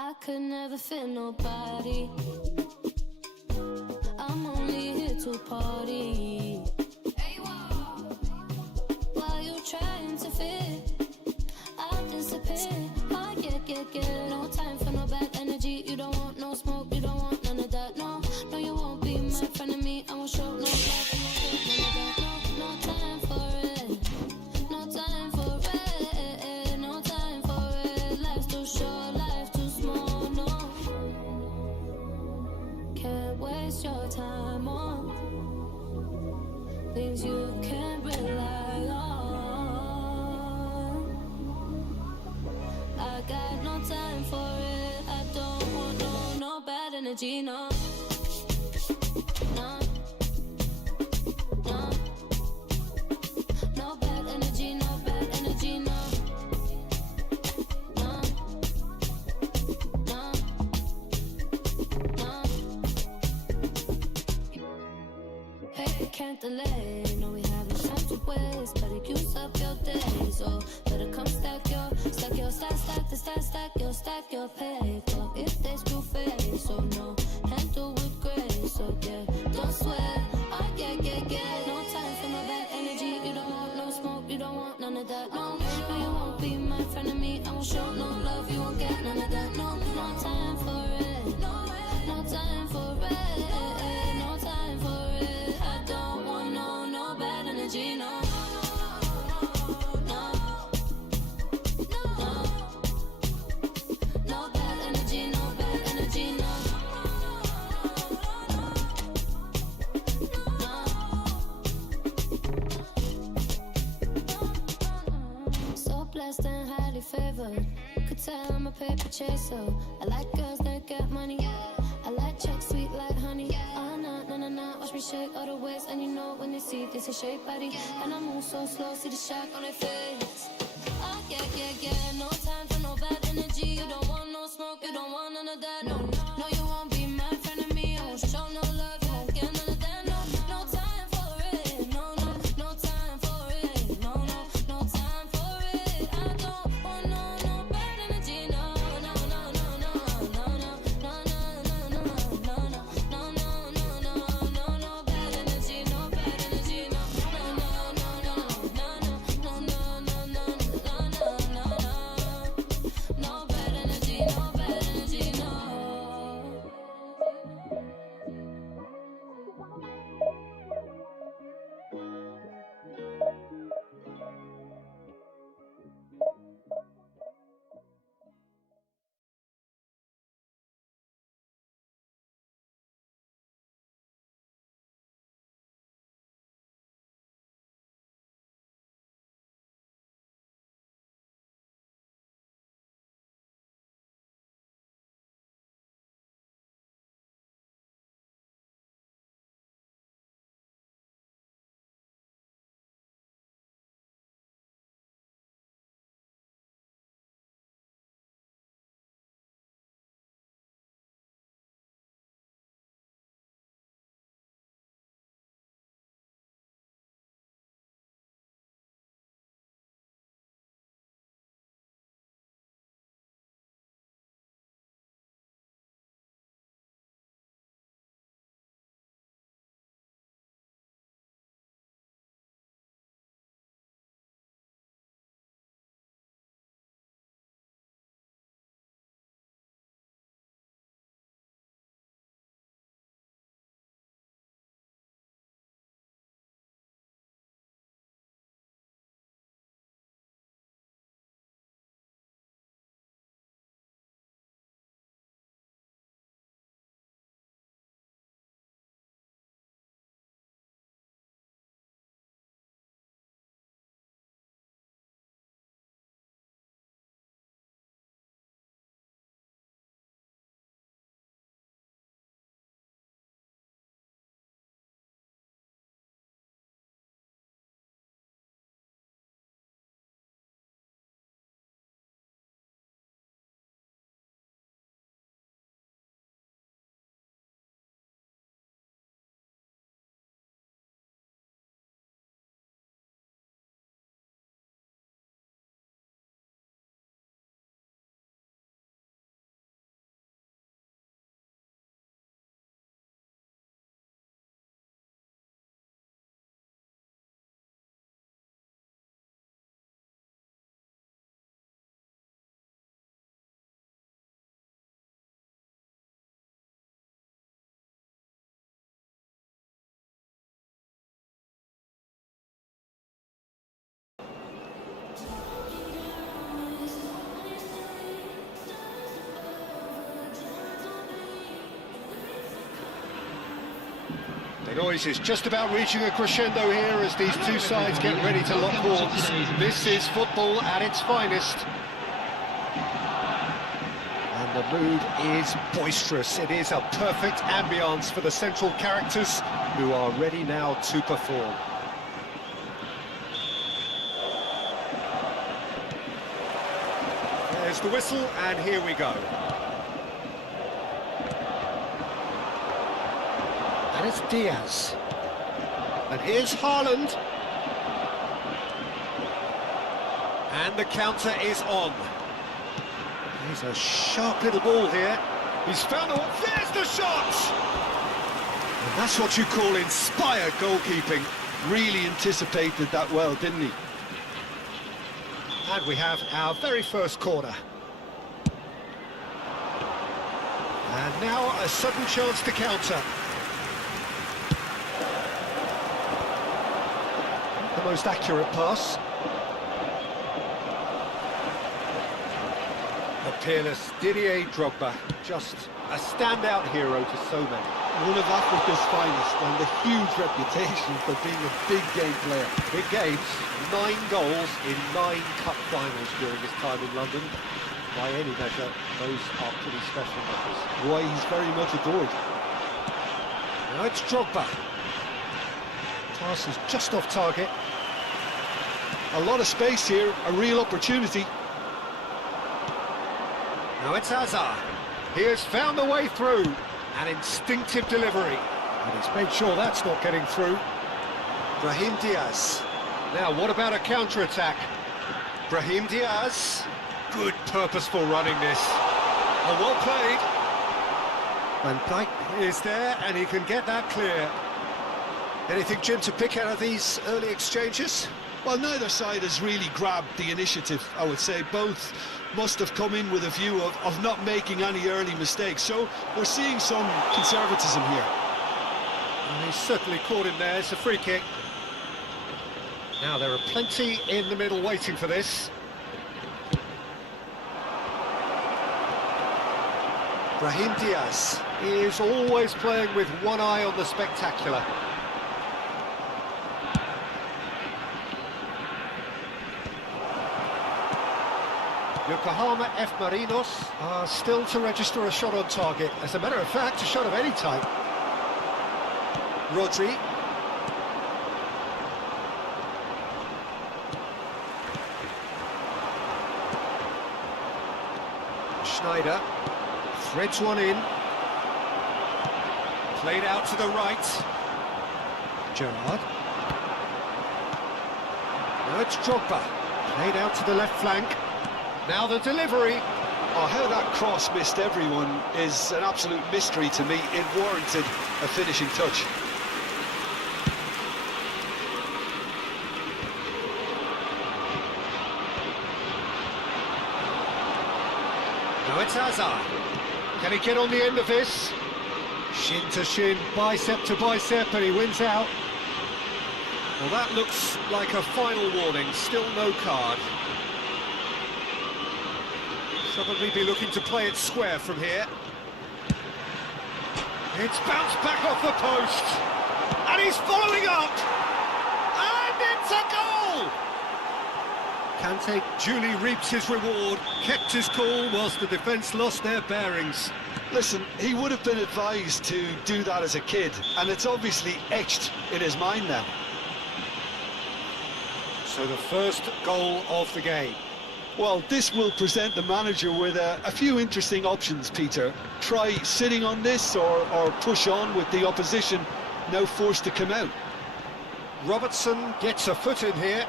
I could never fit nobody. I'm only here to party. While you're trying to fit, I'll disappear. Oh, yeah. No time for no bad energy. You don't want no smoke, you don't want none of that. No, no, you won't be my friend of me. I won't show no love, I won't take none of that. No, no time for it. No time for it. No time for it. Life's too short, life too small. No, can't waste your time on things you can't rely on. I got no time for it. I don't want no bad energy, no. No, no. No bad energy, no bad energy, no. No, no, no. Hey, can't delay. No, we have no time to waste. Better use up your days. Oh, better come stack your stack your paper. If they screw face, so no, handle with grace. So yeah, don't sweat. Oh yeah. No time for no bad energy. You don't want no smoke, you don't want none of that. No, no, you won't be my friend of me. I won't show no love, you won't get none of that. No, no time for it. No time for it. No time for it. I don't want no bad energy. No. And highly favored. Could tell I'm a paper chaser. I like girls that got money. I like checks sweet like honey. Oh no, watch me shake all the ways. And you know when they see this is shape body. And I move so slow, see the shock on their face. Oh yeah. No time for no bad energy. You don't want no smoke, you don't want none of that. No, you won't be my friend of me. I won't show no love, you won't get none of that. No time for it. No time for it. No time for it. I don't want no bad energy. No bad energy. No bad energy. No bad energy. No bad energy. No. noise is just about reaching a crescendo here as these two sides get ready to lock horns. This is football at its finest. And the mood is boisterous. It is a perfect ambience for the central characters who are ready now to perform. There's the whistle, and here we go. And it's Diaz. And here's Haaland. And the counter is on. He's a sharp little ball here. He's found the... There's the shot! And that's what you call inspired goalkeeping. Really anticipated that well, didn't he? And we have our very first corner. And now a sudden chance to counter. The most accurate pass. The peerless Didier Drogba, just a standout hero to so many. One of Africa's finest and a huge reputation for being a big game player. Big games, 9 goals in 9 cup finals during his time in London. By any measure, those are pretty special numbers. Why, he's very much adored. Now it's Drogba. Pass is just off target. A lot of space here, a real opportunity. Now it's Hazard. He has found the way through. An instinctive delivery. And he's made sure that's not getting through. Brahim Diaz. Now, what about a counter-attack? Brahim Diaz. Good purposeful running this. Oh, well played. Van Dijk is there, and he can get that clear. Anything, Jim, to pick out of these early exchanges? Well, neither side has really grabbed the initiative, I would say. Both must have come in with a view of not making any early mistakes. So we're seeing some conservatism here. And he's certainly caught him there. It's a free kick. Now, there are plenty in the middle waiting for this. Brahim Diaz is always playing with one eye on the spectacular. Yokohama F. Marinos are still to register a shot on target. As a matter of fact, a shot of any type. Rodri. Schneider. Threads one in. Played out to the right. Gerrard. Now it's Drogba. Played out to the left flank. Now the delivery. Oh, how that cross missed everyone is an absolute mystery to me. It warranted a finishing touch. Now it's Hazard. Can he get on the end of this? Shin to shin, bicep to bicep, and he wins out. Well, that looks like a final warning. Still no card. Probably be looking to play it square from here. It's bounced back off the post. And he's following up. And it's a goal! Kante duly reaps his reward, kept his cool whilst the defence lost their bearings. Listen, he would have been advised to do that as a kid, and it's obviously etched in his mind now. So the first goal of the game. Well, this will present the manager with a few interesting options, Peter. Try sitting on this or push on with the opposition now forced to come out. Robertson gets a foot in here.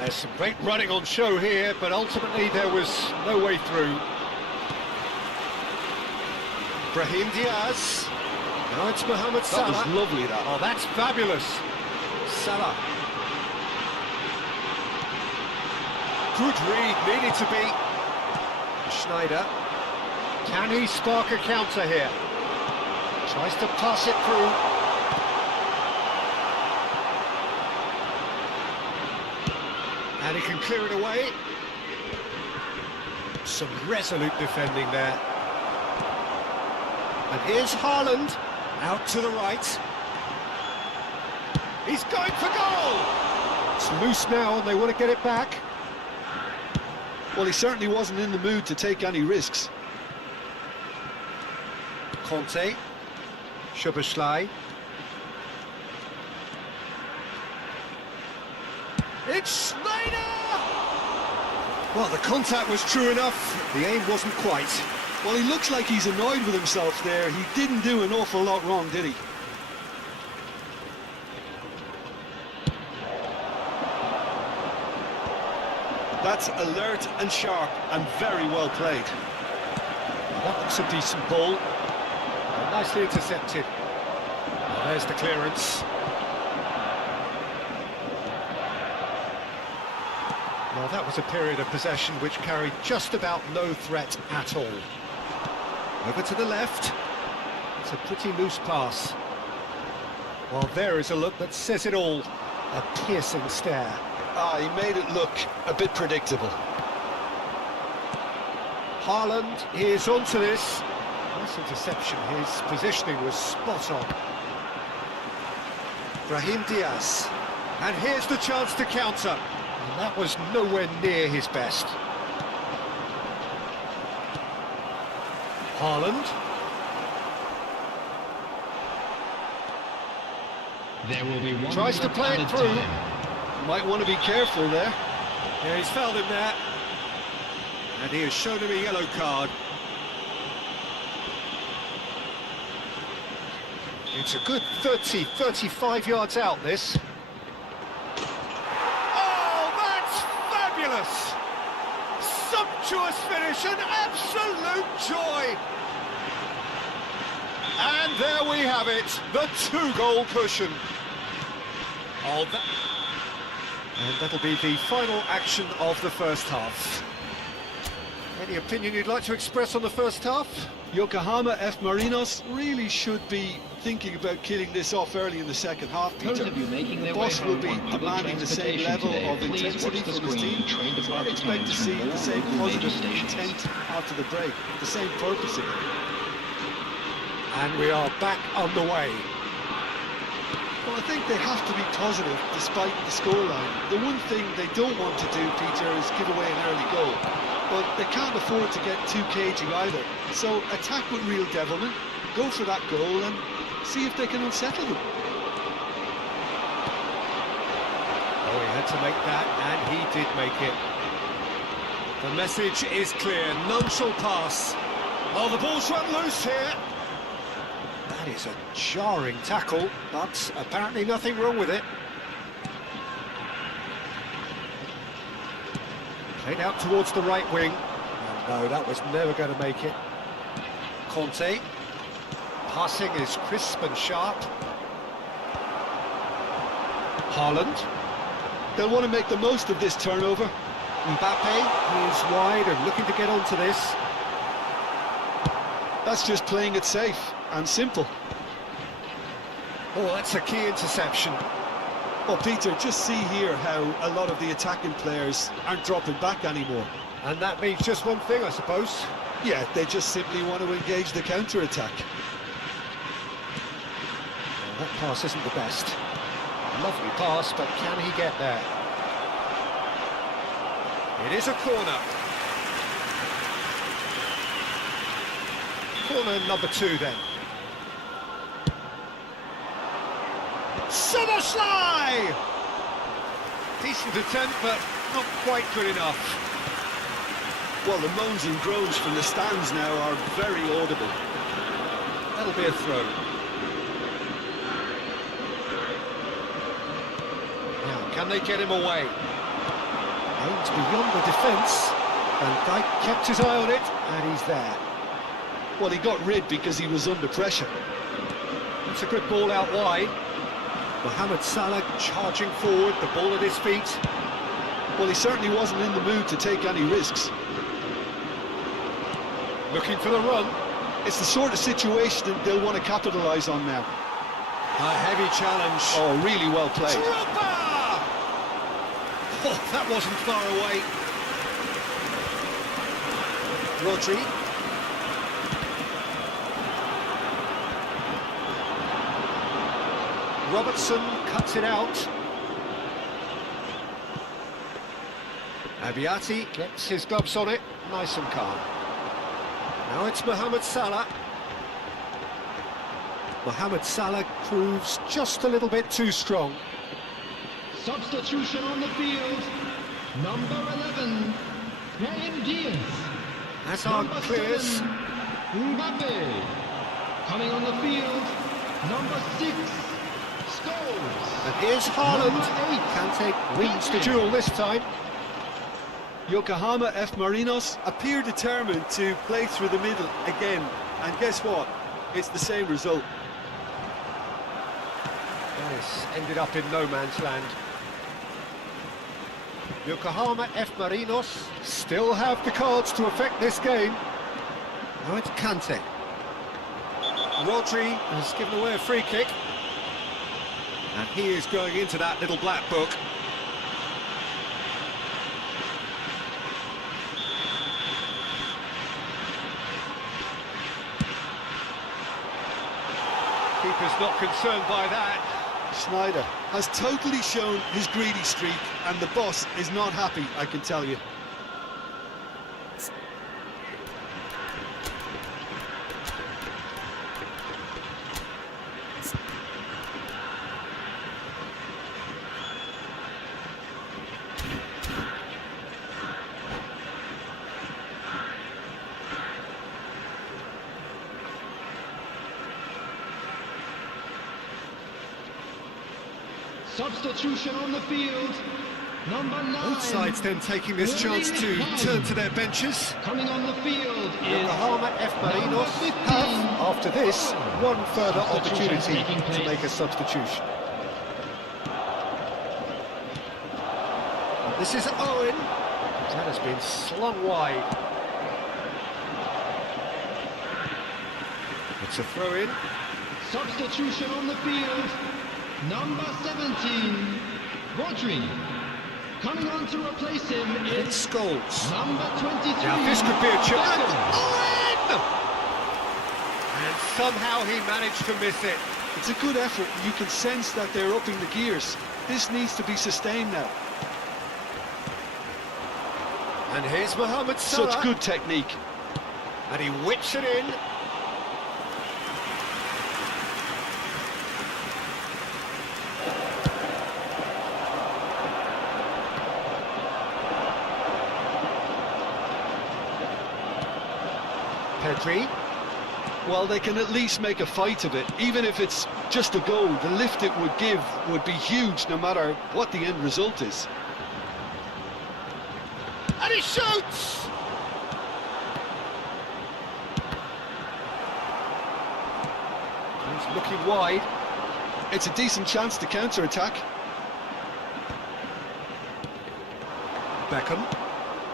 There's some great running on show here, but ultimately there was no way through. Brahim Diaz. Now it's Mohamed Salah. That was lovely, that. Oh, that's fabulous. Salah. Good read, needed to be. Schneider. Can he spark a counter here? Tries to pass it through. And he can clear it away. Some resolute defending there. And here's Haaland, out to the right. He's going for goal! It's loose now and they want to get it back. Well, he certainly wasn't in the mood to take any risks. Conte. Szoboszlai. It's Snyder! Well, the contact was true enough. The aim wasn't quite. Well, he looks like he's annoyed with himself there. He didn't do an awful lot wrong, did he? That's alert and sharp and very well played. That looks a decent ball. Nicely intercepted. Well, there's the clearance. Well, that was a period of possession which carried just about no threat at all. Over to the left. It's a pretty loose pass. Well, there is a look that says it all. A piercing stare. Ah, he made it look a bit predictable. Haaland is onto this. Nice interception. His positioning was spot on. Brahim Diaz. And here's the chance to counter. And that was nowhere near his best. Haaland. There will be one Tries to play it through. Might want to be careful there. Yeah, he's fouled him there. And he has shown him a yellow card. It's a good 30, 35 yards out, this. Oh, that's fabulous! Sumptuous finish, an absolute joy! And there we have it, the 2-goal cushion. Oh, and that'll be the final action of the first half. Any opinion you'd like to express on the first half? Yokohama F. Marinos really should be thinking about killing this off early in the second half, Those Peter. of you making The their way boss will home be on public demanding the same transportation level today, of please intensity watch the from his screen. team. Train I departure expect to times see from the all same local major positive stations. intent after the break, the same purpose again. And we are back underway. Well, I think they have to be positive despite the scoreline. The one thing they don't want to do, Peter, is give away an early goal. But they can't afford to get too cagey either. So attack with real devilment, go for that goal and see if they can unsettle them. Oh, he had to make that, and he did make it. The message is clear, none shall pass. Oh, the ball's run loose here. That is a jarring tackle, but apparently nothing wrong with it. Played out towards the right wing. And no, that was never going to make it. Conte. Passing is crisp and sharp. Haaland. They'll want to make the most of this turnover. Mbappe is wide and looking to get onto this. That's just playing it safe and simple. Oh, that's a key interception. Well, Peter, just see here how a lot of the attacking players aren't dropping back anymore. And that means just one thing, I suppose. Yeah, they just simply want to engage the counter-attack. Well, that pass isn't the best. Lovely pass, but can he get there? It is a corner. Corner number 2 then. Szoboszlai! Decent attempt, but not quite good enough. Well, the moans and groans from the stands now are very audible. That'll be a throw. Now, can they get him away? Aims beyond the defence. Van Dijk kept his eye on it, and he's there. Well, he got rid because he was under pressure. It's a good ball out wide. Mohamed Salah charging forward, the ball at his feet. Well, he certainly wasn't in the mood to take any risks. Looking for the run. It's the sort of situation that they'll want to capitalise on now. A heavy challenge. Oh, really well played. Drogba! Oh, that wasn't far away. Rodri. Robertson cuts it out. Abiati gets his gloves on it, nice and calm. Now it's Mohamed Salah. Mohamed Salah proves just a little bit too strong. Substitution on the field. Number 11, Brahim Diaz. Hazard Number clears. 7, Mbappe. Coming on the field, number 6, Scholes. And here's Haaland. Number 8, Kante wins the duel this time. Yokohama F. Marinos appear determined to play through the middle again. And guess what? It's the same result. Yes, ended up in no man's land. Yokohama F. Marinos still have the cards to affect this game. Now it's Kante. Rodri has given away a free kick. And he is going into that little black book. Keeper's not concerned by that. Schneider has totally shown his greedy streak, and the boss is not happy, I can tell you. Substitution on the field, number 9. Both sides then taking this chance to turn to their benches. Coming on the field is Yokohama F. Marinos have, after this, one further opportunity to make a substitution. This is Owen. That has been slung wide. It's a throw-in. Substitution on the field, number 17, Rodri. Coming on to replace him is It's Scholes. number 23. Now this could be a chance. Beckham. Owen! And somehow he managed to miss it. It's a good effort. You can sense that they're upping the gears. This needs to be sustained now. And here's Mohamed Salah. Such good technique. And he whips it in. Pedri. Well, they can at least make a fight of it. Even if it's just a goal, the lift it would give would be huge no matter what the end result is. And he shoots! He's looking wide. It's a decent chance to counter-attack. Beckham.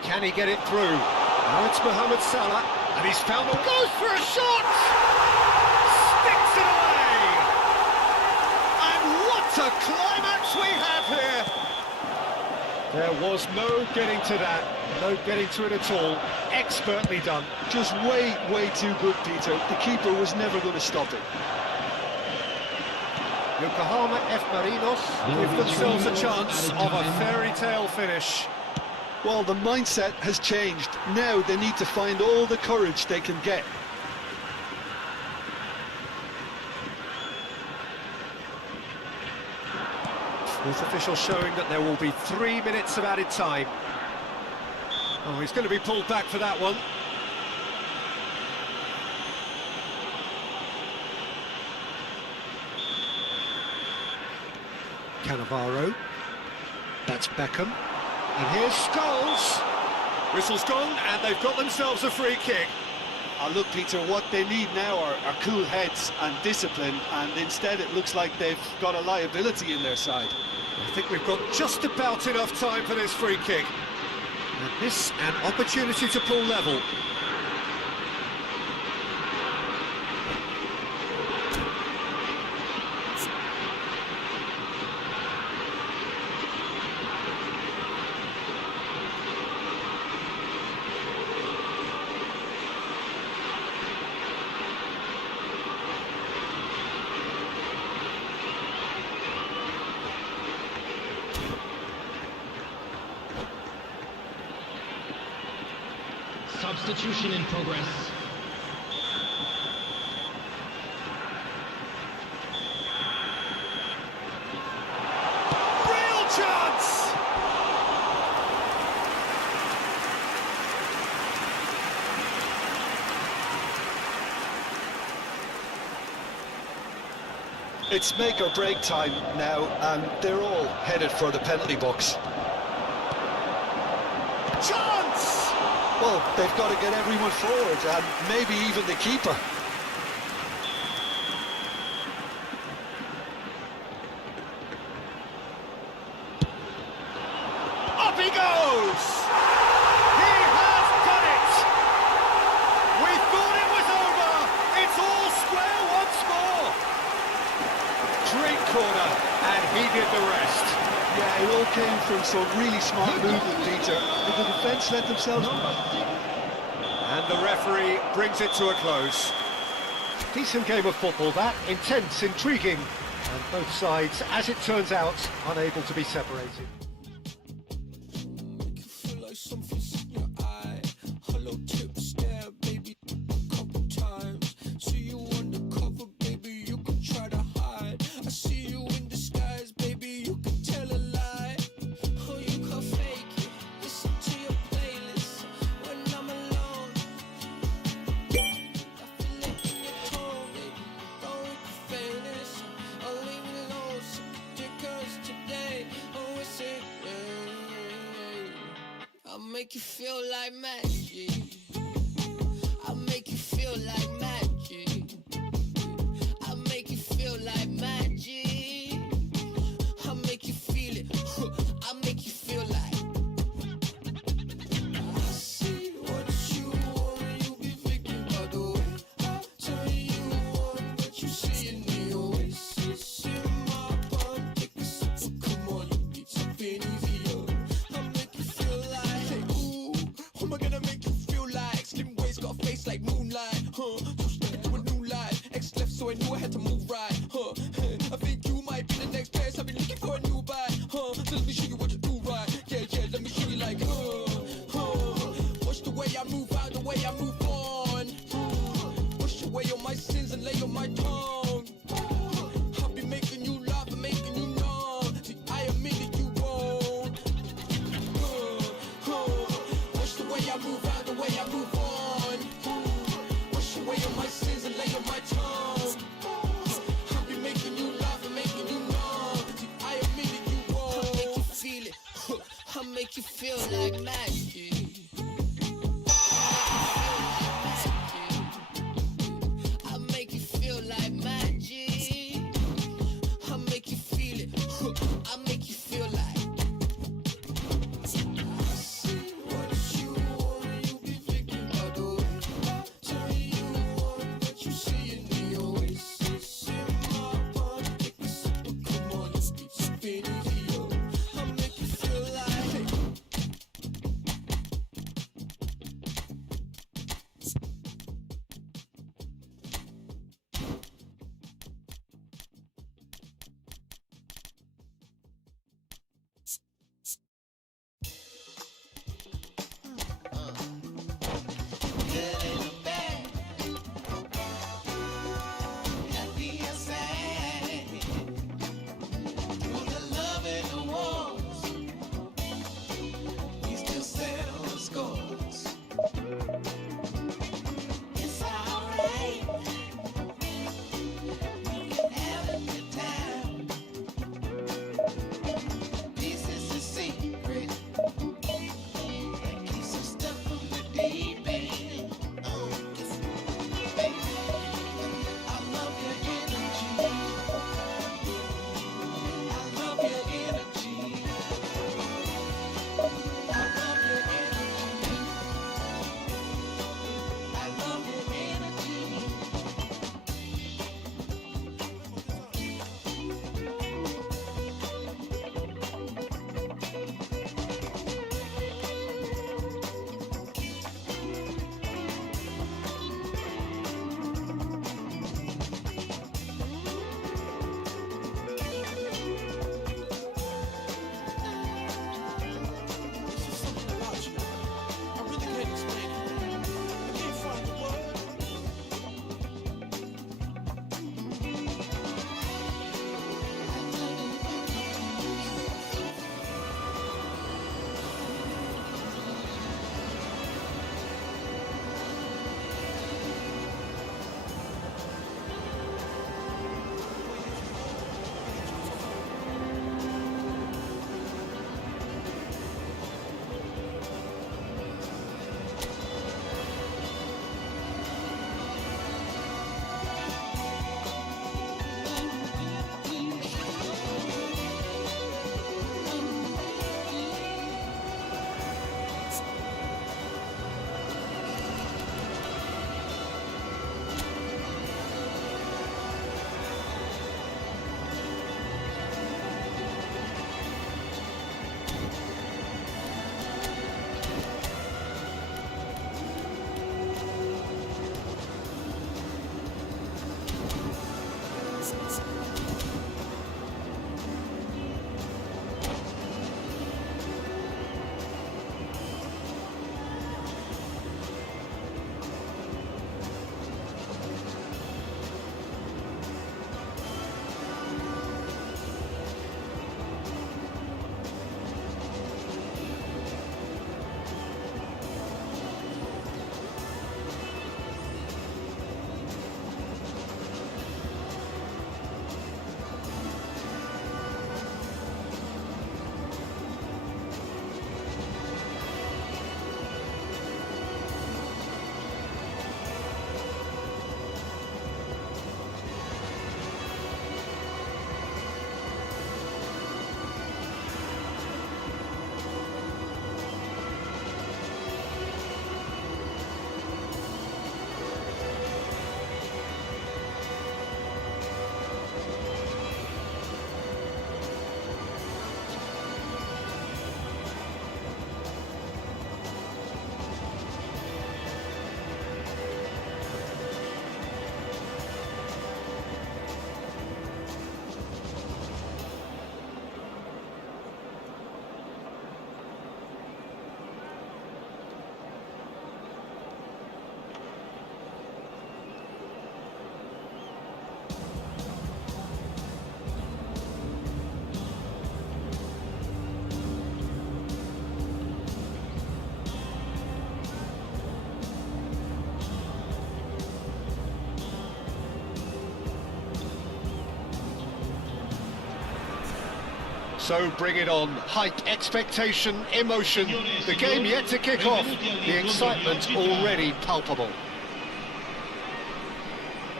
Can he get it through? Now it's Mohamed Salah. And he's found a... Goes for a shot! Sticks it away! And what a climax we have here! There was no getting to that. No getting to it at all. Expertly done. Just way too good, Peter. The keeper was never going to stop it. Yokohama F. Marinos give themselves a chance of a fairy tale finish. Well, the mindset has changed. Now they need to find all the courage they can get. Fourth official showing that there will be 3 minutes of added time. Oh, he's going to be pulled back for that one. Cannavaro. That's Beckham. And here's Scholes. Whistle's gone, and they've got themselves a free kick. Look, Peter, what they need now are cool heads and discipline, and instead it looks like they've got a liability in their side. I think we've got just about enough time for this free kick. And this, an opportunity to pull level. Substitution in progress. Real chance! It's make or break time now, and they're all headed for the penalty box. Chance! Well, they've got to get everyone forward, and maybe even the keeper. Up he goes! He has done it! We thought it was over! It's all square once more! Great corner, and he did the rest. Yeah, it all came from some really smart movement, Peter. Did the defence let themselves... And the referee brings it to a close. Decent game of football, that. Intense, intriguing. And both sides, as it turns out, unable to be separated. Feel like something's in your eye. Hollow tip stare, baby, a couple times. See you undercover, baby, you can try to hide. I see you in disguise, baby, you can tell a lie. Oh, you can fake it. Listen to your playlist when I'm alone. I feel it in your tone, baby. Go with the faintest. I'll leave it alone. Because today, oh, it's it. I'll make you feel like magic. I'll make you feel like magic. I'll make you feel like magic. I'll make you feel it. I'll make you feel like. I see what you want. You be thinking about the way I turn you on. But you see in the oasis in my palm. Take a sip, come on, you need something easier. I'll make you feel like, ooh, who am I gonna make you feel like? Slim waist got a face like moonlight, huh? Two steps to a new life. X left, so I knew I had to move right, huh? I think you might be the next place. I've been looking for a new bite, huh? So let me show you what to do right. Yeah, yeah, let me show you like, watch the way I move out, the way I move on. Wash away all my sins and lay on my tongue. I'll be making you laugh and making you numb. See, I admit it, you won't. Watch the way I move out, the way I move on. Wash away all my sins and lay on my tongue. I'll be making you laugh and making you numb. See, I admit it, you won't. I'll make you feel it. I'll make you feel like magic. I'll make you feel like magic. I'll make you feel it. I'll make you feel like. I see what you want. You be thinking about the way I turn you on. But you see in the oasis in my palm. Take a sip, come on, you need something easier. I'll make you feel like. So bring it on. Hype, expectation, emotion. The game yet to kick off. The excitement already palpable.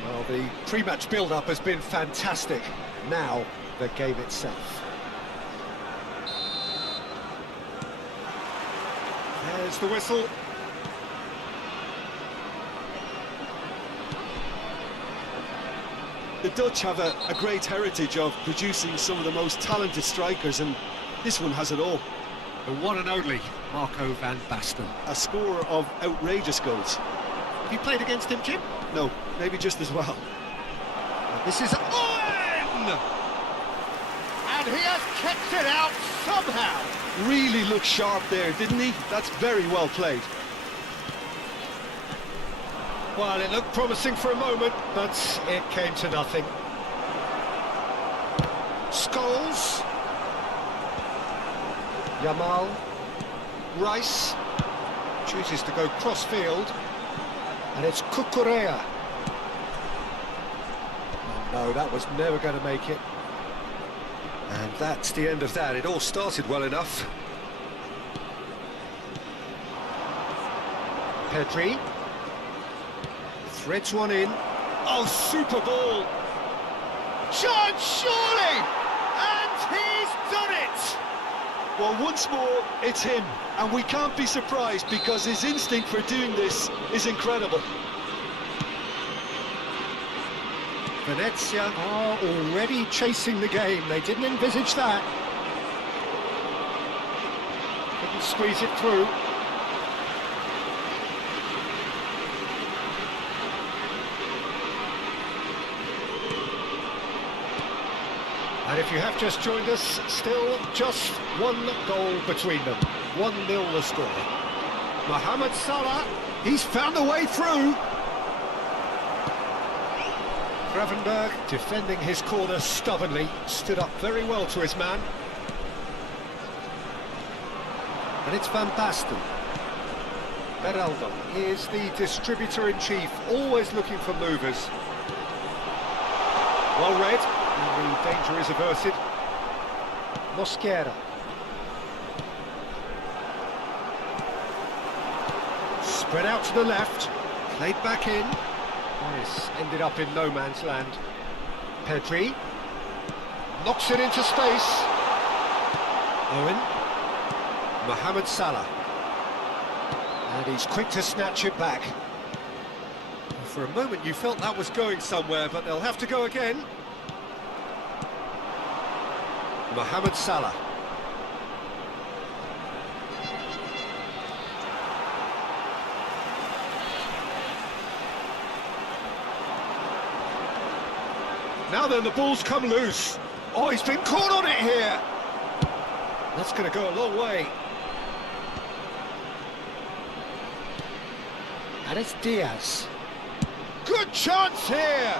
Well, the pre-match build-up has been fantastic. Now, the game itself. There's the whistle. The Dutch have a great heritage of producing some of the most talented strikers, and this one has it all. The one and only Marco van Basten. A scorer of outrageous goals. Have you played against him, Jim? No, maybe just as well. This is Owen! And he has kept it out somehow. Really looked sharp there, didn't he? That's very well played. Well, it looked promising for a moment, but it came to nothing. Scholes. Yamal. Rice. Chooses to go cross-field. And it's Cucurella. Oh, no, that was never going to make it. And that's the end of that. It all started well enough. Pedri. Threads one in. Oh, super ball! Chance, surely! And he's done it! Well, once more, it's him. And we can't be surprised because his instinct for doing this is incredible. Venezia are already chasing the game. They didn't envisage that. Couldn't squeeze it through. And if you have just joined us, still just one goal between them. 1-0 the score. Mohamed Salah, he's found a way through. Gravenberg defending his corner stubbornly, stood up very well to his man. And it's Van Basten. Beraldo is the distributor-in-chief, always looking for movers. Well read. And the danger is averted. Mosquera. Spread out to the left. Played back in. This ended up in no man's land. Pedri. Knocks it into space. Owen. Mohamed Salah. And he's quick to snatch it back. For a moment you felt that was going somewhere, but they'll have to go again. Mohamed Salah. Now then, the ball's come loose. Oh, he's been caught on it here. That's going to go a long way. And it's Diaz. Good chance here.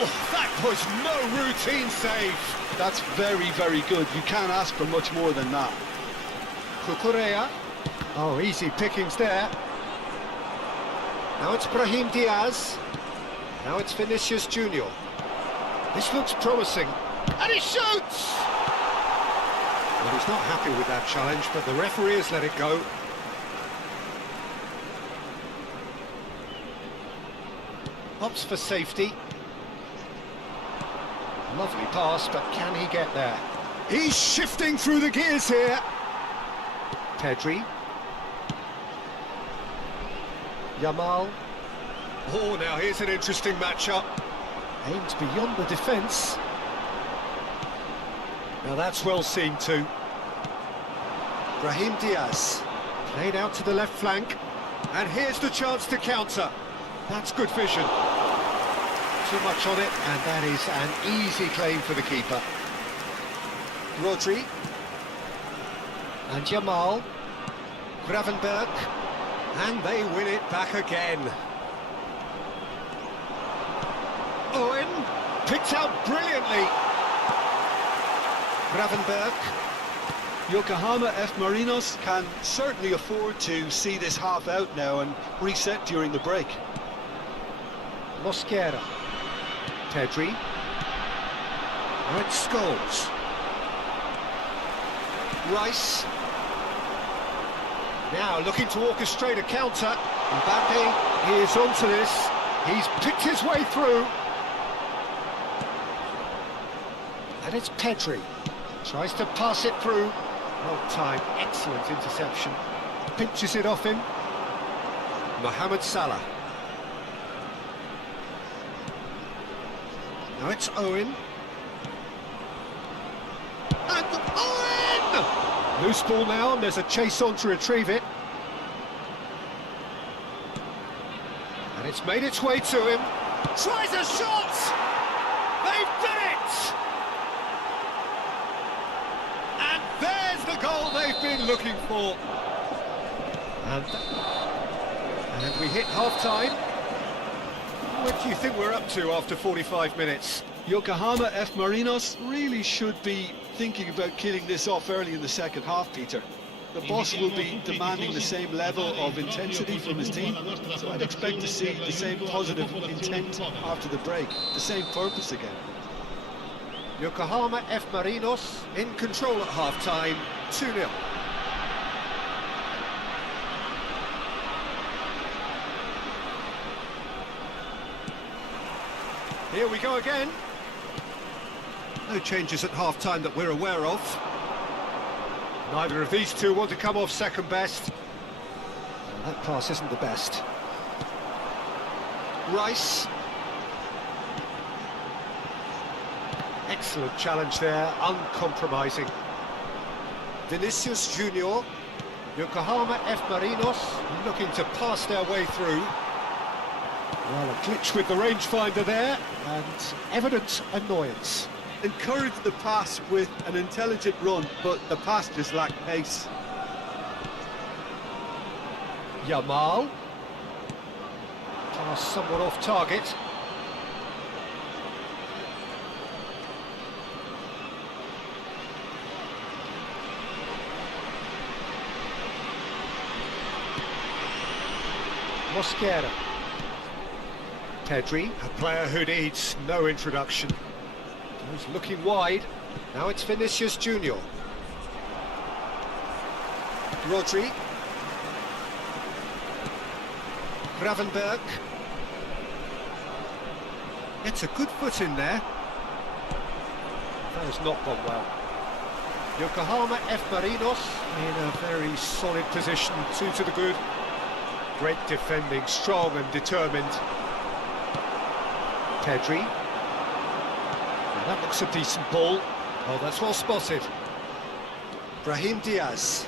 Oh, that was no routine save. That's very, very good. You can't ask for much more than that. Cucurella. Oh, easy pickings there. Now it's Brahim Diaz. Now it's Vinicius Junior. This looks promising. And he shoots! Well, he's not happy with that challenge, but the referee has let it go. Pops for safety. Lovely pass, but can he get there? He's shifting through the gears here. Pedri. Yamal. Oh, now here's an interesting matchup. Aims beyond the defence. Now that's well seen too. Brahim Diaz. Played out to the left flank. And here's the chance to counter. That's good vision. Too much on it, and that is an easy claim for the keeper. Rodri. And Yamal. Gravenberg. And they win it back again. Owen. Picked out brilliantly. Gravenberg. Yokohama F. Marinos can certainly afford to see this half out now and reset during the break. Mosquera. Pedri. Right, Scholes. Rice. Now looking to orchestrate a counter. Mbappe, he is onto this. He's picked his way through. And it's Pedri. Tries to pass it through. Well timed, excellent interception. Pinches it off him. Mohamed Salah. Now it's Owen. And Owen! Loose ball now, and there's a chase on to retrieve it. And it's made its way to him. Tries a shot! They've done it! And there's the goal they've been looking for. And we hit half-time. What do you think we're up to after 45 minutes? Yokohama F. Marinos really should be thinking about killing this off early in the second half, Peter. The boss will be demanding the same level of intensity from his team, so I'd expect to see the same positive intent after the break, the same purpose again. Yokohama F. Marinos in control at half-time, 2-0. Here we go again. No changes at half-time that we're aware of. Neither of these two want to come off second best. Well, that pass isn't the best. Rice. Excellent challenge there, uncompromising. Vinicius Junior. Yokohama F. Marinos looking to pass their way through. Well, a glitch with the rangefinder there, and evident annoyance. Encouraged the pass with an intelligent run, but the pass just lacked pace. Yamal. Pass somewhat off target. Mosquera. Pedri, a player who needs no introduction. He's looking wide. Now it's Vinicius Junior. Rodri. Gravenberg. It's a good foot in there. That has not gone well. Yokohama F. Marinos in a very solid position, 2 to the good. Great defending, strong and determined. Pedri. Now that looks a decent ball. Oh, that's well spotted. Brahim Diaz.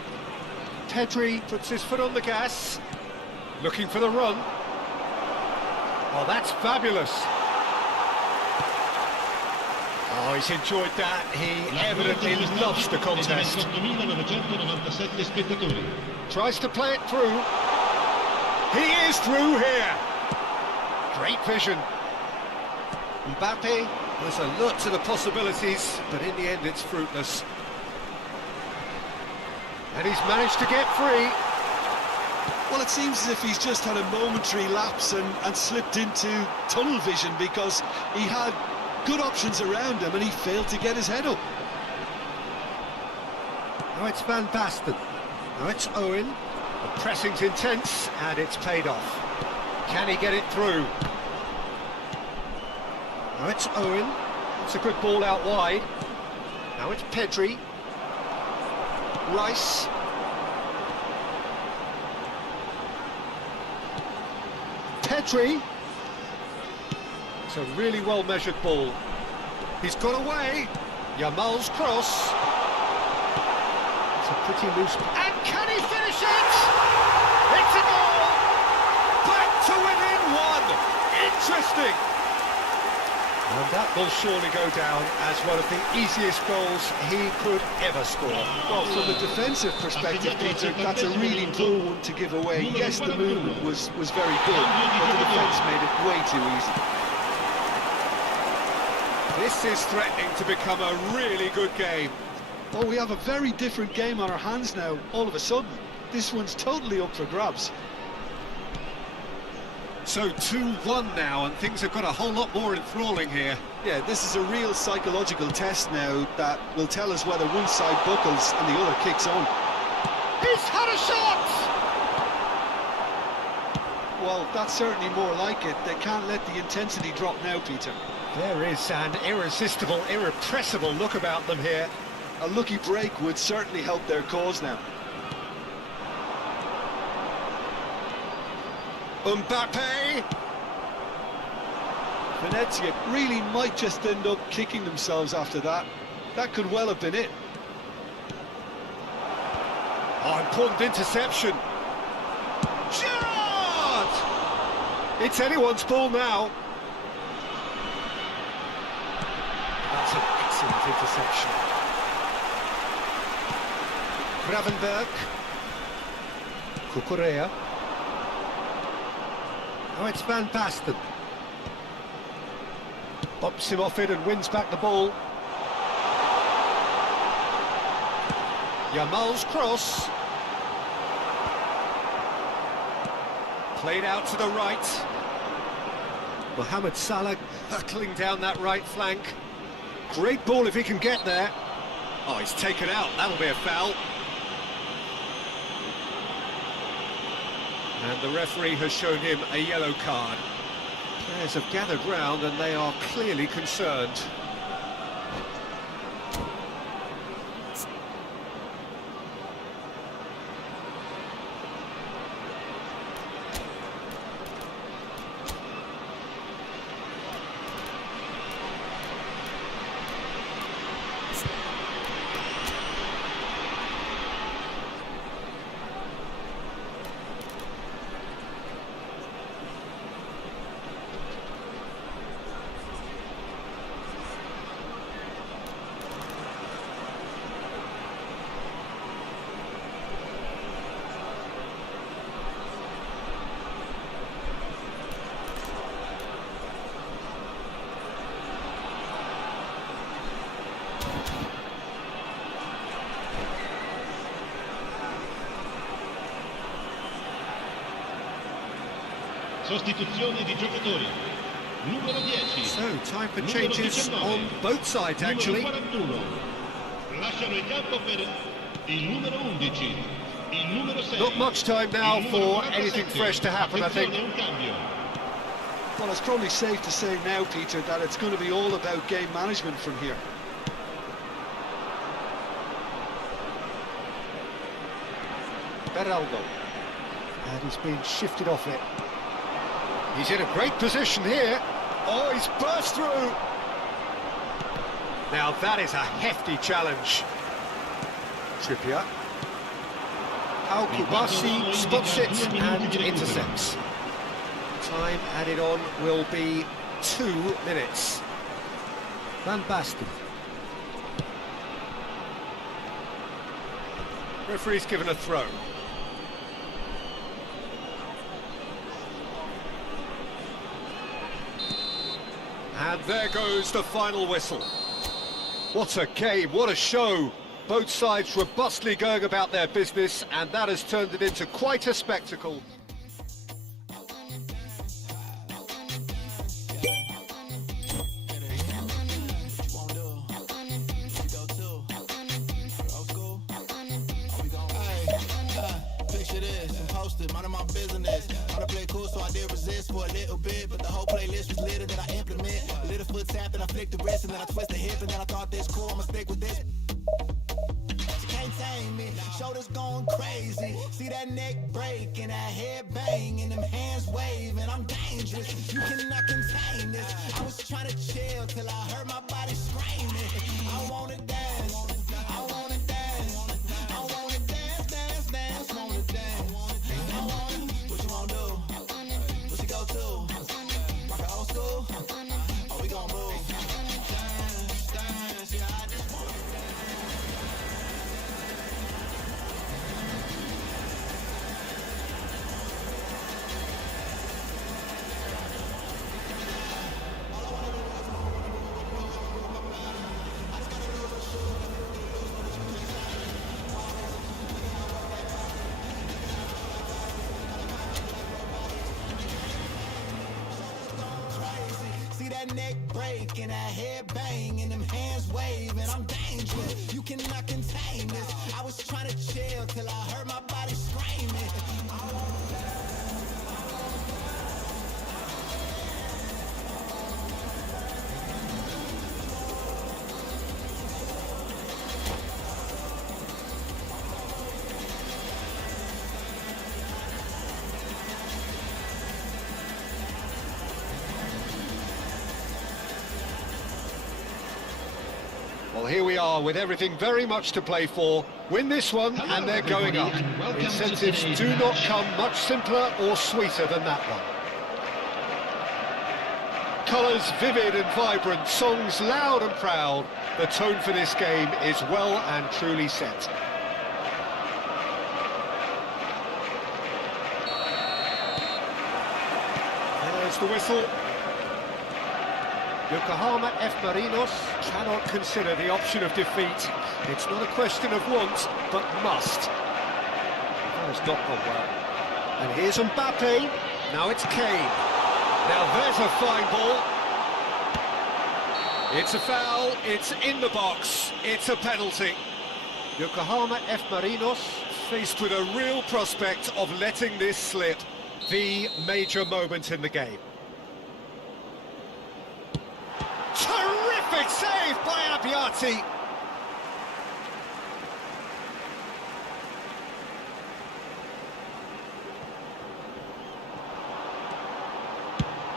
Pedri puts his foot on the gas. Looking for the run. Oh, that's fabulous. Oh, he's enjoyed that. He evidently loves the contest. Tries to play it through. He is through here. Great vision. Mbappe was alert to the possibilities, but in the end it's fruitless. And he's managed to get free. Well, it seems as if he's just had a momentary lapse and slipped into tunnel vision, because he had good options around him and he failed to get his head up. Now it's Van Basten. Now it's Owen. The pressing's intense and it's paid off. Can he get it through? Now it's Owen. It's a good ball out wide. Now it's Pedri. Rice. Pedri. It's a really well-measured ball. He's got away. Yamal's cross. It's a pretty loose... And can he finish it? It's a goal! Back to within one! Interesting! And that will surely go down as one of the easiest goals he could ever score. Well, from a defensive perspective, Peter, that's a really poor one to give away. Yes, the movement was very good, but the defence made it way too easy. This is threatening to become a really good game. Oh, we have a very different game on our hands now, all of a sudden. This one's totally up for grabs. So 2-1 now, and things have got a whole lot more enthralling here. Yeah, this is a real psychological test now that will tell us whether one side buckles and the other kicks on. He's had a shot! Well, that's certainly more like it. They can't let the intensity drop now, Peter. There is an irresistible, irrepressible look about them here. A lucky break would certainly help their cause now. Mbappe! Venezia really might just end up kicking themselves after that. That could well have been it. Oh, important interception. Gerrard! It's anyone's ball now. That's an excellent interception. Gravenberg. Cucurella. Oh, it's Van Basten. Bops him off it and wins back the ball. Yamal's cross. Played out to the right. Mohamed Salah hurtling down that right flank. Great ball if he can get there. Oh, he's taken out. That'll be a foul. And the referee has shown him a yellow card. Players have gathered round and they are clearly concerned. Sostituzione di giocatori. Numero 10. So, time for Numero changes 19. on both sides, actually. Numero 41. Lasciano il campo per il numero 11. Il numero 6. Not much time now Il numero for 47. anything fresh to happen, I think. Attenzione, un cambio. Well, it's probably safe to say now, Peter, that it's going to be all about game management from here. Beraldo. And he's being shifted off it. He's in a great position here. Oh, he's burst through. Now that is a hefty challenge. Trippier. Al Kubasi spots it and intercepts. Time added on will be 2 minutes. Van Basten. Referee's given a throw. And there goes the final whistle. What a game, what a show. Both sides robustly going about their business, and that has turned it into quite a spectacle. Picture this, and post it, minding my business. Wanna play cool, so I did resist for a little bit, but the whole playlist was lit, and then I implement. A little foot tap, and I flick the wrist, and then I twist the hip, and then I thought this cool, I'ma stick with this. She can't tame me, shoulders going crazy. See that neck break and that head bang, and them hands waving. I'm dangerous, you cannot contain this. I was trying to chill till I heard my body screaming. I wanna dance, I wanna dance, I wanna dance, dance, dance, wanna dance. I wanna, what you wanna do? What you go to? Rock a old school? Oh, we gon' move. Dance, dance, yeah, I just wanna shoot. neck break and that head bang and them hands waving. I'm dangerous, you cannot contain this. I was trying to chill till I heard my body screaming. Well, here we are with everything very much to play for. Win this one and they're going up. Incentives do not come much simpler or sweeter than that one. Colours vivid and vibrant, songs loud and proud. The tone for this game is well and truly set. There's the whistle. Yokohama F. Marinos cannot consider the option of defeat. It's not a question of want, but must. That has not gone well. And here's Mbappe. Now it's Kane. Now there's a fine ball. It's a foul. It's in the box. It's a penalty. Yokohama F. Marinos faced with a real prospect of letting this slip. The major moment in the game. Terrific save by Abbiati.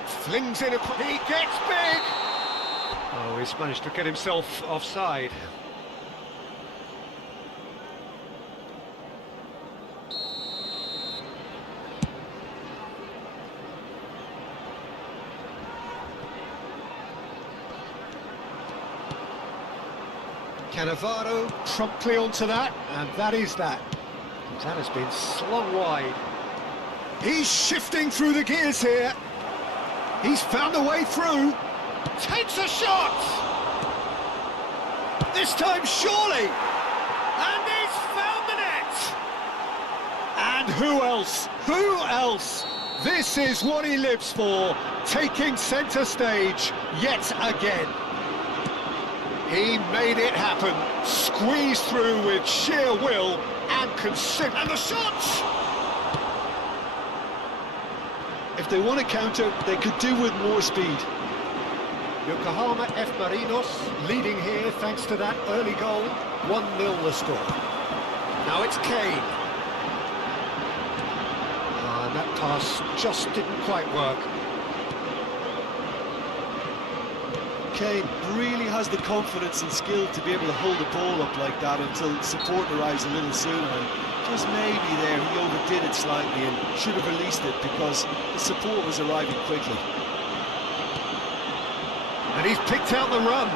Flings in a... He gets big! Oh, he's managed to get himself offside. Cannavaro promptly onto that, and that is that. That has been slung wide. He's shifting through the gears here. He's found a way through. Takes a shot! This time surely! And he's found the net! And who else? Who else? This is what he lives for, taking centre stage yet again. He made it happen, squeezed through with sheer will and consistency. And the shot! If they want to counter, they could do with more speed. Yokohama F. Marinos leading here thanks to that early goal. 1-0 the score. Now it's Kane. And that pass just didn't quite work. Kane really has the confidence and skill to be able to hold the ball up like that until support arrives a little sooner. And just maybe there he overdid it slightly and should have released it because the support was arriving quickly. And he's picked out the run.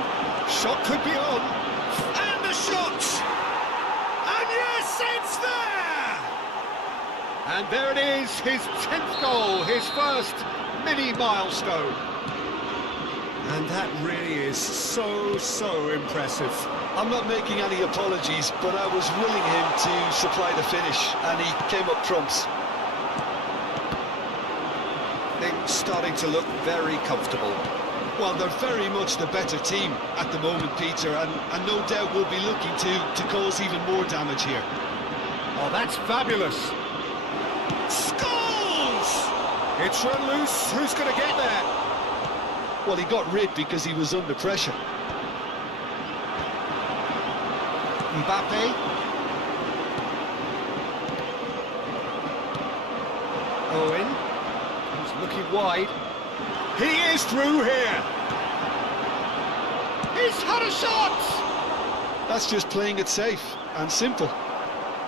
Shot could be on. And the shot! And yes, it's there! And there it is, his 10th goal, his first mini milestone. And that really is so impressive. I'm not making any apologies, but I was willing him to supply the finish, and he came up trumps. Things starting to look very comfortable. Well, they're very much the better team at the moment, Peter, and no doubt will be looking to cause even more damage here. Oh, that's fabulous. Scores! It's run loose. Who's going to get there? Well, he got rid because he was under pressure. Mbappe. Owen. He's looking wide. He is through here. He's had a shot! That's just playing it safe and simple.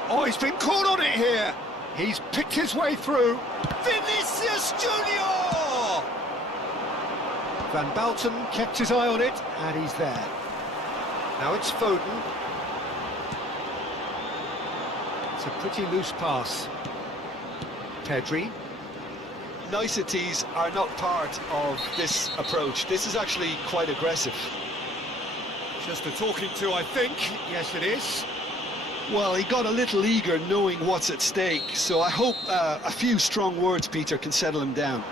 Oh, he's been caught on it here. He's picked his way through. Vinicius Junior! Van Balten kept his eye on it, and he's there. Now it's Foden. It's a pretty loose pass. Pedri. Niceties are not part of this approach. This is actually quite aggressive. Just a talking to, I think. Yes, it is. Well, he got a little eager knowing what's at stake, so I hope a few strong words, Peter, can settle him down.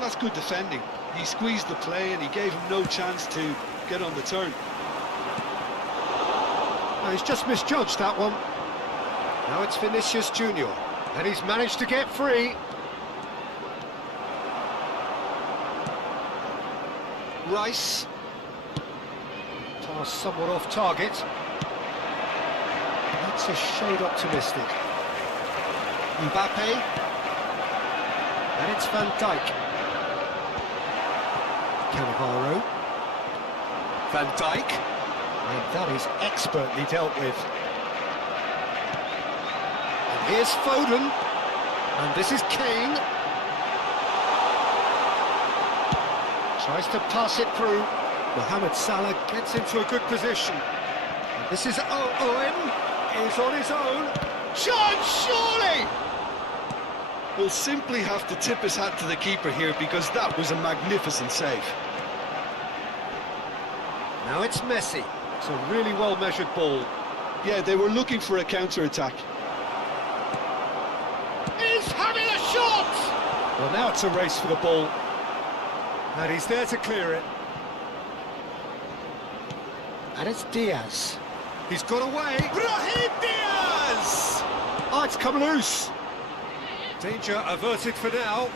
Well, that's good defending. He squeezed the play and he gave him no chance to get on the turn. No, he's just misjudged that one. Now it's Vinicius Junior, and he's managed to get free. Rice. Pass somewhat off target. That's a shade optimistic. Mbappe. And it's Van Dijk. Cannavaro. Van Dijk. And that is expertly dealt with. And here's Foden. And this is Kane. Tries to pass it through. Mohamed Salah gets into a good position. And this is Owen. He's on his own. Chance, surely! We'll simply have to tip his hat to the keeper here because that was a magnificent save. Now it's Messi. It's a really well-measured ball. Yeah, they were looking for a counter-attack. He's having a shot! Well, now it's a race for the ball. And he's there to clear it. And it's Diaz. He's got away. Brahim Diaz! Oh, it's come loose. Danger averted for now.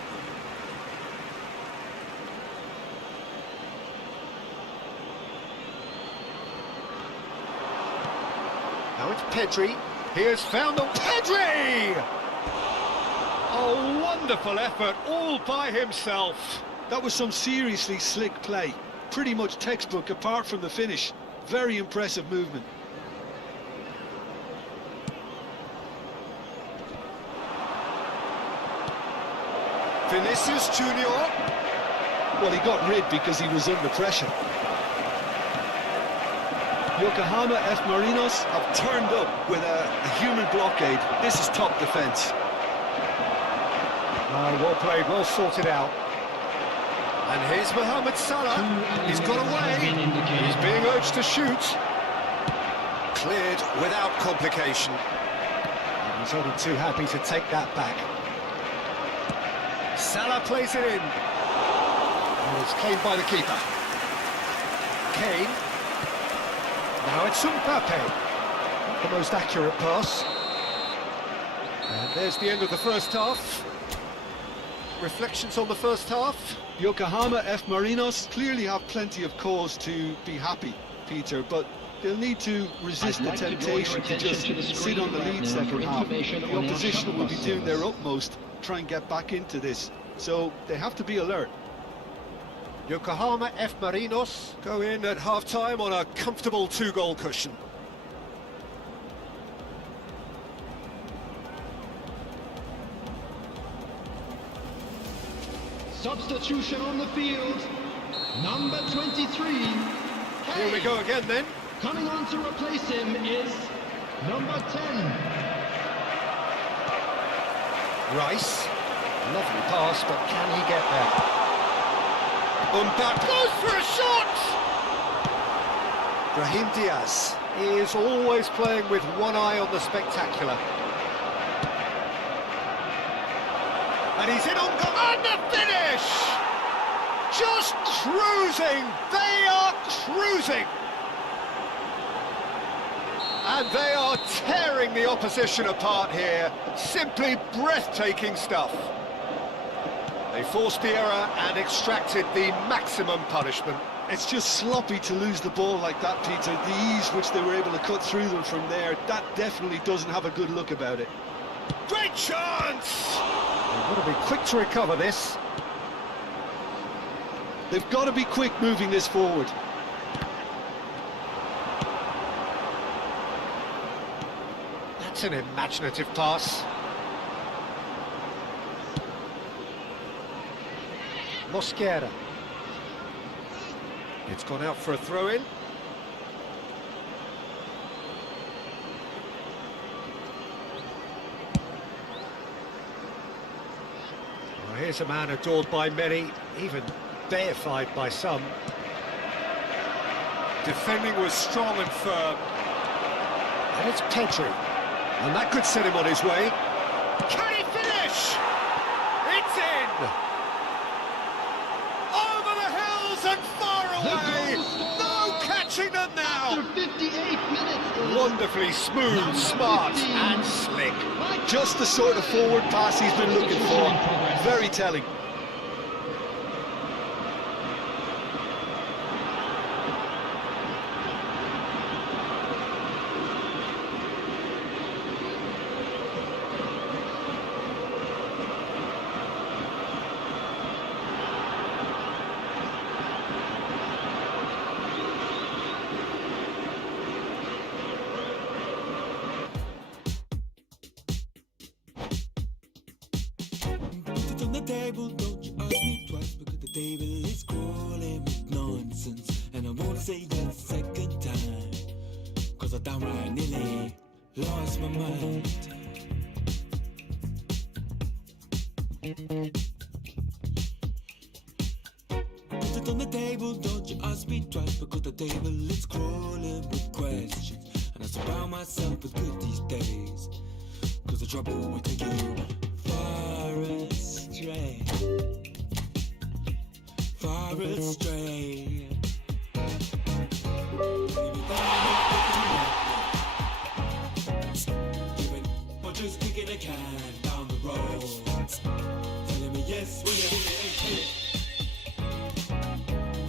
Now it's Pedri. He has found the... Pedri! A wonderful effort, all by himself. That was some seriously slick play. Pretty much textbook apart from the finish. Very impressive movement. Vinicius Junior. Well, he got rid because he was under pressure. Yokohama F. Marinos have turned up with a human blockade. This is top defence. Well played, well sorted out. And here's Mohamed Salah. He's got away. He's being urged to shoot. Cleared without complication. And he's only too happy to take that back. Salah plays it in. And it's claimed by the keeper. Kane. Now it's Mbappe. Not the most accurate pass. And there's the end of the first half. Reflections on the first half? Yokohama F. Marinos clearly have plenty of cause to be happy, Peter, but they'll need to resist the temptation to just sit on the lead second half. The opposition will be doing their utmost to try and get back into this, so they have to be alert. Yokohama F. Marinos go in at half-time on a comfortable 2-goal cushion. Substitution on the field. Number 23. Here we go again then. Coming on to replace him is number 10. Rice. Lovely pass, but can he get there? Mbappe goes for a shot! Brahim Diaz is always playing with one eye on the spectacular. And he's in on goal. And the finish! Just cruising! They are cruising! And they are tearing the opposition apart here. Simply breathtaking stuff. They forced the error and extracted the maximum punishment. It's just sloppy to lose the ball like that, Peter. The ease which they were able to cut through them from there, that definitely doesn't have a good look about it. Great chance! They've got to be quick to recover this. They've got to be quick moving this forward. That's an imaginative pass. Mosquera. It's gone out for a throw-in. Well, here's a man adored by many, even deified by some. Defending was strong and firm. And it's Pedri. And that could set him on his way. Can he finish? It's in! after 58 minutes is Wonderfully smooth, smart and slick. Just the sort of forward pass he's been looking for. Very telling. Put it on the table, don't you ask me twice, because the table is crawling with nonsense. And I won't say yes second time, cause I downright nearly lost my mind. Put it on the table, don't you ask me twice, because the table is crawling with questions. And I surround myself with good these days, cause the trouble will take you far astray. Far astray. Or just kicking a can down the road, telling me yes when you really ain't it.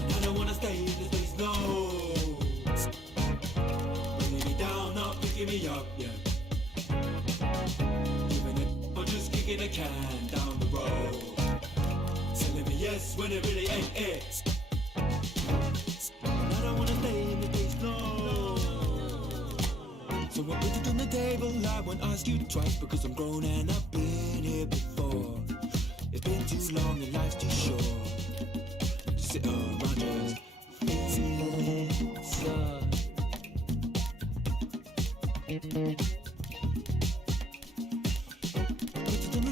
And I don't wanna stay in this place, no. Bringing me down, not picking me up, yeah. Kicking a can down the road, telling me yes when it really ain't it. I don't wanna stay in the place, no. So I put it on the table, I won't ask you twice, because I'm grown and I've been here before. It's been too long and life's too short to sit around just feeling sad.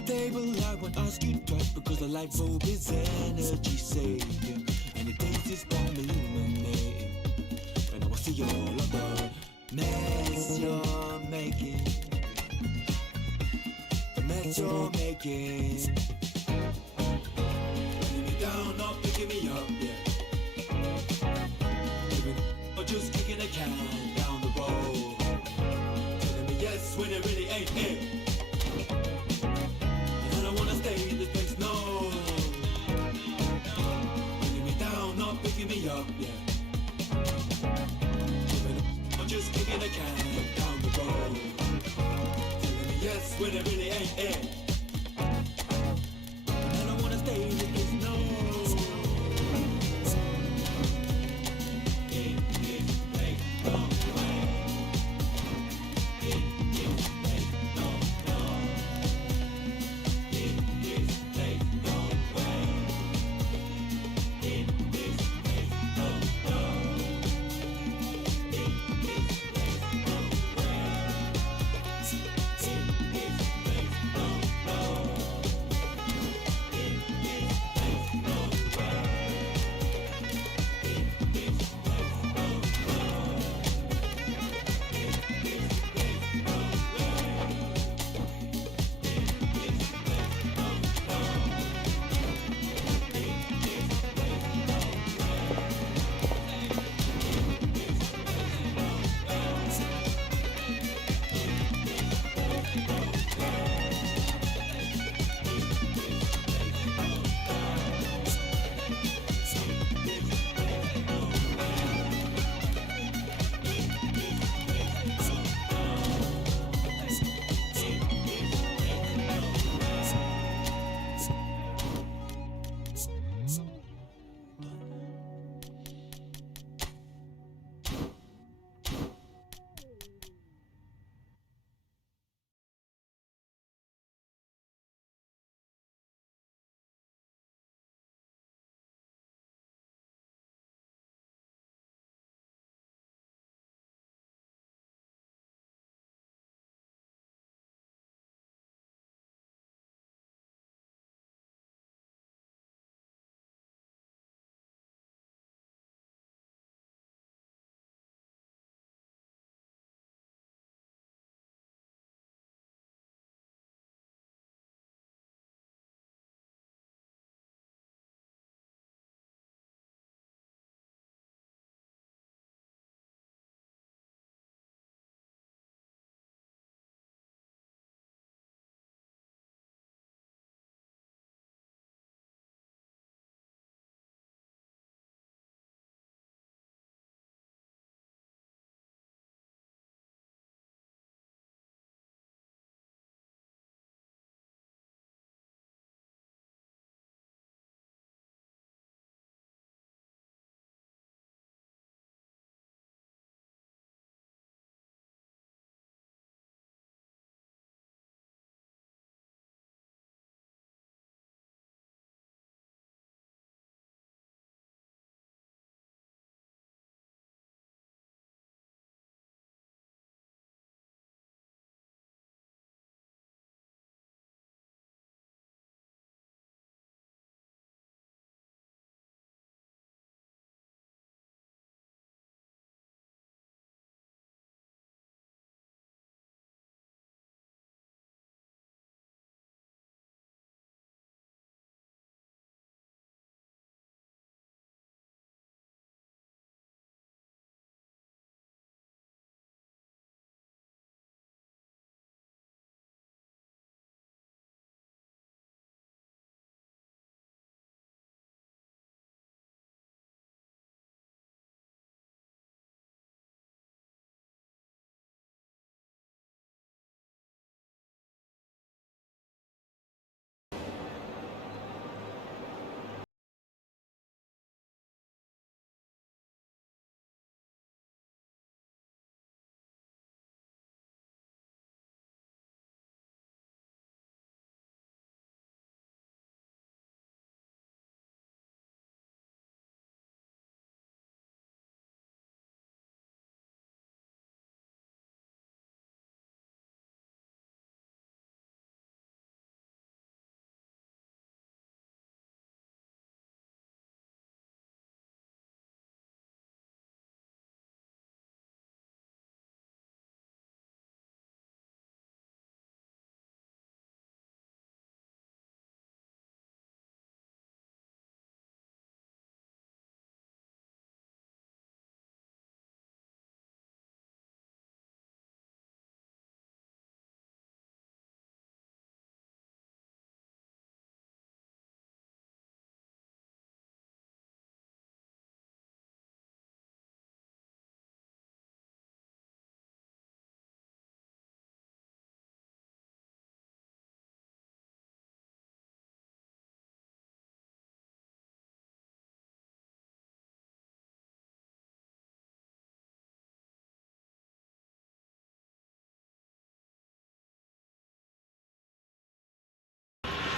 Table, I won't ask you twice, because the light bulb is energy saving, and it takes this time illuminating. And I will see all of the mess you're making, the mess you're making. Putting me down, not picking me up, yeah. Or just kicking a can down the road, telling me yes when it really ain't it. Stay in this place, no. Bringing me down, not picking me up, yeah. I'm just kicking a can down the road, telling me yes when it really ain't it. I don't wanna stay in this place, no.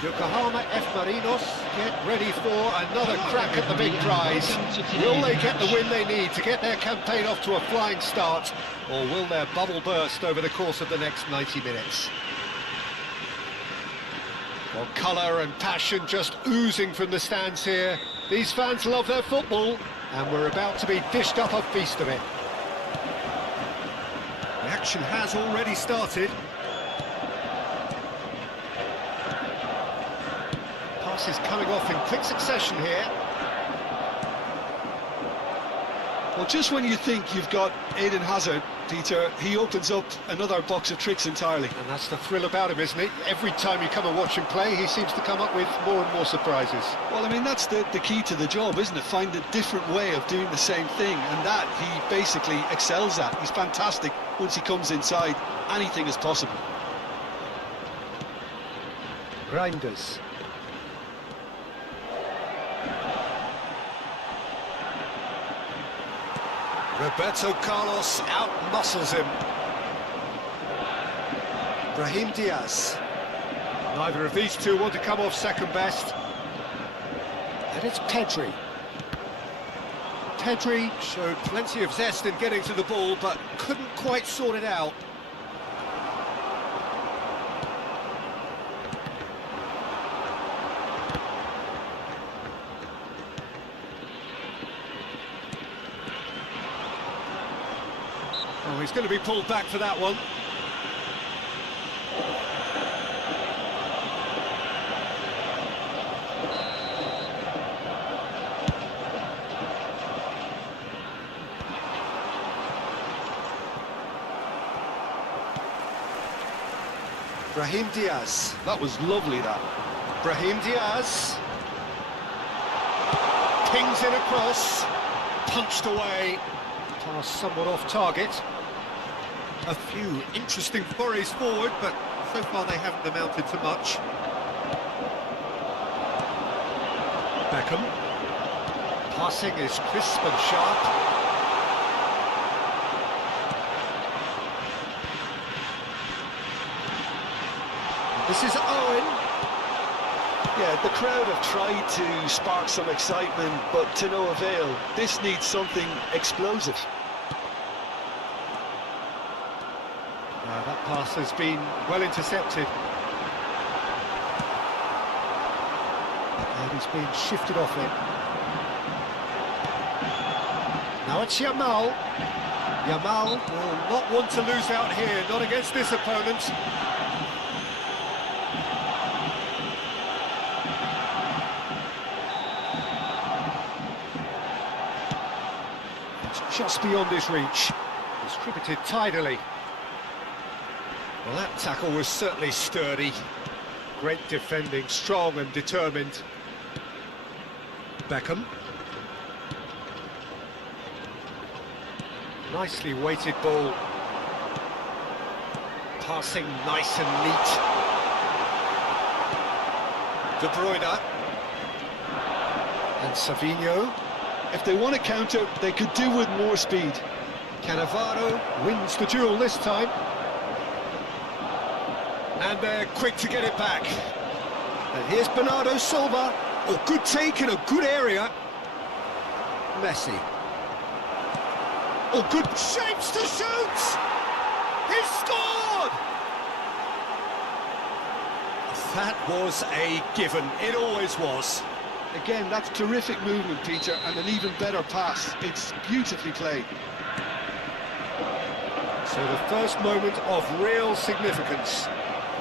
Yokohama F. Marinos get ready for another crack at the big prize. Will they get the win they need to get their campaign off to a flying start, or will their bubble burst over the course of the next 90 minutes? Well, colour and passion just oozing from the stands here. These fans love their football, and we're about to be dished up a feast of it. The action has already started. Passes coming off in quick succession here. Well, just when you think you've got Eden Hazard, Peter, he opens up another box of tricks entirely. And that's the thrill about him, isn't it? Every time you come and watch him play, he seems to come up with more and more surprises. Well, I mean, that's the key to the job, isn't it? Find a different way of doing the same thing, and that he basically excels at. He's fantastic once he comes inside. Anything is possible. Grinders. Roberto Carlos out-muscles him. Brahim Diaz. Neither of these two want to come off second best. And it's Pedri. Pedri showed plenty of zest in getting to the ball, but couldn't quite sort it out. Oh, he's going to be pulled back for that one. Brahim Diaz. That was lovely, that. Brahim Diaz. Pings in across. Punched away. Pass somewhat off target. A few interesting forays forward, but so far they haven't amounted to much. Beckham. Passing is crisp and sharp. This is Owen. Yeah, the crowd have tried to spark some excitement, but to no avail. This needs something explosive. That pass has been well intercepted. And he's been shifted off it. Now it's Yamal. Yamal will not want to lose out here, not against this opponent. It's just beyond his reach. Distributed tidily. Well, that tackle was certainly sturdy. Great defending, strong and determined. Beckham. Nicely weighted ball. Passing nice and neat. De Bruyne. And Savinho. If they want to counter, they could do with more speed. Cannavaro wins the duel this time. And they're quick to get it back. And here's Bernardo Silva. Oh, good take in a good area. Messi. Oh, good shapes to shoot! He scored! That was a given. It always was. Again, that's terrific movement, Peter, and an even better pass. It's beautifully played. So the first moment of real significance.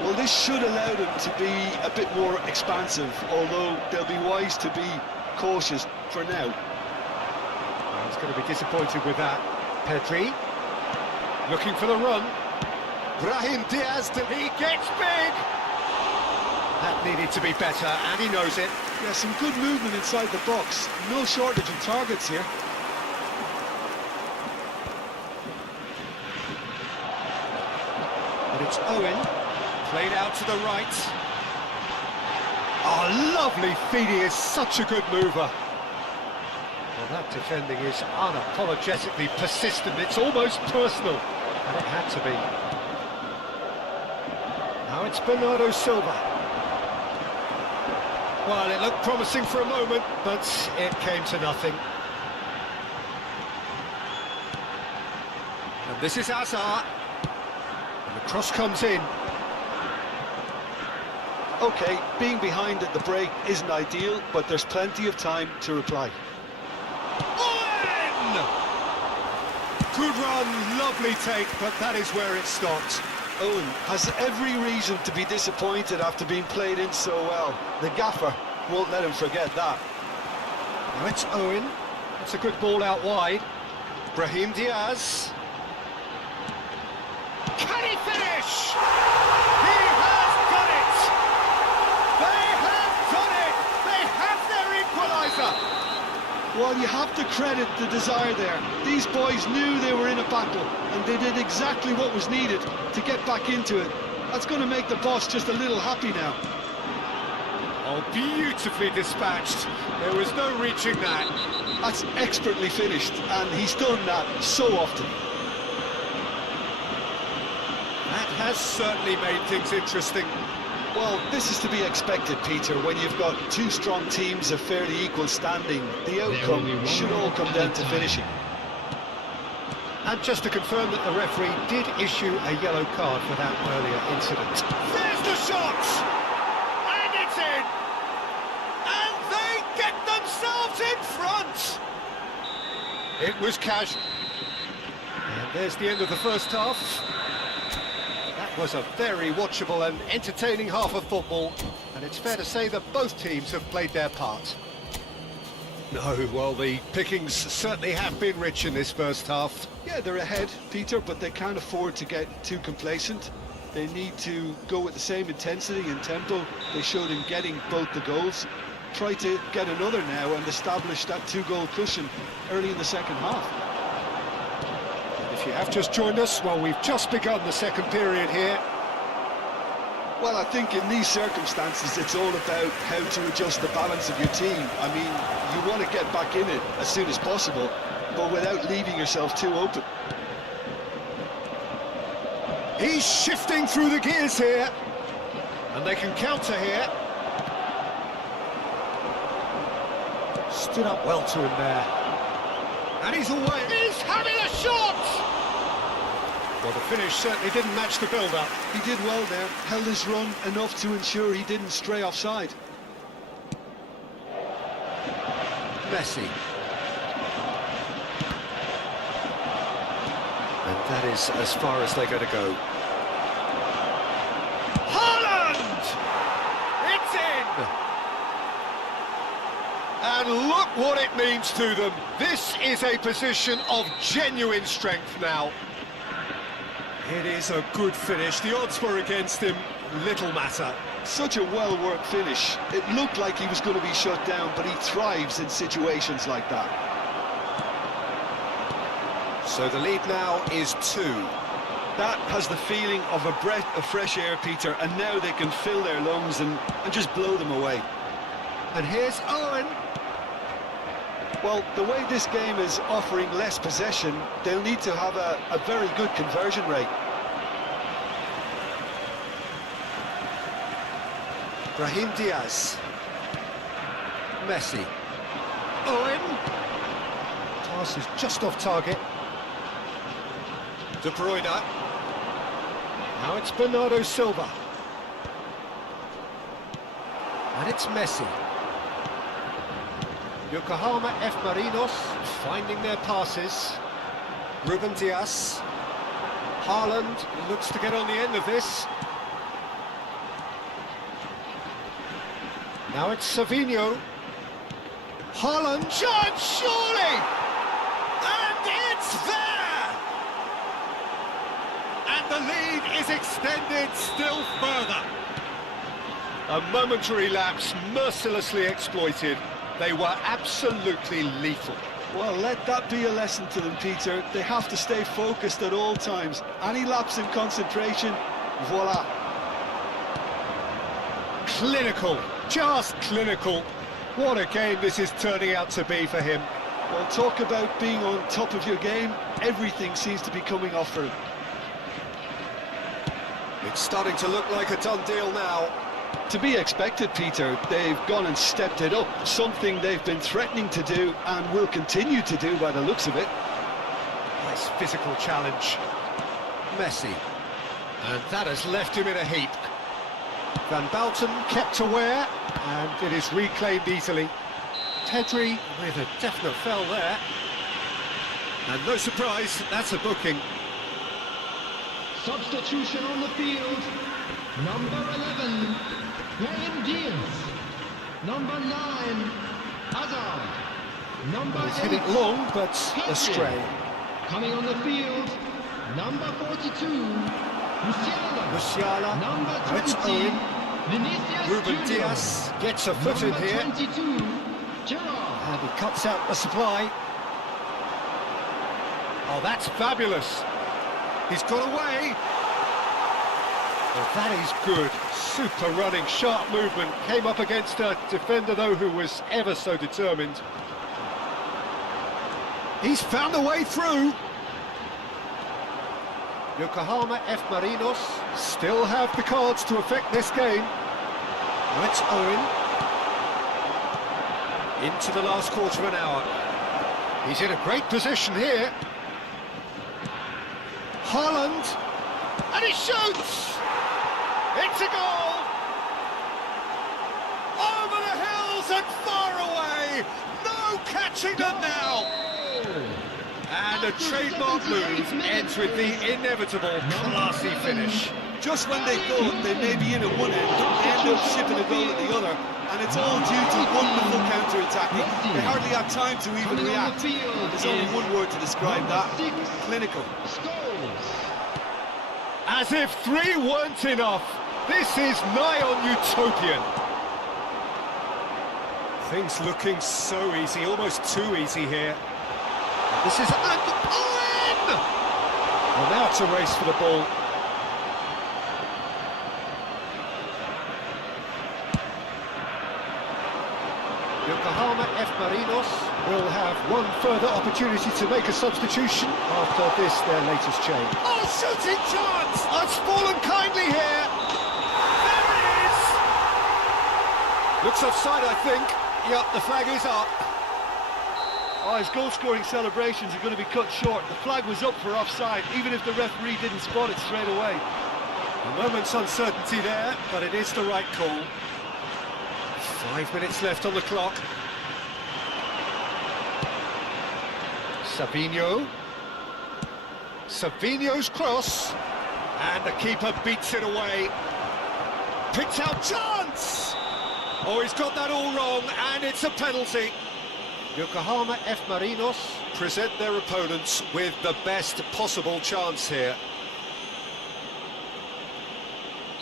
Well, this should allow them to be a bit more expansive, although they'll be wise to be cautious for now. Well, he's going to be disappointed with that. Pedri, looking for the run. Brahim Diaz, he gets big! That needed to be better, and he knows it. Yeah, some good movement inside the box. No shortage of targets here. But it's Owen. Played out to the right. Oh, lovely feed. He is such a good mover. Well, that defending is unapologetically persistent. It's almost personal. And it had to be. Now it's Bernardo Silva. Well, it looked promising for a moment, but it came to nothing. And this is Hazard. And the cross comes in. OK, being behind at the break isn't ideal, but there's plenty of time to reply. Owen! Good run, lovely take, but that is where it stopped. Owen has every reason to be disappointed after being played in so well. The gaffer won't let him forget that. Now it's Owen. It's a good ball out wide. Brahim Diaz. Can he finish? He has done it! They have done it! They have their equaliser! Well, you have to credit the desire there. These boys knew they were in a battle, and they did exactly what was needed to get back into it. That's going to make the boss just a little happy now. Oh, beautifully dispatched. There was no reaching that. That's expertly finished, and he's done that so often. That has certainly made things interesting. Well, this is to be expected, Peter, when you've got two strong teams of fairly equal standing. The outcome should all come down to finishing. And just to confirm that the referee did issue a yellow card for that earlier incident. There's the shot! And it's in! And they get themselves in front! It was casual. And there's the end of the first half. That was a very watchable and entertaining half of football, and it's fair to say that both teams have played their part. No, well, the pickings certainly have been rich in this first half. Yeah, they're ahead, Peter, but they can't afford to get too complacent. They need to go with the same intensity and tempo they showed in getting both the goals. Try to get another now and establish that two-goal cushion early in the second half. If you have just joined us, well, we've just begun the second period here. Well, I think in these circumstances, it's all about how to adjust the balance of your team. I mean, you want to get back in it as soon as possible, but without leaving yourself too open. He's shifting through the gears here, and they can counter here. Stood up well to him there. And he's away. He's having a shot! Well, the finish certainly didn't match the build-up. He did well there, held his run enough to ensure he didn't stray offside. Messi. And that is as far as they're going to go. Haaland! It's in! And look what it means to them. This is a position of genuine strength now. It is a good finish. The odds were against him. Little matter. Such a well-worked finish. It looked like he was going to be shut down, but he thrives in situations like that. So the lead now is 2. That has the feeling of a breath of fresh air, Peter, and now they can fill their lungs and just blow them away. And here's Owen. Well, the way this game is offering less possession, they'll need to have a very good conversion rate. Brahim Diaz. Messi. Owen. Pass is just off target. De Bruyne. Now it's Bernardo Silva. And it's Messi. Yokohama F. Marinos finding their passes. Ruben Diaz. Haaland looks to get on the end of this. Now it's Savinho. Haaland, shot, surely! And it's there! And the lead is extended still further. A momentary lapse mercilessly exploited. They were absolutely lethal. Well, let that be a lesson to them, Peter. They have to stay focused at all times. Any lapse in concentration, voila. Clinical, just clinical. What a game this is turning out to be for him. Well, talk about being on top of your game. Everything seems to be coming off for him. It's starting to look like a done deal now. To be expected, Peter. They've gone and stepped it up, something they've been threatening to do and will continue to do by the looks of it. Nice physical challenge. Messi. And that has left him in a heap. Van Balten kept aware, and it is reclaimed easily. Pedri with a definite foul there. And no surprise, that's a booking. Substitution on the field. Number 11, Brahim Diaz. Number 9, Hazard. Number He's 8, hit it long, but Pedri. astray. Coming on the field, number 42, Musiala. Number Now it's 20, Owen. Vinicius Ruben Junior. Diaz gets a foot in Number here. 22, Gerrard. And he cuts out the supply. Oh, that's fabulous. He's got away. Oh, that is good. Super running, sharp movement. Came up against a defender, though, who was ever so determined. He's found a way through. Yokohama F. Marinos still have the cards to affect this game. Now it's Owen. Into the last quarter of an hour. He's in a great position here. Haaland. And he shoots! It's a goal! Over the hills and far away! No catching them now! And a trademark move ends with the inevitable classy finish. Just when they thought they may be in at one end, they end up shipping a goal at the other, and it's all due to wonderful counter-attacking. They hardly had time to even react. There's only one word to describe that: clinical. As if 3 weren't enough, this is nigh on utopian. Things looking so easy, almost too easy here. This is and Owen! Well, now it's a race for the ball. Yokohama F. Marinos will have one further opportunity to make a substitution after this, their latest change. Oh, shooting chance! It's fallen kindly here. There it is! Looks offside, I think. Yep, the flag is up. Oh, his goal-scoring celebrations are going to be cut short. The flag was up for offside, even if the referee didn't spot it straight away. A moment's uncertainty there, but it is the right call. 5 minutes left on the clock. Savinho. Savinho's cross. And the keeper beats it away. Picks out chance! Oh, he's got that all wrong, and it's a penalty. Yokohama F. Marinos present their opponents with the best possible chance here.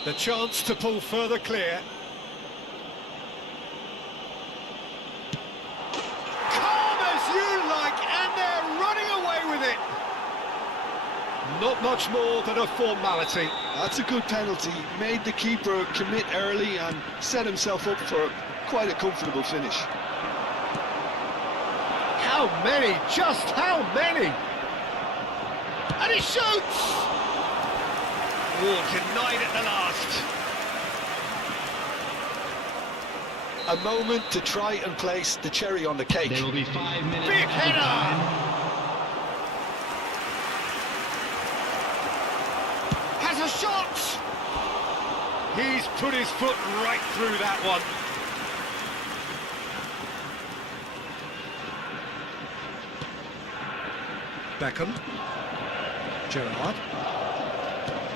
The chance to pull further clear. Calm as you like, and they're running away with it. Not much more than a formality. That's a good penalty. Made the keeper commit early and set himself up for quite a comfortable finish. How many? Just how many? And he shoots! Oh, denied at the last. A moment to try and place the cherry on the cake. There will be 5 minutes. Big header! Has a shot! He's put his foot right through that one. Beckham. Gerrard.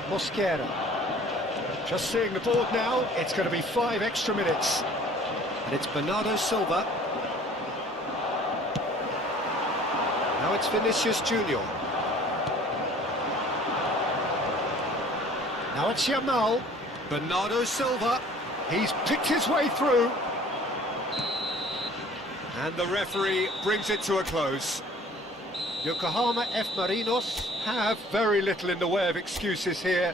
Mosquera. Just seeing the board now, it's going to be 5 extra minutes. And it's Bernardo Silva. Now it's Vinicius Junior. Now it's Yamal. Bernardo Silva. He's picked his way through. And the referee brings it to a close. Yokohama F. Marinos have very little in the way of excuses here.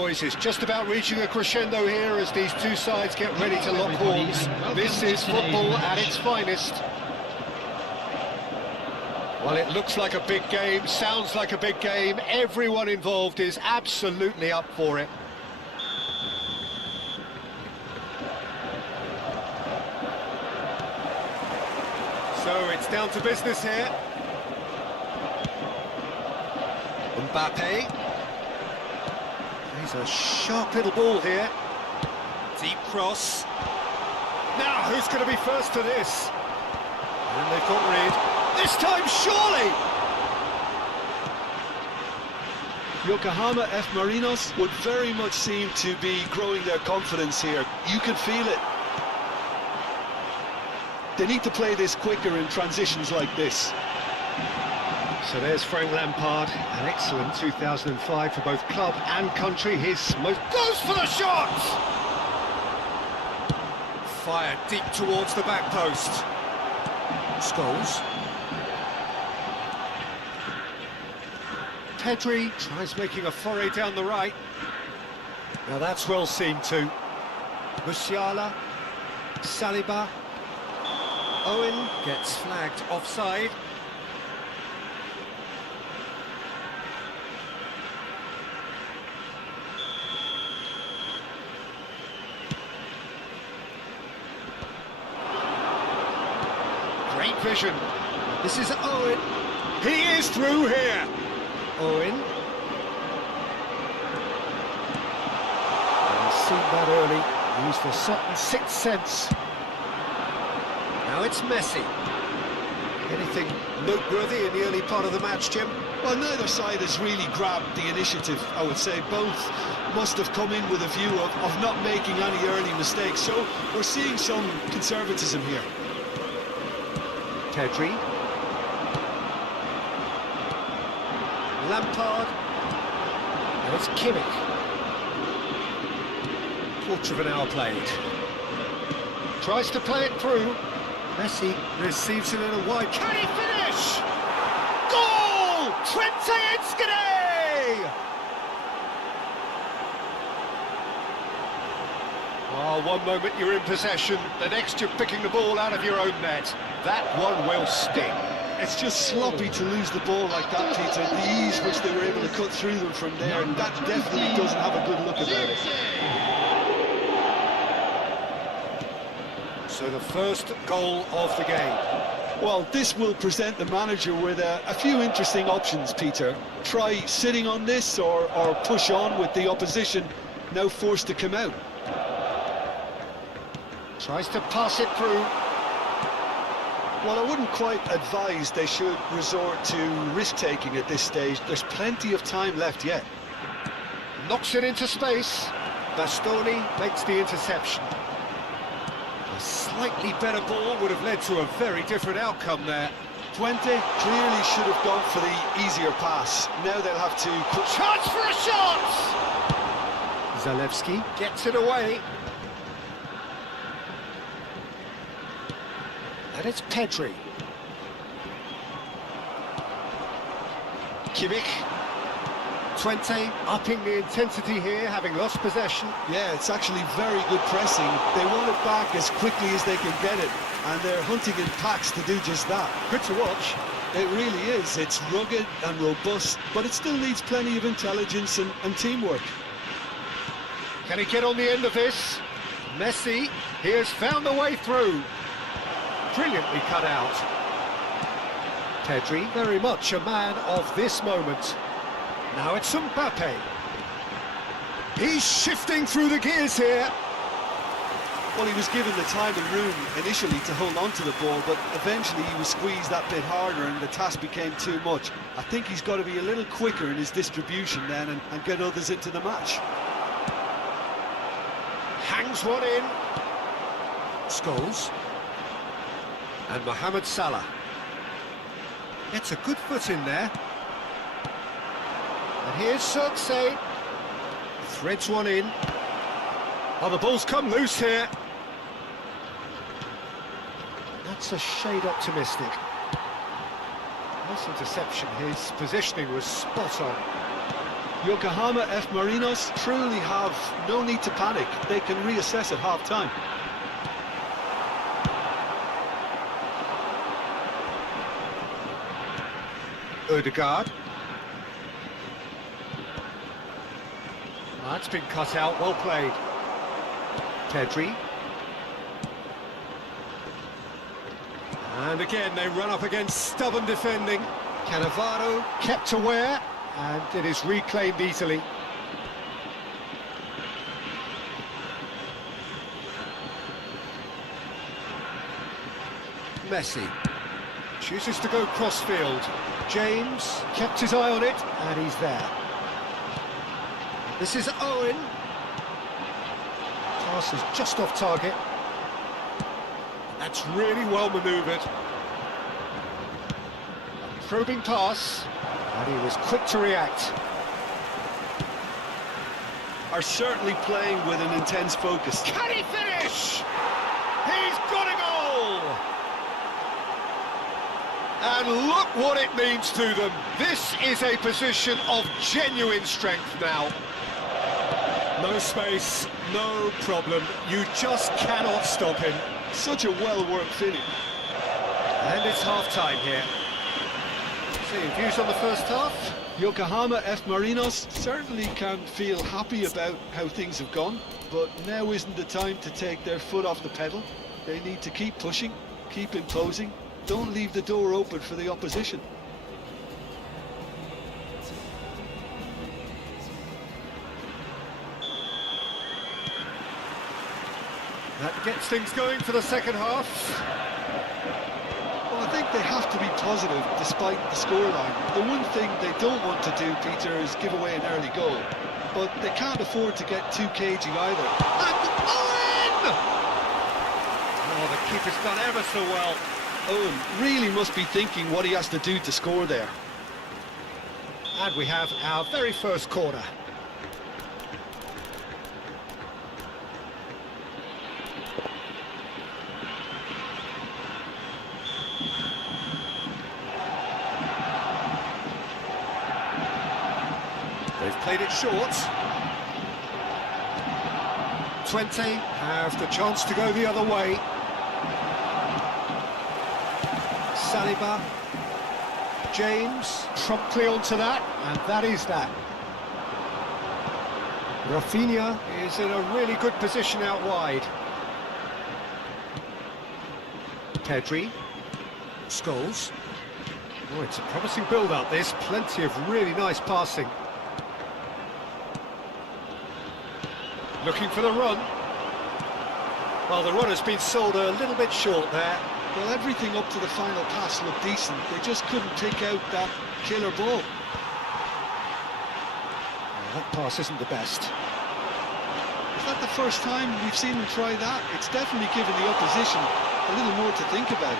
noise is just about reaching a crescendo here as these two sides get ready to lock horns. This is football at its finest. Well, it looks like a big game, sounds like a big game. Everyone involved is absolutely up for it. So it's down to business here. Mbappe. He's a sharp little ball here. Deep cross. Now, who's going to be first to this? And they've got rid. This time, surely! Yokohama F. Marinos would very much seem to be growing their confidence here. You can feel it. They need to play this quicker in transitions like this. So there's Frank Lampard, an excellent 2005 for both club and country. His most goes for the shot! Fired deep towards the back post. Scholes. Pedri tries making a foray down the right. Now that's well seen too. Musiala, Saliba. Owen gets flagged offside. Great vision. This is Owen. He is through here. Owen. And he's seen that early. Used the certain sixth sense. Now it's Messi. Anything noteworthy in the early part of the match, Jim? Well, neither side has really grabbed the initiative, I would say. Both must have come in with a view of not making any early mistakes. So we're seeing some conservatism here. Pedri. Lampard. And it's Kimmich. Quarter of an hour played. Tries to play it through. Messi receives it in a wide. Can he finish? Goal! Trente Inskene! Oh, one moment you're in possession, the next you're picking the ball out of your own net. That one will sting. It's just sloppy to lose the ball like that, Peter. The ease which they were able to cut through them from there, and that definitely doesn't have a good look about it. So the first goal of the game. Well, this will present the manager with a few interesting options, Peter. Try sitting on this or push on with the opposition now forced to come out. Tries to pass it through. Well, I wouldn't quite advise they should resort to risk-taking at this stage. There's plenty of time left yet. Knocks it into space. Bastoni makes the interception. A slightly better ball would have led to a very different outcome there. Twente clearly should have gone for the easier pass. Now they'll have to... Chance for a shot! Zalewski gets it away. And it's Pedri. Kimmich. Twente upping the intensity here, having lost possession. Yeah, it's actually very good pressing. They want it back as quickly as they can get it, and they're hunting in packs to do just that. Good to watch. It really is. It's rugged and robust, but it still needs plenty of intelligence and teamwork. Can he get on the end of this? Messi, he has found a way through. Brilliantly cut out. Pedri, very much a man of this moment. Now it's Mbappe. He's shifting through the gears here. Well, he was given the time and room initially to hold on to the ball, but eventually he was squeezed that bit harder and the task became too much. I think he's got to be a little quicker in his distribution then and get others into the match. Hangs one in. Scholes. And Mohamed Salah. Gets a good foot in there. And here's Circe. Threads one in. Oh, the ball's come loose here. That's a shade optimistic. Nice interception. His positioning was spot on. Yokohama F. Marinos truly have no need to panic. They can reassess at half-time. Ødegaard. That's been cut out, well played. Pedri. And again, they run up against stubborn defending. Cannavaro kept aware, and it is reclaimed easily. Messi chooses to go crossfield. James kept his eye on it, and he's there. This is Owen. Pass is just off target. That's really well manoeuvred. Probing pass, and he was quick to react. Are certainly playing with an intense focus. Can he finish? He's got a goal! And look what it means to them. This is a position of genuine strength now. No space, no problem. You just cannot stop him. Such a well-worked finish. And it's half-time here. See, views on the first half? Yokohama F. Marinos certainly can feel happy about how things have gone, but now isn't the time to take their foot off the pedal. They need to keep pushing, keep imposing, don't leave the door open for the opposition. That gets things going for the second half. Well, I think they have to be positive despite the scoreline. The one thing they don't want to do, Peter, is give away an early goal. But they can't afford to get too cagey either. And Owen! Oh, the keeper's done ever so well. Owen really must be thinking what he has to do to score there. And we have our very first corner. They've played it short. 20 have the chance to go the other way. Saliba. James promptly onto that, and that is that. Rafinha is in a really good position out wide. Pedri. Scholes. Oh, it's a promising build-up, this. Plenty of really nice passing. Looking for the run. Well, the run has been sold a little bit short there. Well, everything up to the final pass looked decent. They just couldn't take out that killer ball. Well, that pass isn't the best. Is that the first time we've seen them try that? It's definitely given the opposition a little more to think about.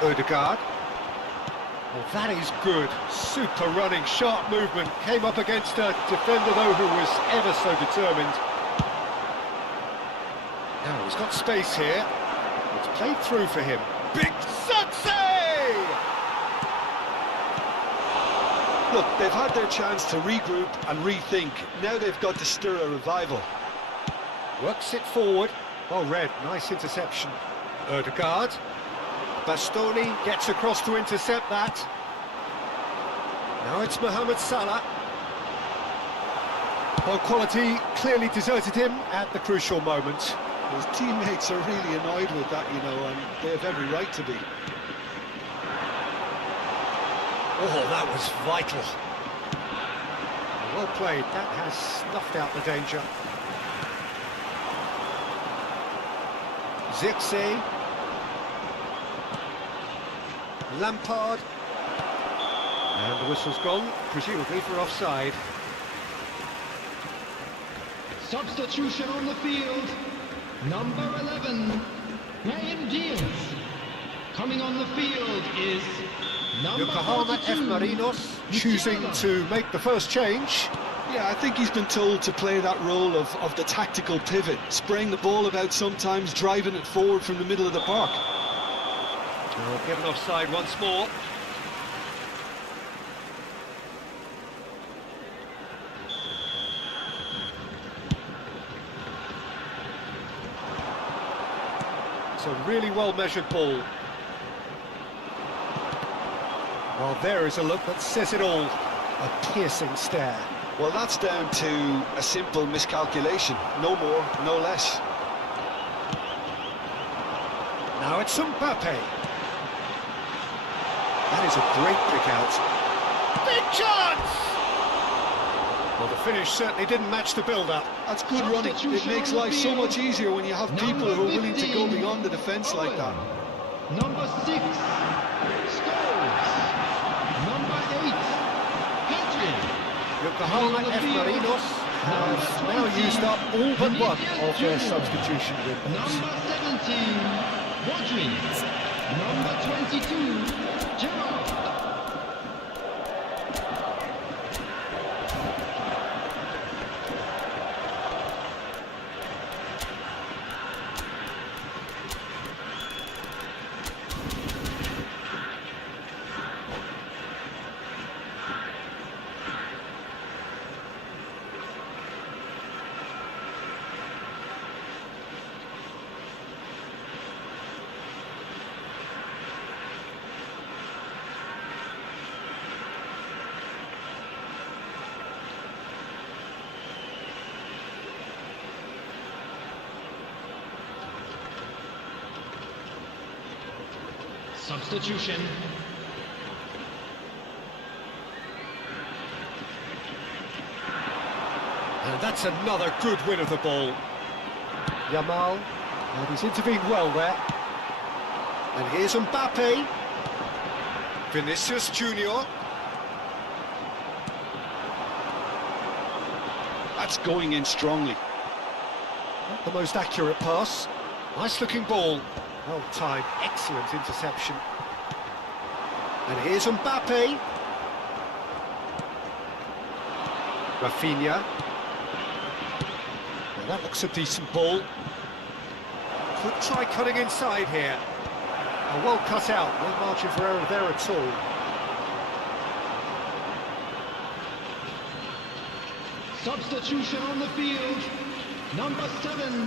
Ødegaard. Well, that is good. Super running, sharp movement. Came up against a defender, though, who was ever so determined. Now, he's got space here. It's played through for him. Big Sunsay! Look, they've had their chance to regroup and rethink. Now they've got to stir a revival. Works it forward. Oh, Red, nice interception. Ødegaard. Bastoni gets across to intercept that. Now it's Mohamed Salah. Well, quality clearly deserted him at the crucial moment. His teammates are really annoyed with that, you know, and they have every right to be. Oh, that was vital. Well played. That has snuffed out the danger. Zirkzee. Lampard. And the whistle's gone, presumably for offside. Substitution on the field. Number 11, Brahim Diaz. Coming on the field is number Yokohama F. 42, Marinos choosing Gutiérrez. to make the first change. Yeah, I think he's been told to play that role of the tactical pivot, spraying the ball about sometimes, driving it forward from the middle of the park. Oh, given offside once more. It's a really well-measured ball. Well, there is a look that says it all. A piercing stare. Well, that's down to a simple miscalculation. No more, no less. Now it's Mbappe. That is a great pick out. Big chance! Well, the finish certainly didn't match the build-up. That's good running. It makes life so much easier when you have people who are willing to go beyond the defence like that. Number 6 scores. Number 8 Pedri. Yokohama F. Marinos have now used up all but one of their substitution windows. Number 17 Rodri. Number 22 Gerrard. Substitution. And that's another good win of the ball. Yamal, and he's intervened well there. And here's Mbappe. Vinicius Junior. That's going in strongly. Not the most accurate pass. Nice looking ball. Well timed, excellent interception. And here's Mbappe. Rafinha. Well, that looks a decent ball. Could try cutting inside here. Well cut out, no margin for error there at all. Substitution on the field. Number 7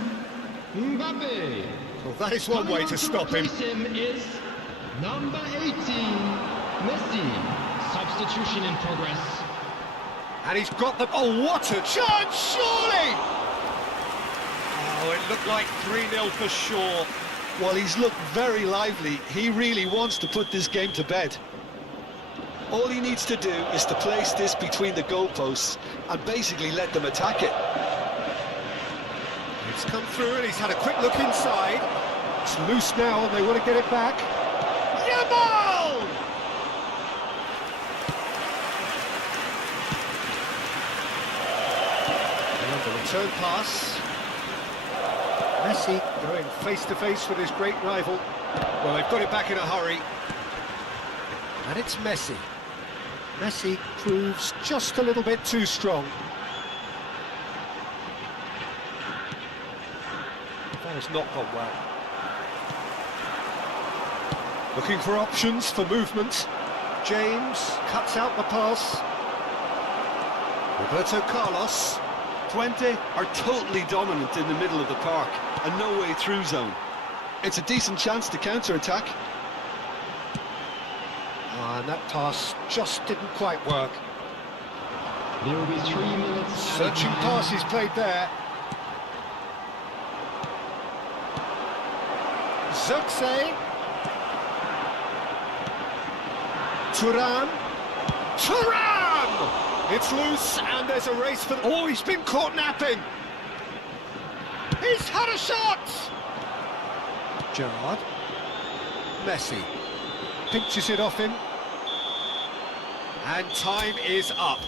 Mbappe. Well, that is one way to stop him. Replace him is number 18 Messi. Substitution in progress. And he's got the... Oh, what a chance, surely! Oh, it looked like 3-0 for sure. Well, he's looked very lively. He really wants to put this game to bed. All he needs to do is to place this between the goalposts and basically let them attack it. It's come through and he's had a quick look inside. It's loose now and they want to get it back. Yamal! And the return pass. Messi going face-to-face with his great rival. Well, they've got it back in a hurry. And it's Messi. Messi proves just a little bit too strong. That has not gone well. Looking for options for movement. James cuts out the pass. Roberto Carlos. Twente are totally dominant in the middle of the park and no way through zone. It's a decent chance to counter-attack. And that pass just didn't quite work. There will be 3 minutes. Searching pass is played there. Zirkzee. Thuram. Thuram! It's loose and there's a race for... Oh, he's been caught napping. He's had a shot! Gerrard. Messi. Pinches it off him. And time is up.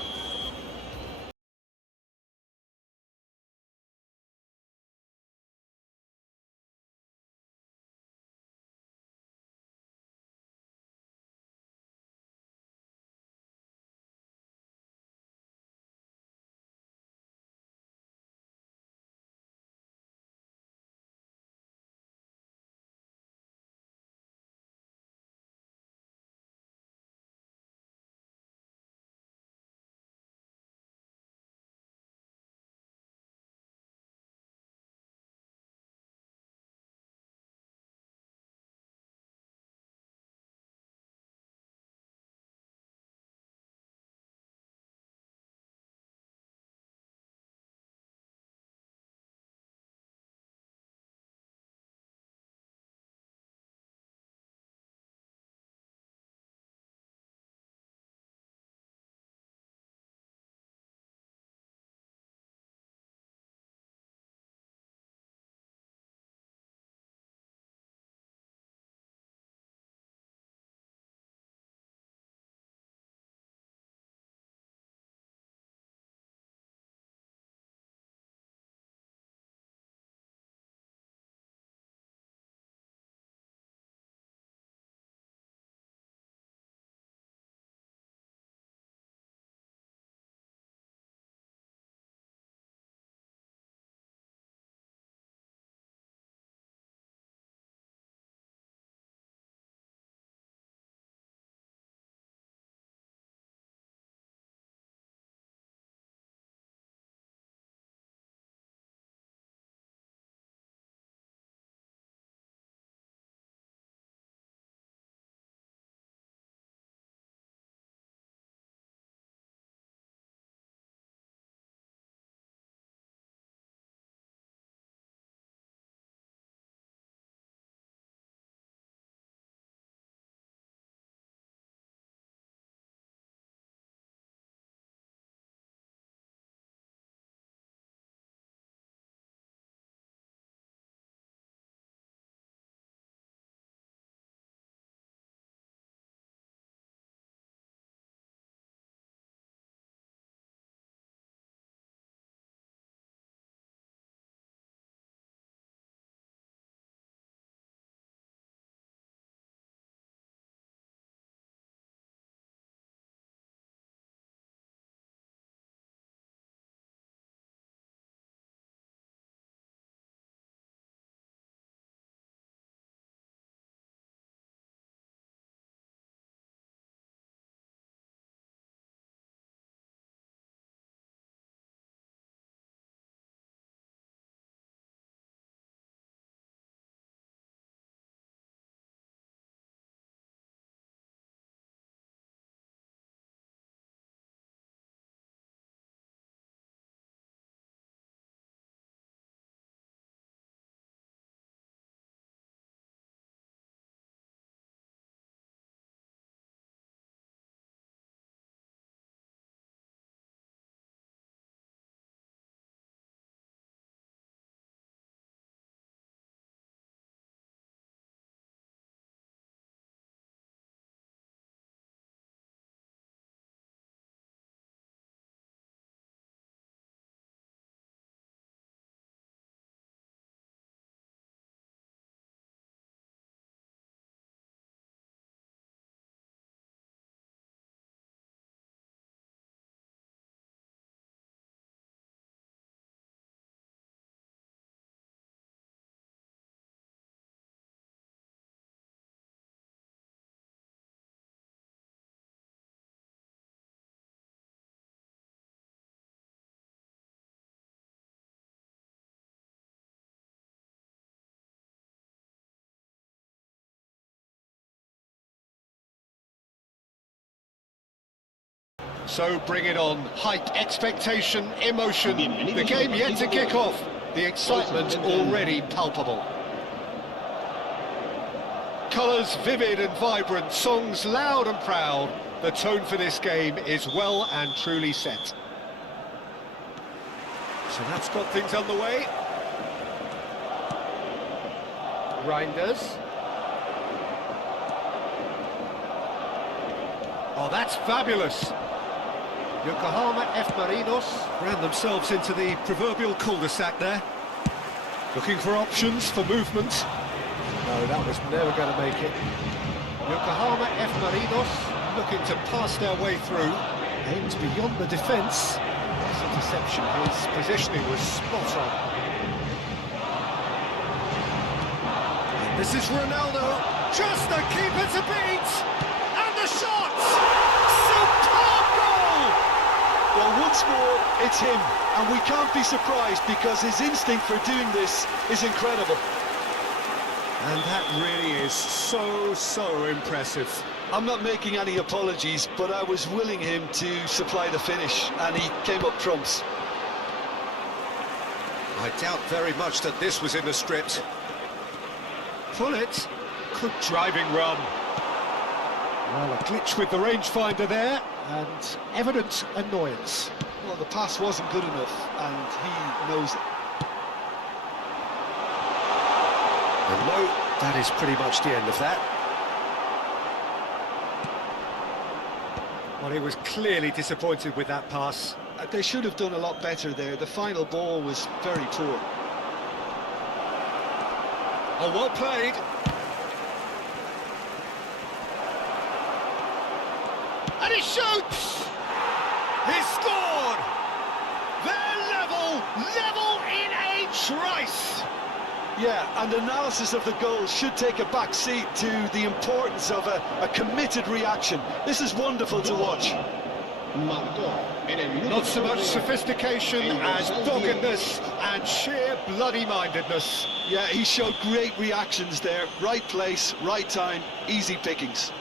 So bring it on. Height, expectation, emotion. The game yet to kick off. The excitement already palpable. Colours vivid and vibrant, songs loud and proud. The tone for this game is well and truly set. So that's got things underway. Reinders. Oh, that's fabulous. Yokohama F. Marinos ran themselves into the proverbial cul-de-sac there. Looking for options for movement. No, that was never going to make it. Yokohama F. Marinos looking to pass their way through. Aimed beyond the defence. This interception, his positioning was spot on. And this is Ronaldo. Just the keeper to beat. And the shot! Superb goal! Well, once more, it's him, and we can't be surprised because his instinct for doing this is incredible. And that really is so impressive. I'm not making any apologies, but I was willing him to supply the finish, and he came up trumps. I doubt very much that this was in the script. Pull it. Good driving run. Well, a glitch with the rangefinder there, and evident annoyance. Well, the pass wasn't good enough, and he knows it. And no, that is pretty much the end of that. Well, he was clearly disappointed with that pass. They should have done a lot better there. The final ball was very poor. Oh, well played. And he shoots! He scored! They're level in a trice! Yeah, and analysis of the goal should take a back seat to the importance of a committed reaction. This is wonderful to watch. Not so much sophistication as doggedness and sheer bloody-mindedness. Yeah, he showed great reactions there. Right place, right time, easy pickings.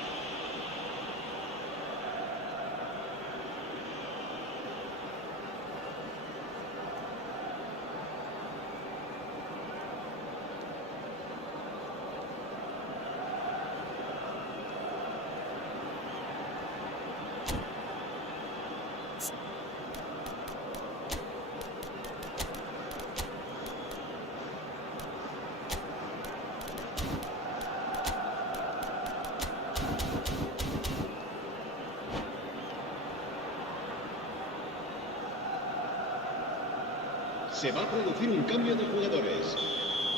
Se va a producir un cambio de jugadores.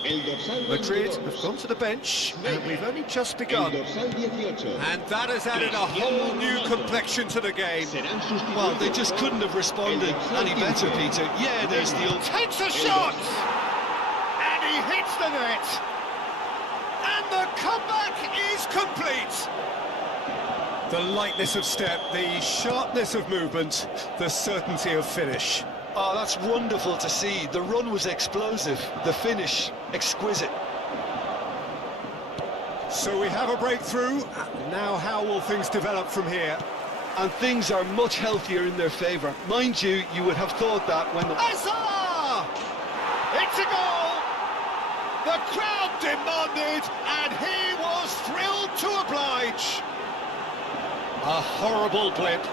El dorsal Madrid 22, have gone to the bench, and we've only just el begun. dorsal 18. And that has added a whole new complexion to the game. Serán sustituidos Well, they just por couldn't have responded any better, Peter. Yeah, there's the old... Takes a shot! And he hits the net! And the comeback is complete! The lightness of step, the sharpness of movement, the certainty of finish. Oh, that's wonderful to see. The run was explosive, the finish exquisite. So we have a breakthrough. Now how will things develop from here? And things are much healthier in their favour. Mind you, you would have thought that when the... Azar! It's a goal! The crowd demanded, and he was thrilled to oblige. A horrible blip,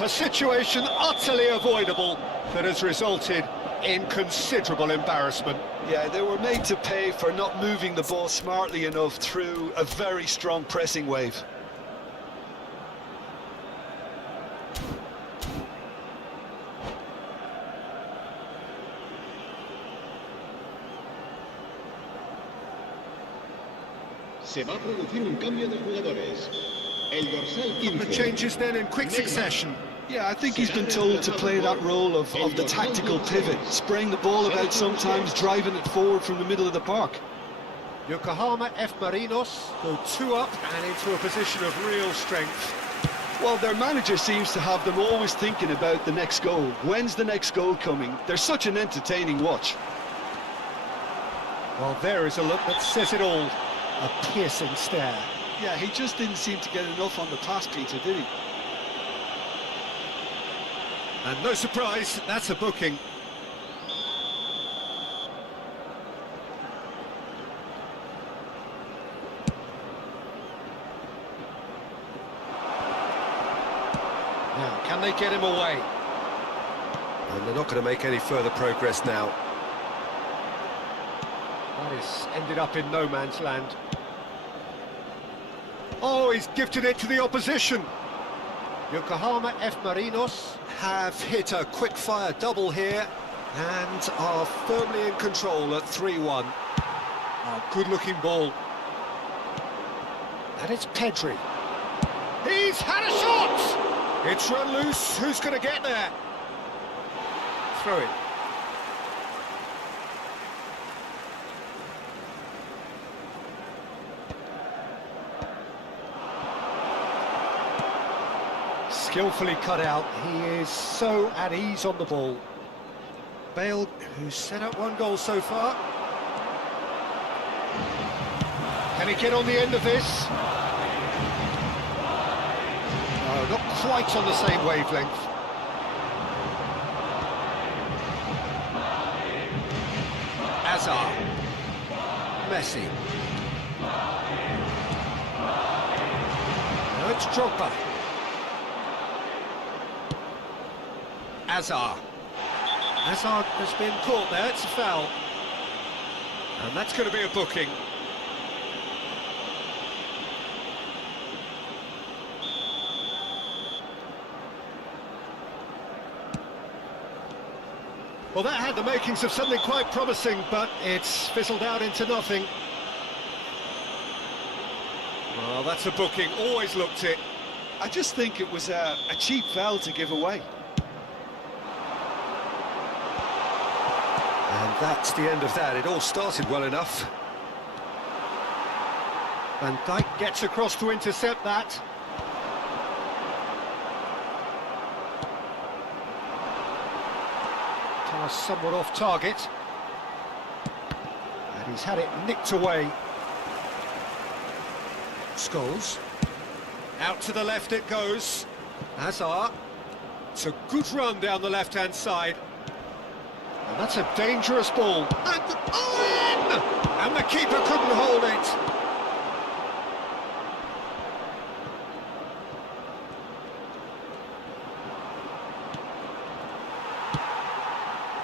a situation utterly avoidable that has resulted in considerable embarrassment. Yeah, they were made to pay for not moving the ball smartly enough through a very strong pressing wave. Se va a producir un cambio de jugadores. El dorsal The 15. changes then in quick succession. Yeah, I think he's been told to play that role of the tactical pivot, spraying the ball about sometimes, driving it forward from the middle of the park. Yokohama F. Marinos go 2 up and into a position of real strength. Well, their manager seems to have them always thinking about the next goal. When's the next goal coming? They're such an entertaining watch. Well, there is a look that says it all. A piercing stare. Yeah, he just didn't seem to get enough on the pass, Peter, did he? And no surprise, that's a booking. Now, can they get him away? And they're not going to make any further progress now. That is ended up in no man's land. Oh, he's gifted it to the opposition. Yokohama F. Marinos have hit a quick-fire double here and are firmly in control at 3-1. Oh, good-looking ball. And it's Pedri. He's had a shot! It's run loose. Who's going to get there? Throw it. Skillfully cut out. He is so at ease on the ball. Bale, who's set up one goal so far. Can he get on the end of this? No, not quite on the same wavelength. Hazard. Messi. Now it's Drogba. Hazard. Hazard has been caught there, it's a foul. And that's going to be a booking. Well, that had the makings of something quite promising, but it's fizzled out into nothing. Well, that's a booking, always looked it. I just think it was a cheap foul to give away. And that's the end of that. It all started well enough. Van Dijk gets across to intercept that. Somewhat off target. And he's had it nicked away. Scholes. Out to the left it goes. Hazard. It's a good run down the left-hand side. And that's a dangerous ball. And in! And the keeper couldn't hold it.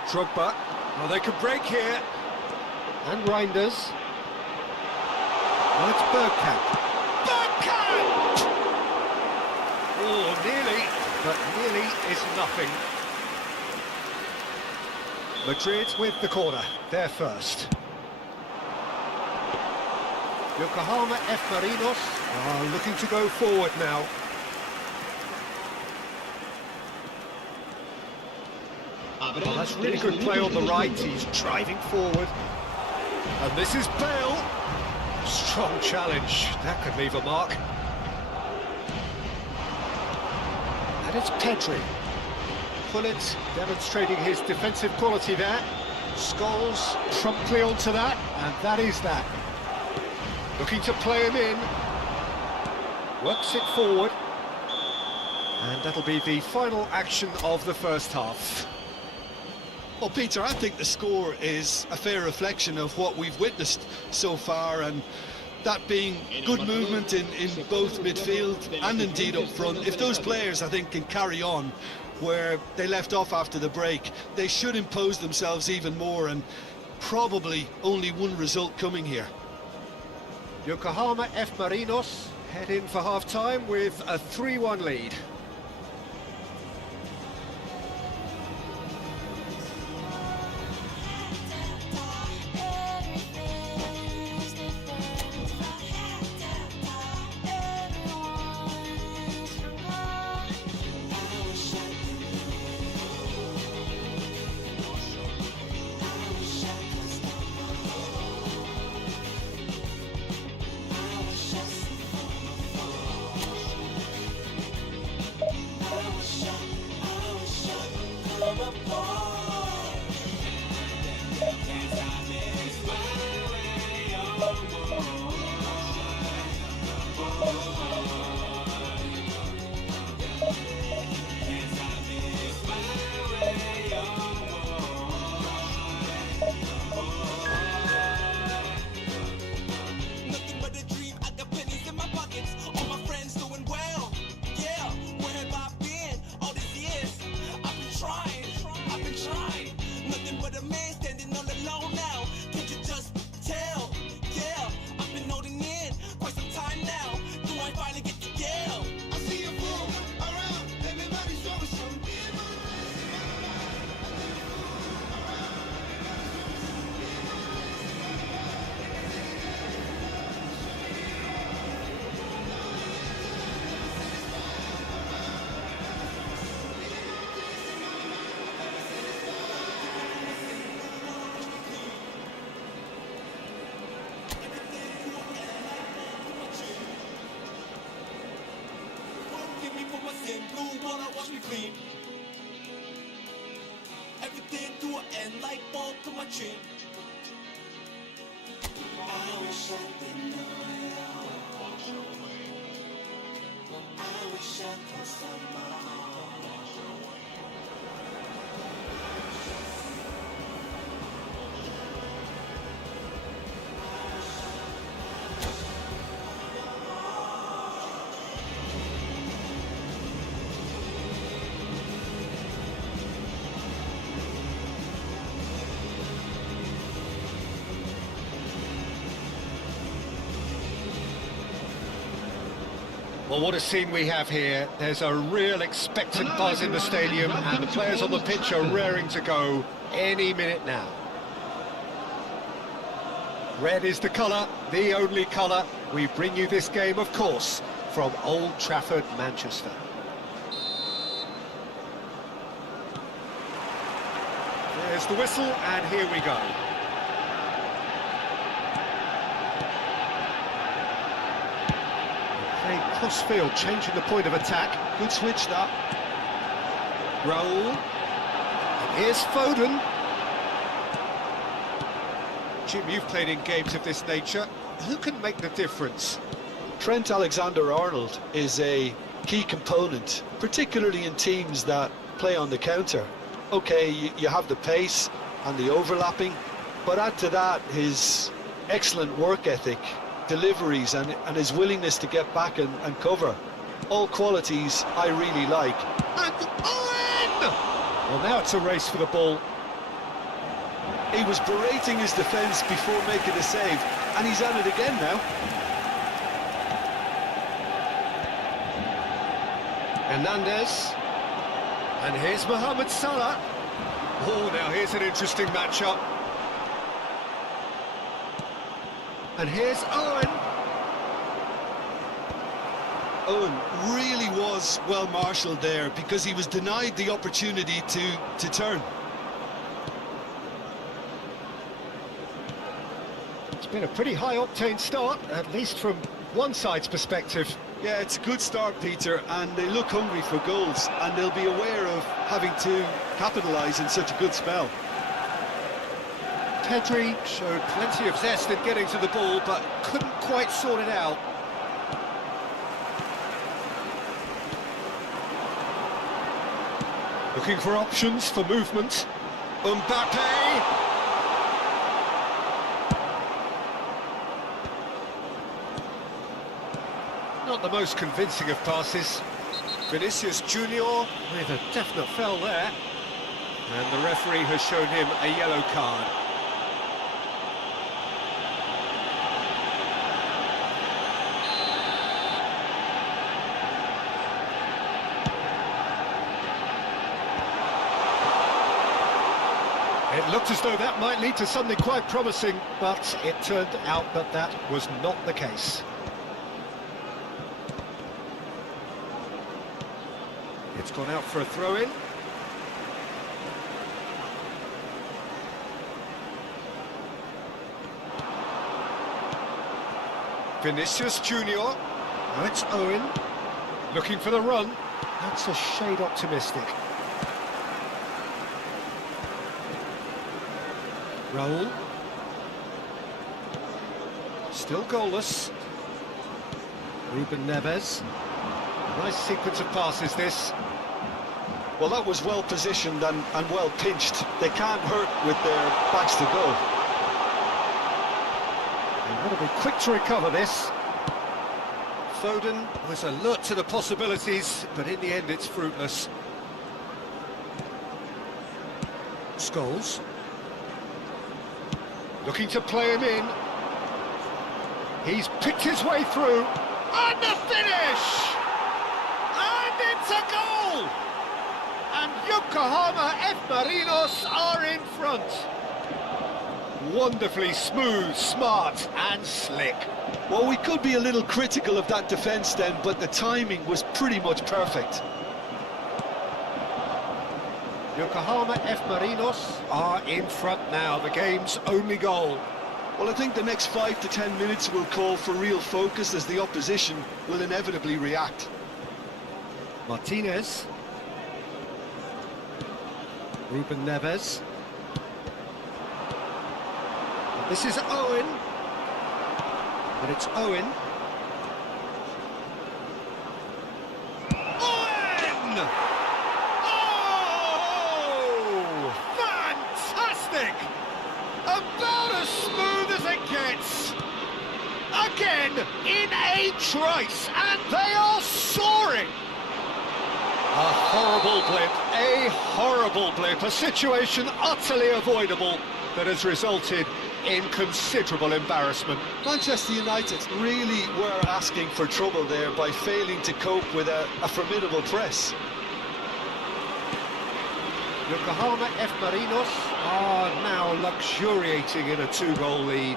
Drogba. Well, they could break here. And Reinders. Well, it's Bergkamp. Bergkamp! Oh, nearly, but nearly is nothing. Madrid with the corner, they're first. Yokohama F. Marinos are looking to go forward now. Well, that's really good play on the right, he's driving forward. And this is Bale. Strong challenge, that could leave a mark. And it's Pedri. Pullet demonstrating his defensive quality there. Scholes promptly onto that, and that is that. Looking to play him in. Works it forward. And that'll be the final action of the first half. Well, Peter, I think the score is a fair reflection of what we've witnessed so far, and that being good movement in both midfield and indeed up front. If those players, I think, can carry on where they left off after the break, they should impose themselves even more, and probably only one result coming here. Yokohama F. Marinos head in for half-time with a 3-1 lead. ball, I wash me clean. Everything to an end like ball to my chin. I wish I didn't know it all. I wish I could stop my heart. Well, what a scene we have here. There's a real expectant buzz in the stadium, and the players on the pitch are raring to go any minute now. Red is the colour, the only colour. We bring you this game, of course, from Old Trafford, Manchester. There's the whistle, and here we go. Playing cross-field, changing the point of attack. Good switch, that. Raul. And here's Foden. Jim, you've played in games of this nature. Who can make the difference? Trent Alexander-Arnold is a key component, particularly in teams that play on the counter. Okay, you have the pace and the overlapping, but add to that his excellent work ethic, deliveries and his willingness to get back and cover. All qualities I really like. And Owen! Well, now it's a race for the ball. He was berating his defence before making the save, and he's at it again now. Hernandez. And here's Mohamed Salah. Oh, now here's an interesting matchup. And here's Owen. Owen really was well marshalled there because he was denied the opportunity to turn. It's been a pretty high-octane start, at least from one side's perspective. Yeah, it's a good start, Peter, and they look hungry for goals, and they'll be aware of having to capitalise in such a good spell. Pedri showed plenty of zest in getting to the ball, but couldn't quite sort it out. Looking for options for movement. Mbappe! Not the most convincing of passes. Vinicius Junior with a definite foul there. And the referee has shown him a yellow card. It looked as though that might lead to something quite promising, but it turned out that that was not the case. It's gone out for a throw-in. Vinicius Junior. Now it's Owen. Looking for the run. That's a shade optimistic. Raul. Still goalless. Ruben Neves. Nice sequence of passes, this. Well, that was well positioned and well pinched. They can't hurt with their backs to go. They've got to be quick to recover this. Foden was alert to the possibilities, but in the end it's fruitless. Scholes. Looking to play him in. He's picked his way through. And the finish! And it's a goal! And Yokohama F. Marinos are in front. Wonderfully smooth, smart and slick. Well, we could be a little critical of that defence then, but the timing was pretty much perfect. Yokohama F. Marinos are in front now, the game's only goal. Well, I think the next 5 to 10 minutes will call for real focus as the opposition will inevitably react. Martinez. Ruben Neves. This is Owen. But it's Owen. Owen! Oh! Fantastic! About as smooth as it gets. Again, in a trice, and they are soaring. A horrible blip, a situation utterly avoidable that has resulted in considerable embarrassment. Manchester United really were asking for trouble there by failing to cope with a formidable press. Yokohama F. Marinos are now luxuriating in a 2-goal lead.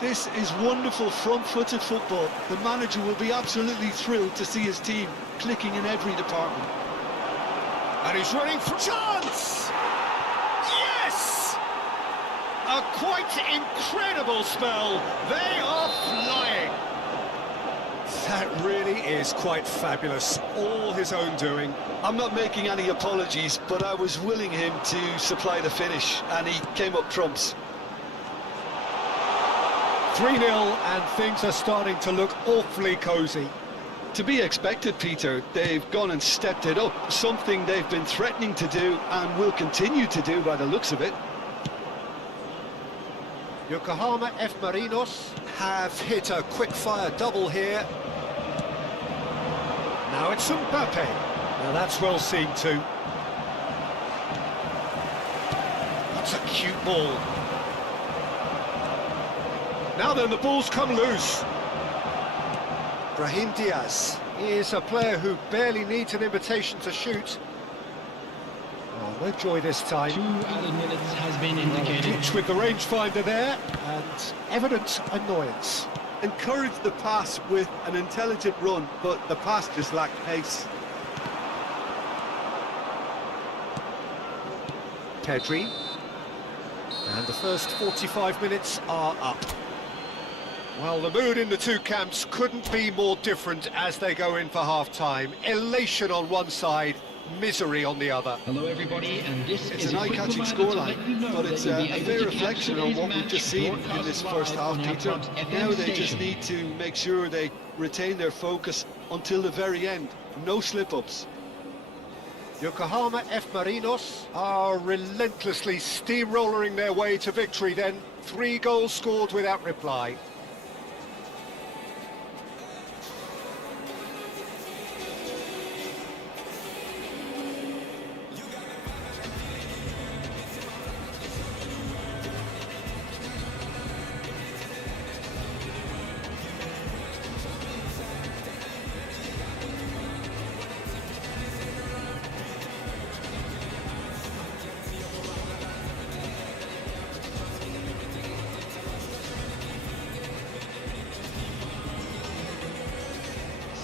This is wonderful front-footed football. The manager will be absolutely thrilled to see his team clicking in every department. And he's running for chance! Yes! A quite incredible spell. They are flying. That really is quite fabulous. All his own doing. I'm not making any apologies, but I was willing him to supply the finish, and he came up trumps. 3-0, and things are starting to look awfully cosy. To be expected, Peter. They've gone and stepped it up, something they've been threatening to do and will continue to do by the looks of it. Yokohama F. Marinos have hit a quick-fire double here. Now it's Mbappe. Now that's well seen too. That's a cute ball. Now then, the ball's come loose. Brahim Diaz is a player who barely needs an invitation to shoot. Oh, no joy this time. 2 added minutes has been indicated. Pitch with the rangefinder there, and evident annoyance. Encouraged the pass with an intelligent run, but the pass just lacked pace. Pedri. And the first 45 minutes are up. Well, the mood in the two camps couldn't be more different as they go in for half-time. Elation on one side, misery on the other. Hello everybody, and this It's is an a quick eye-catching reminder to let you scoreline, know but that it's you'll a be able fair to reflection catch on what today's we've just match seen in broadcast this first live half, on our Peter. club's FM Now they just station. need to make sure they retain their focus until the very end. No slip-ups. Yokohama F. Marinos are relentlessly steamrollering their way to victory then. 3 goals scored without reply.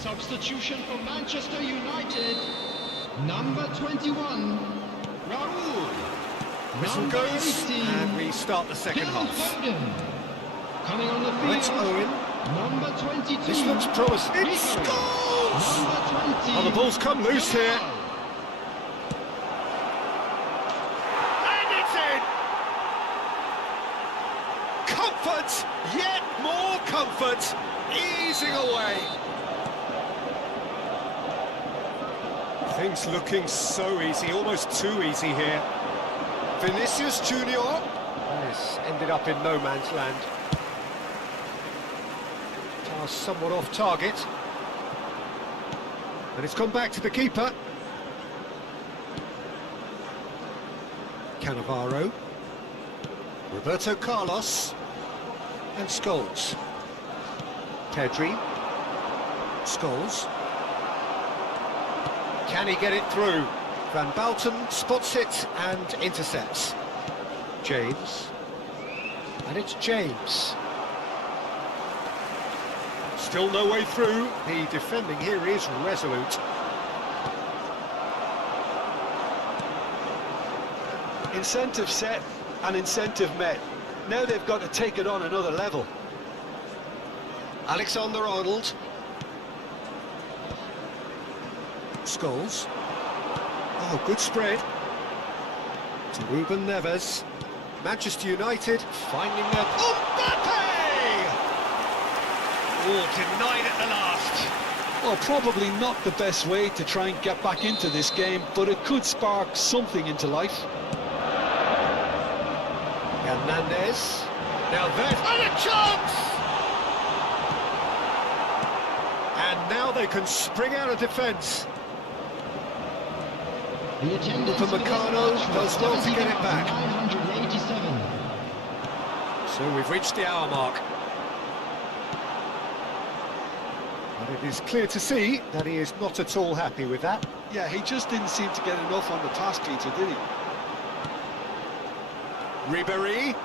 Substitution for Manchester United. Number 21, Raul. Whistle Number goes, 18, and we start the second Phil half. Foden. Coming on the field, That's Owen. number 22. This looks promising. It Rico. scores! Number 20. Oh, the ball's come loose here. Yamal. And it's in! Comfort! Yet more comfort! Easing away. Things looking so easy, almost too easy here. Vinicius Junior. This ended up in no man's land. Pass somewhat off target. And it's gone back to the keeper. Cannavaro. Roberto Carlos. And Scholes. Pedri. Scholes. Can he get it through? Van Balten spots it and intercepts. James. And it's James. Still no way through. The defending here is resolute. Incentive set and incentive met. Now they've got to take it on another level. Alexander-Arnold. Scholes. Oh, good spread. To Ruben Neves. Manchester United finding their... Mbappe! Oh, denied at the last. Well, probably not the best way to try and get back into this game, but it could spark something into life. Hernandez. Now there's... And a chance! And now they can spring out of defence. The attendance for this Upamecano match does was well to get it back. 987. So we've reached the hour mark. But it is clear to see that he is not at all happy with that. Yeah, he just didn't seem to get enough on the pass, Peter, did he? Ribéry.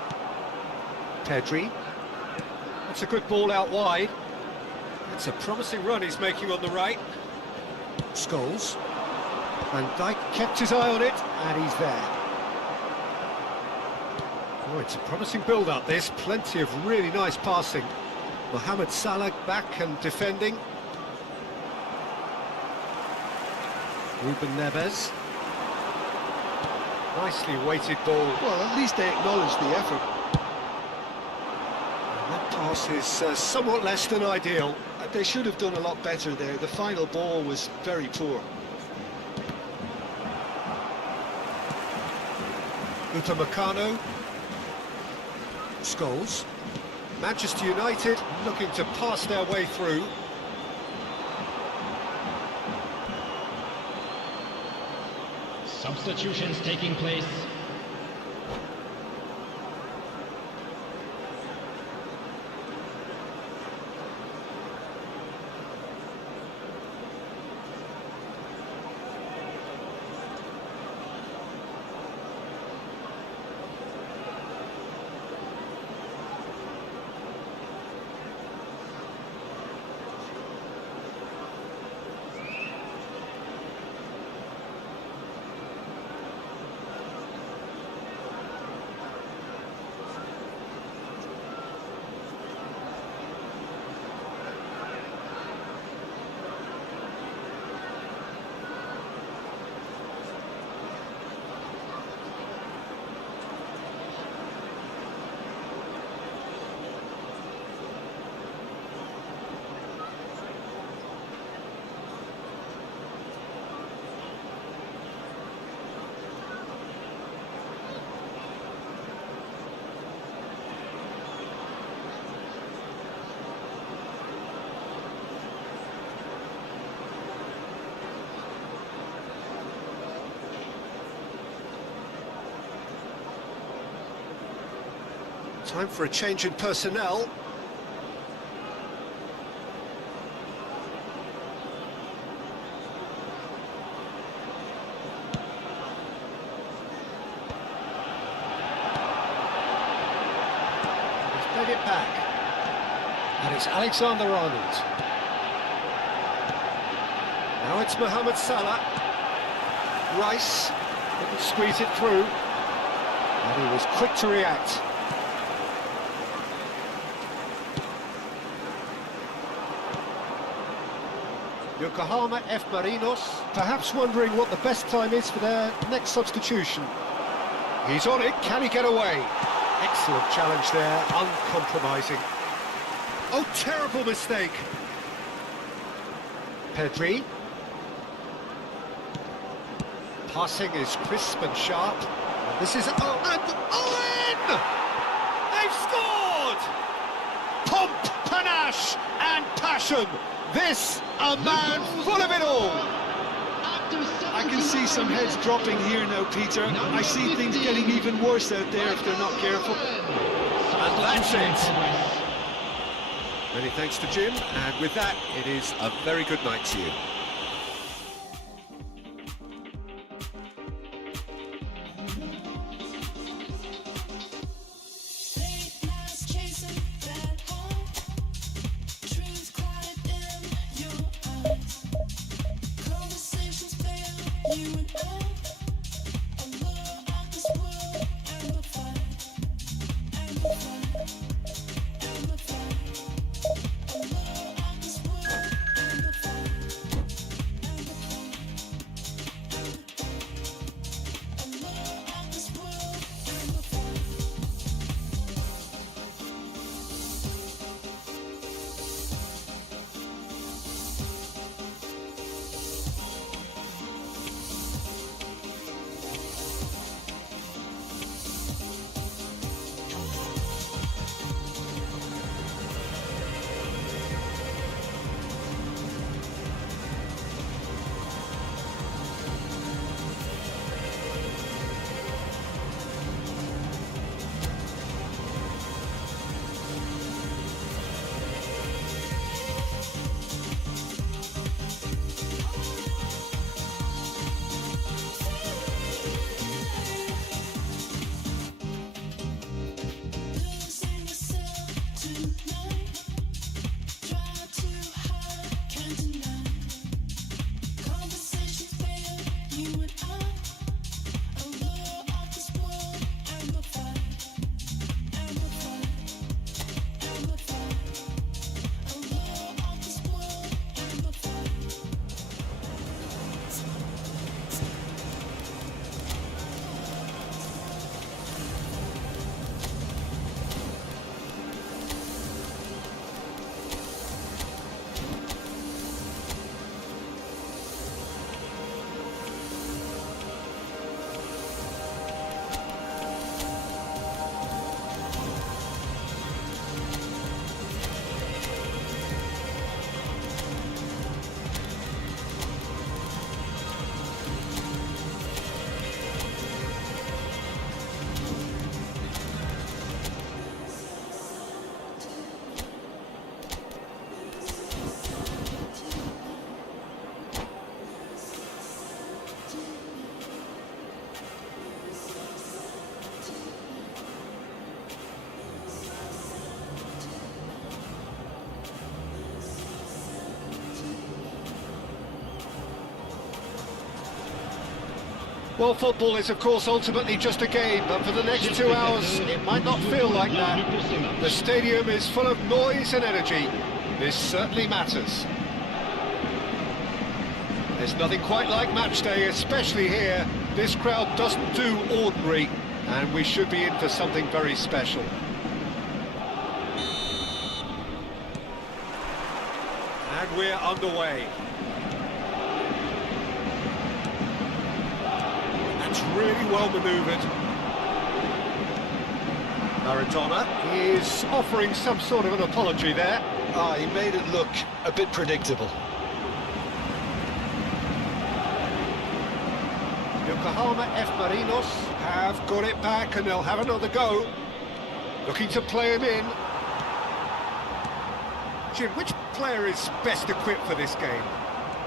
Pedri. That's a good ball out wide. It's a promising run he's making on the right. Scholes. Van Dijk kept his eye on it, and he's there. Oh, it's a promising build-up, this. Plenty of really nice passing. Mohamed Salah back and defending. Ruben Neves. Nicely weighted ball. Well, at least they acknowledge the effort. And that pass is somewhat less than ideal. They should have done a lot better there. The final ball was very poor. Upamecano. Scholes. Manchester United looking to pass their way through. Substitutions taking place. Time for a change in personnel. He's played it back. And it's Alexander-Arnold. Now it's Mohamed Salah. Rice couldn't squeeze it through. And he was quick to react. Yokohama F. Marinos, perhaps wondering what the best time is for their next substitution. He's on it, can he get away? Excellent challenge there, uncompromising. Oh, terrible mistake. Pedri. Passing is crisp and sharp. This is... Oh, and Owen! They've scored! Pomp, panache and passion. This, a man full of it all. I can see some heads dropping here now, Peter. I see things getting even worse out there if they're not careful. And that's it. Many thanks to Jim, and with that, it is a very good night to you. Well, football is, of course, ultimately just a game, but for the next 2 hours, it might not feel like that. The stadium is full of noise and energy. This certainly matters. There's nothing quite like match day, especially here. This crowd doesn't do ordinary, and we should be in for something very special. And we're underway. That's really well manoeuvred. Maradona is offering some sort of an apology there. He made it look a bit predictable. Yokohama F. Marinos have got it back and they'll have another go. Looking to play him in. Jim, which player is best equipped for this game?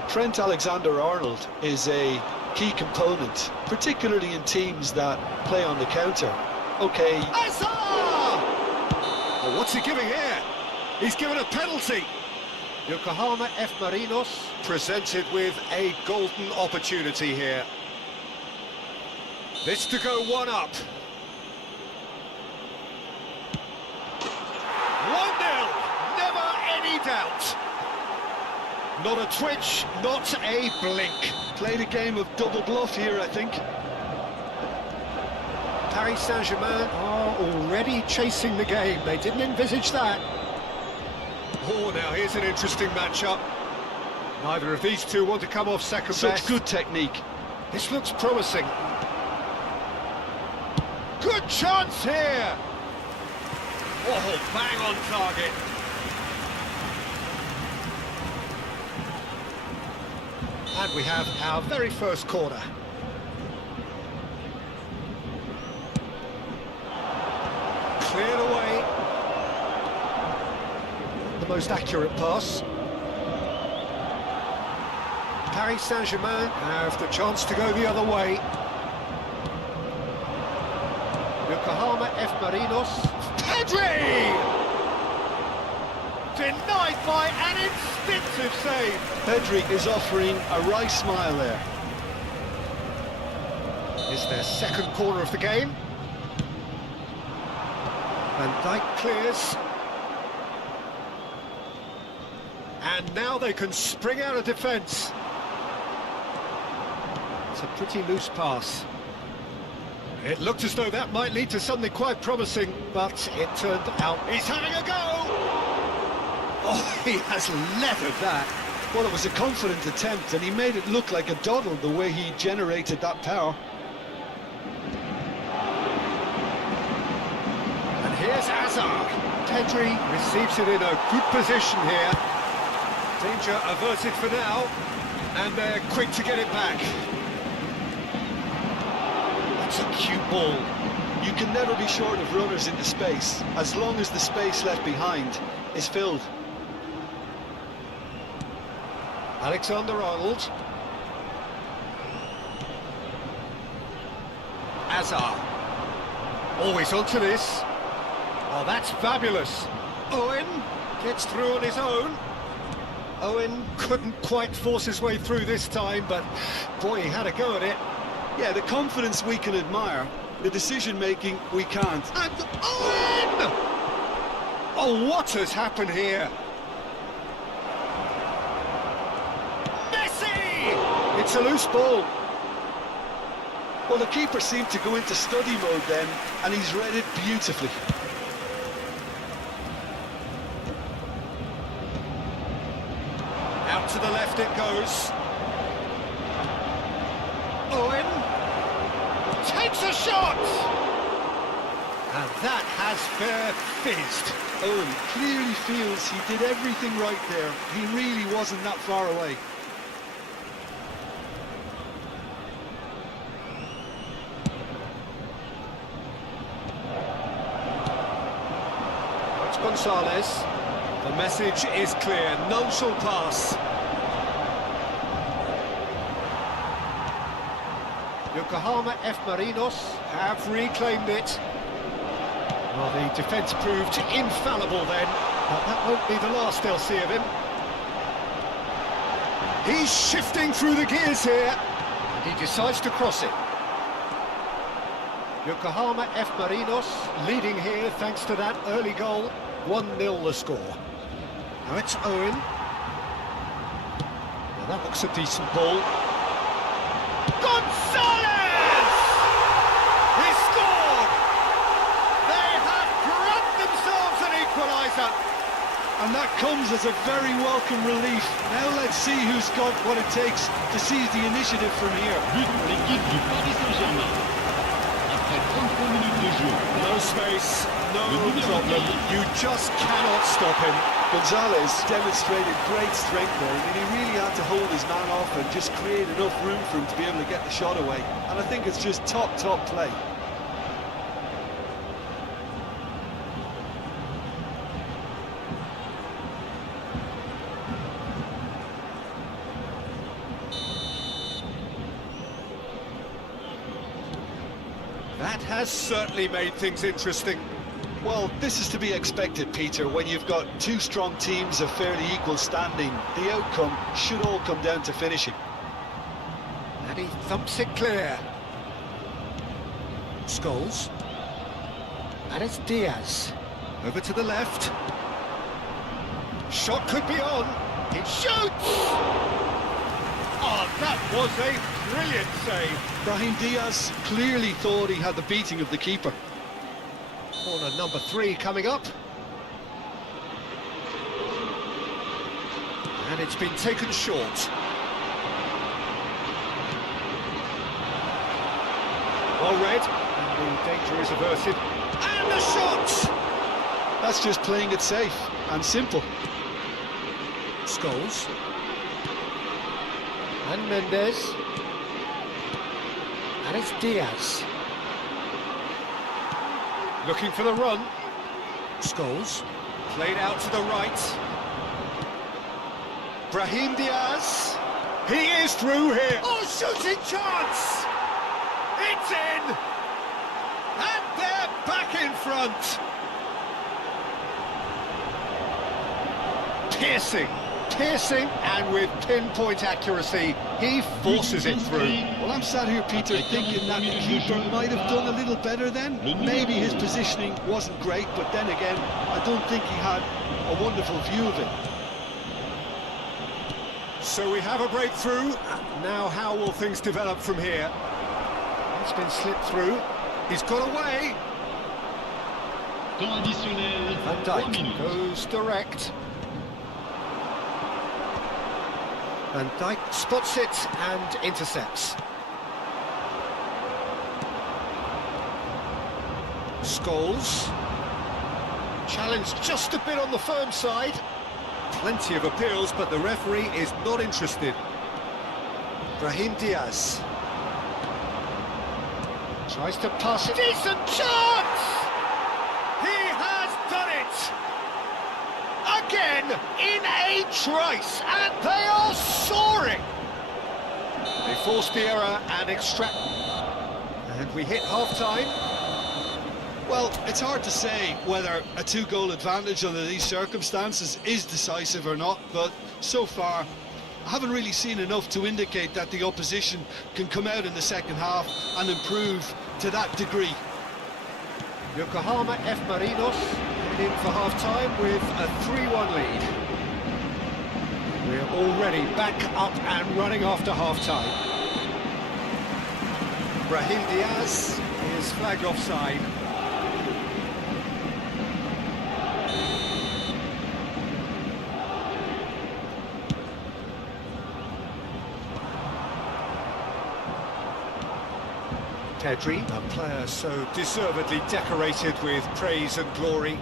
Trent Alexander-Arnold is a key component, particularly in teams that play on the counter. Okay. Azar! Oh, what's he giving here? He's given a penalty. Yokohama F. Marinos presented with a golden opportunity here. This to go one up. 1-0, never any doubt. Not a twitch, not a blink. Played a game of double bluff here, I think. Paris Saint-Germain are already chasing the game. They didn't envisage that. Oh, now here's an interesting matchup. Neither of these two want to come off second best. Such good technique. This looks promising. Good chance here! Oh, bang on target. And we have our very first corner. Cleared away. The most accurate pass. Paris Saint-Germain have the chance to go the other way. Yokohama F. Marinos. Pedri! Denied by an instinctive save. Pedri is offering a wry smile there. Is their second corner of the game. Van Dijk clears. And now they can spring out of defence. It's a pretty loose pass. It looked as though that might lead to something quite promising, but it turned out he's having a go! Oh, he has leathered that. Well, it was a confident attempt, and he made it look like a doddle the way he generated that power. And here's Azar. Pedri receives it in a good position here. Danger averted for now, and they're quick to get it back. That's a cute ball. You can never be short of runners into space, as long as the space left behind is filled. Alexander-Arnold. Azar. Always onto this. Oh, that's fabulous. Owen gets through on his own. Owen couldn't quite force his way through this time, but boy, he had a go at it. Yeah, the confidence we can admire, the decision-making we can't. And Owen! Oh, what has happened here? Messi! It's a loose ball. Well, the keeper seemed to go into study mode then, and he's read it beautifully. Out to the left it goes. Owen takes a shot! And that has fair fizzed. Owen clearly feels he did everything right there. He really wasn't that far away. It's Gonzalez. The message is clear. None shall pass. Yokohama F. Marinos have reclaimed it. Well, the defence proved infallible then, but that won't be the last they'll see of him. He's shifting through the gears here, and he decides to cross it. Yokohama F. Marinos leading here thanks to that early goal. 1-0 the score. Now it's Owen. Now that looks a decent ball. Gonzalez! He scored! They have grabbed themselves an equaliser. And that comes as a very welcome relief. Now let's see who's got what it takes to seize the initiative from here. But pour l'équipe du Paris Saint-Germain. Après 33 minutes de jeu. No space, no problem. You just cannot stop him. Gonzalez demonstrated great strength there. I mean, he really had to hold his man off and just create enough room for him to be able to get the shot away. And I think it's just top play. That has certainly made things interesting. Well, this is to be expected, Peter. When you've got two strong teams of fairly equal standing, the outcome should all come down to finishing. And he thumps it clear. Scholes. And it's Diaz. Over to the left. Shot could be on. It shoots! Oh, that was a brilliant save. Brahim Diaz clearly thought he had the beating of the keeper. Corner number 3 coming up. And it's been taken short. Well read, and the danger is averted. And the shot! That's just playing it safe and simple. Scholes. And Mendes. And it's Diaz. Looking for the run. Scholes. Played out to the right. Brahim Diaz. He is through here. Oh, shooting chance! It's in! And they're back in front. Piercing, and with pinpoint accuracy, he forces it through. Well, I'm sat here, Peter, thinking that the keeper might have done a little better then. Maybe his positioning wasn't great, but then again, I don't think he had a wonderful view of it. So we have a breakthrough. Now how will things develop from here? It's been slipped through. He's got away. Temps additionnel. Van 3 Dijk minutes. goes direct. Van Dijk spots it and intercepts. Scholes. Challenged just a bit on the firm side. Plenty of appeals, but the referee is not interested. Brahim Diaz. Tries to pass it. Decent chance! He has done it! Again, in a trice, and they are soaring! They forced the error and extract... And we hit half-time. Well, it's hard to say whether a two-goal advantage under these circumstances is decisive or not, but so far I haven't really seen enough to indicate that the opposition can come out in the second half and improve to that degree. Yokohama F. Marinos head in for half-time with a 3-1 lead. We're already back up and running after half-time. Brahim Diaz is flagged offside. Pedri, a player so deservedly decorated with praise and glory.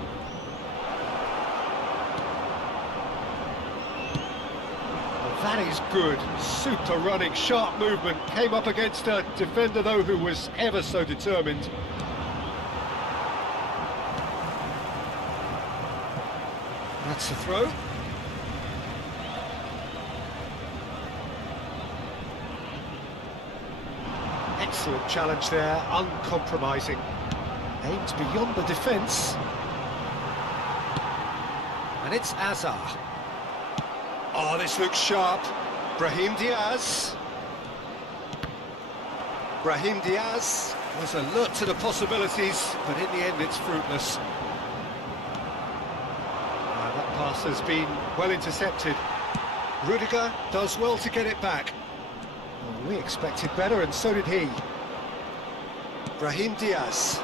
Well, that is good. Super running, sharp movement. Came up against a defender, though, who was ever so determined. That's the throw. Excellent challenge there, uncompromising. Aimed beyond the defence. And it's Azar. Oh, this looks sharp. Brahim Diaz. Brahim Diaz was alert to the possibilities, but in the end it's fruitless. That pass has been well intercepted. Rudiger does well to get it back. Well, we expected better, and so did he. Brahim Diaz.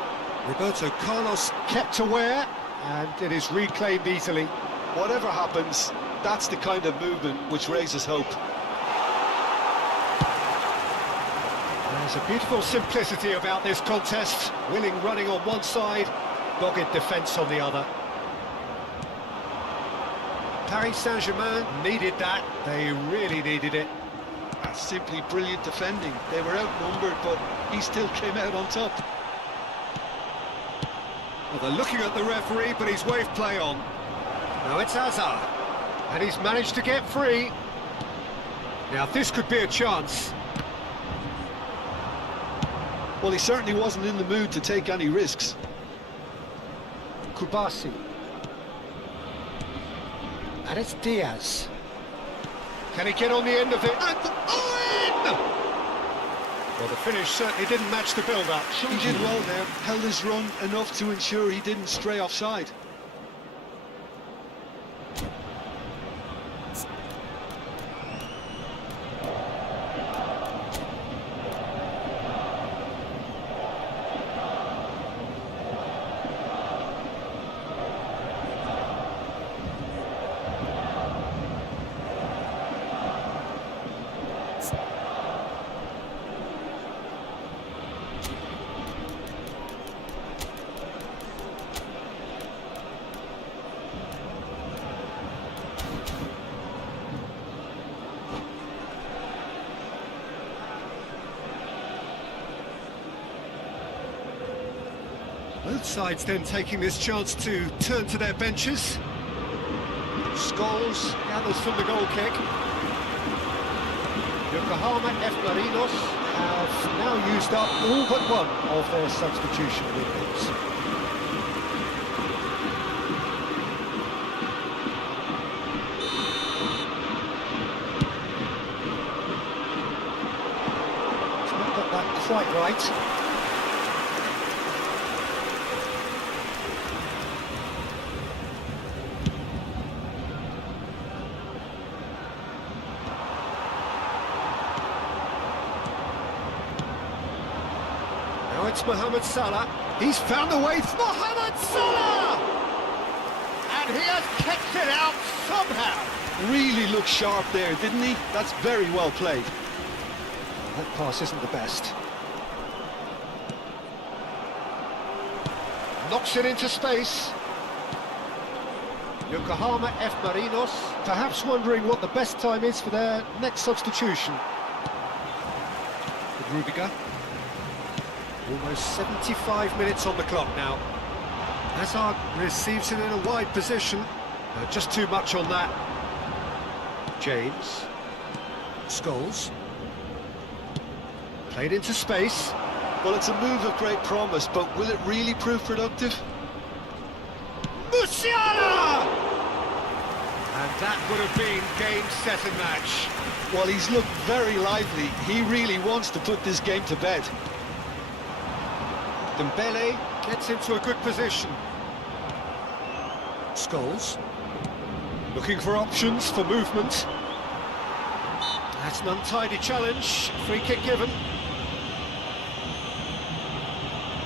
Roberto Carlos kept aware, and it is reclaimed easily. Whatever happens, that's the kind of movement which raises hope. There's a beautiful simplicity about this contest. Willing running on one side, dogged defence on the other. Paris Saint-Germain needed that. They really needed it. That's simply brilliant defending. They were outnumbered, but he still came out on top. Well, they're looking at the referee, but he's waved play on. Now it's Hazard, and he's managed to get free. Now this could be a chance. Well, he certainly wasn't in the mood to take any risks. Kubasi. And it's Diaz. Can he get on the end of it? And in! Well, the finish certainly didn't match the build-up. He did well there, held his run enough to ensure he didn't stray offside. Both sides then taking this chance to turn to their benches. Scholes gathers from the goal kick. Yokohama F. Marinos have now used up all but one of their substitution windows. He's not got that quite right. Now it's Mohamed Salah. He's found a way. Mohamed Salah! And he has kept it out somehow. Really looked sharp there, didn't he? That's very well played. That pass isn't the best. Knocks it into space. Yokohama F. Marinos, perhaps wondering what the best time is for their next substitution. With Rudiger. Almost 75 minutes on the clock now. Hazard receives it in a wide position. Just too much on that. James. Scholes. Played into space. Well, it's a move of great promise, but will it really prove productive? Musiala! And that would have been game, set and match. Well, he's looked very lively. He really wants to put this game to bed. Dembele gets into a good position. Scholes. Looking for options for movement. That's an untidy challenge. Free kick given.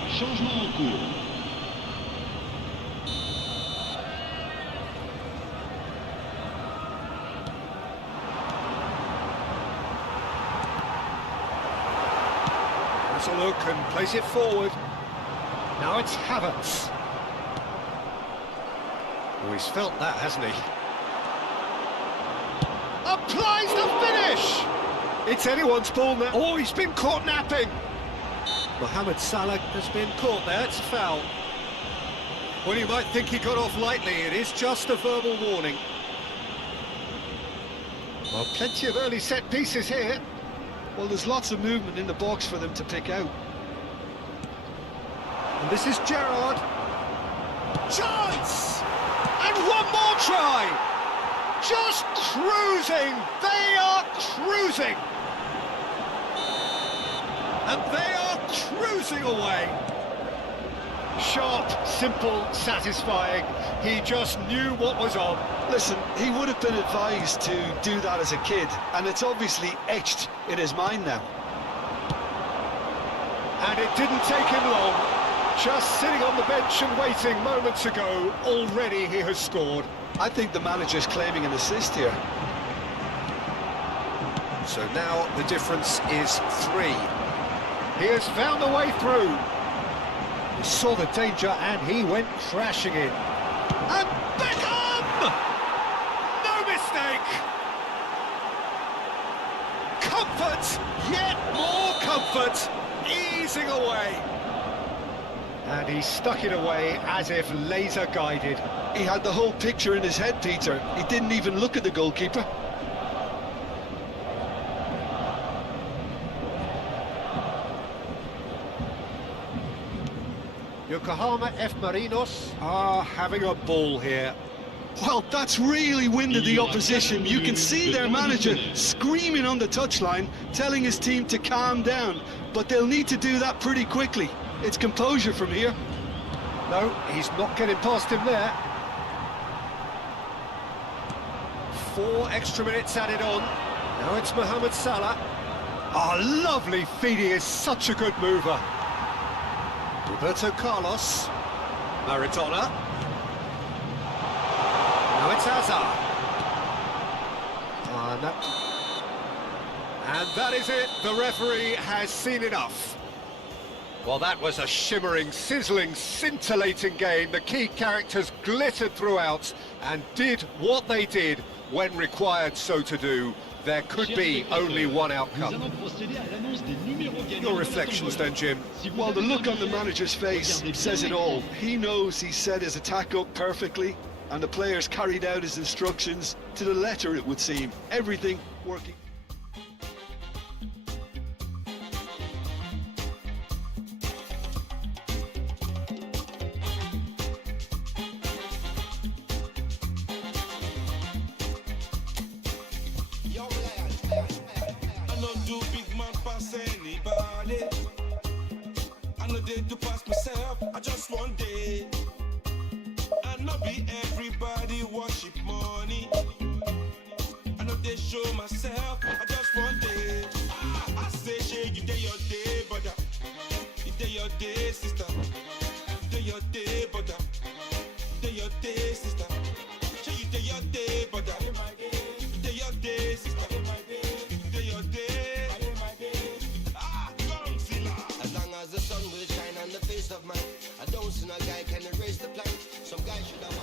Changement en cours. Has a look and plays it forward. Now it's Havertz. Oh, he's felt that, hasn't he? Applies the finish! It's anyone's ball now. Oh, he's been caught napping. Mohamed Salah has been caught there, it's a foul. Well, you might think he got off lightly, it is just a verbal warning. Well, plenty of early set pieces here. Well, there's lots of movement in the box for them to pick out. And this is Gerrard. Chance! And one more try! Just cruising! They are cruising! And they are cruising away. Sharp, simple, satisfying. He just knew what was on. Listen, he would have been advised to do that as a kid, and it's obviously etched in his mind now. And it didn't take him long. Just sitting on the bench and waiting moments ago, already he has scored. I think the manager's claiming an assist here. So now the difference is 3. He has found a way through. He saw the danger and he went crashing in. And Beckham! No mistake! Comfort, yet more comfort, easing away. And he stuck it away as if laser guided. He had the whole picture in his head, Peter. He didn't even look at the goalkeeper. Yokohama F. Marinos are having a ball here. Well, that's really winded the opposition. You can see their manager screaming on the touchline, telling his team to calm down. But they'll need to do that pretty quickly. It's composure from here. No, he's not getting past him there. 4 extra minutes added on. Now it's Mohamed Salah. Oh, lovely feed. He is such a good mover. Roberto Carlos. Maradona. Now it's Hazard. And that is it. The referee has seen enough. Well, that was a shimmering, sizzling, scintillating game. The key characters glittered throughout and did what they did when required so to do. There could be only one outcome. Your reflections then, Jim? Well, the look on the manager's face says it all. He knows he set his attack up perfectly, and the players carried out his instructions to the letter, it would seem. Everything working. I don't do big man pass anybody. I know they do pass myself. I just one day. I know be everybody worship money. I know they show myself. I just one day. I say, shey, you day your day, brother. You day your day, sister. You day your day, brother. You day your day, sister. Shey, you day your day, brother. You day your day, sister. As long as the sun will shine on the face of man, I don't see no guy can erase the plan. Some guy should have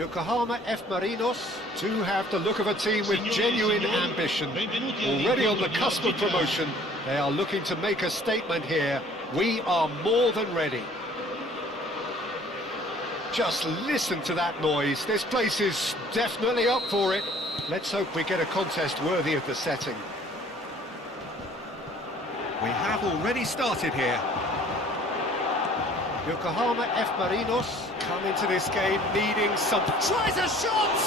Yokohama F. Marinos do have the look of a team with genuine ambition. Already on the cusp of promotion, they are looking to make a statement here. We are more than ready. Just listen to that noise. This place is definitely up for it. Let's hope we get a contest worthy of the setting. We have already started here. Yokohama F. Marinos come into this game needing some... Tries a shot!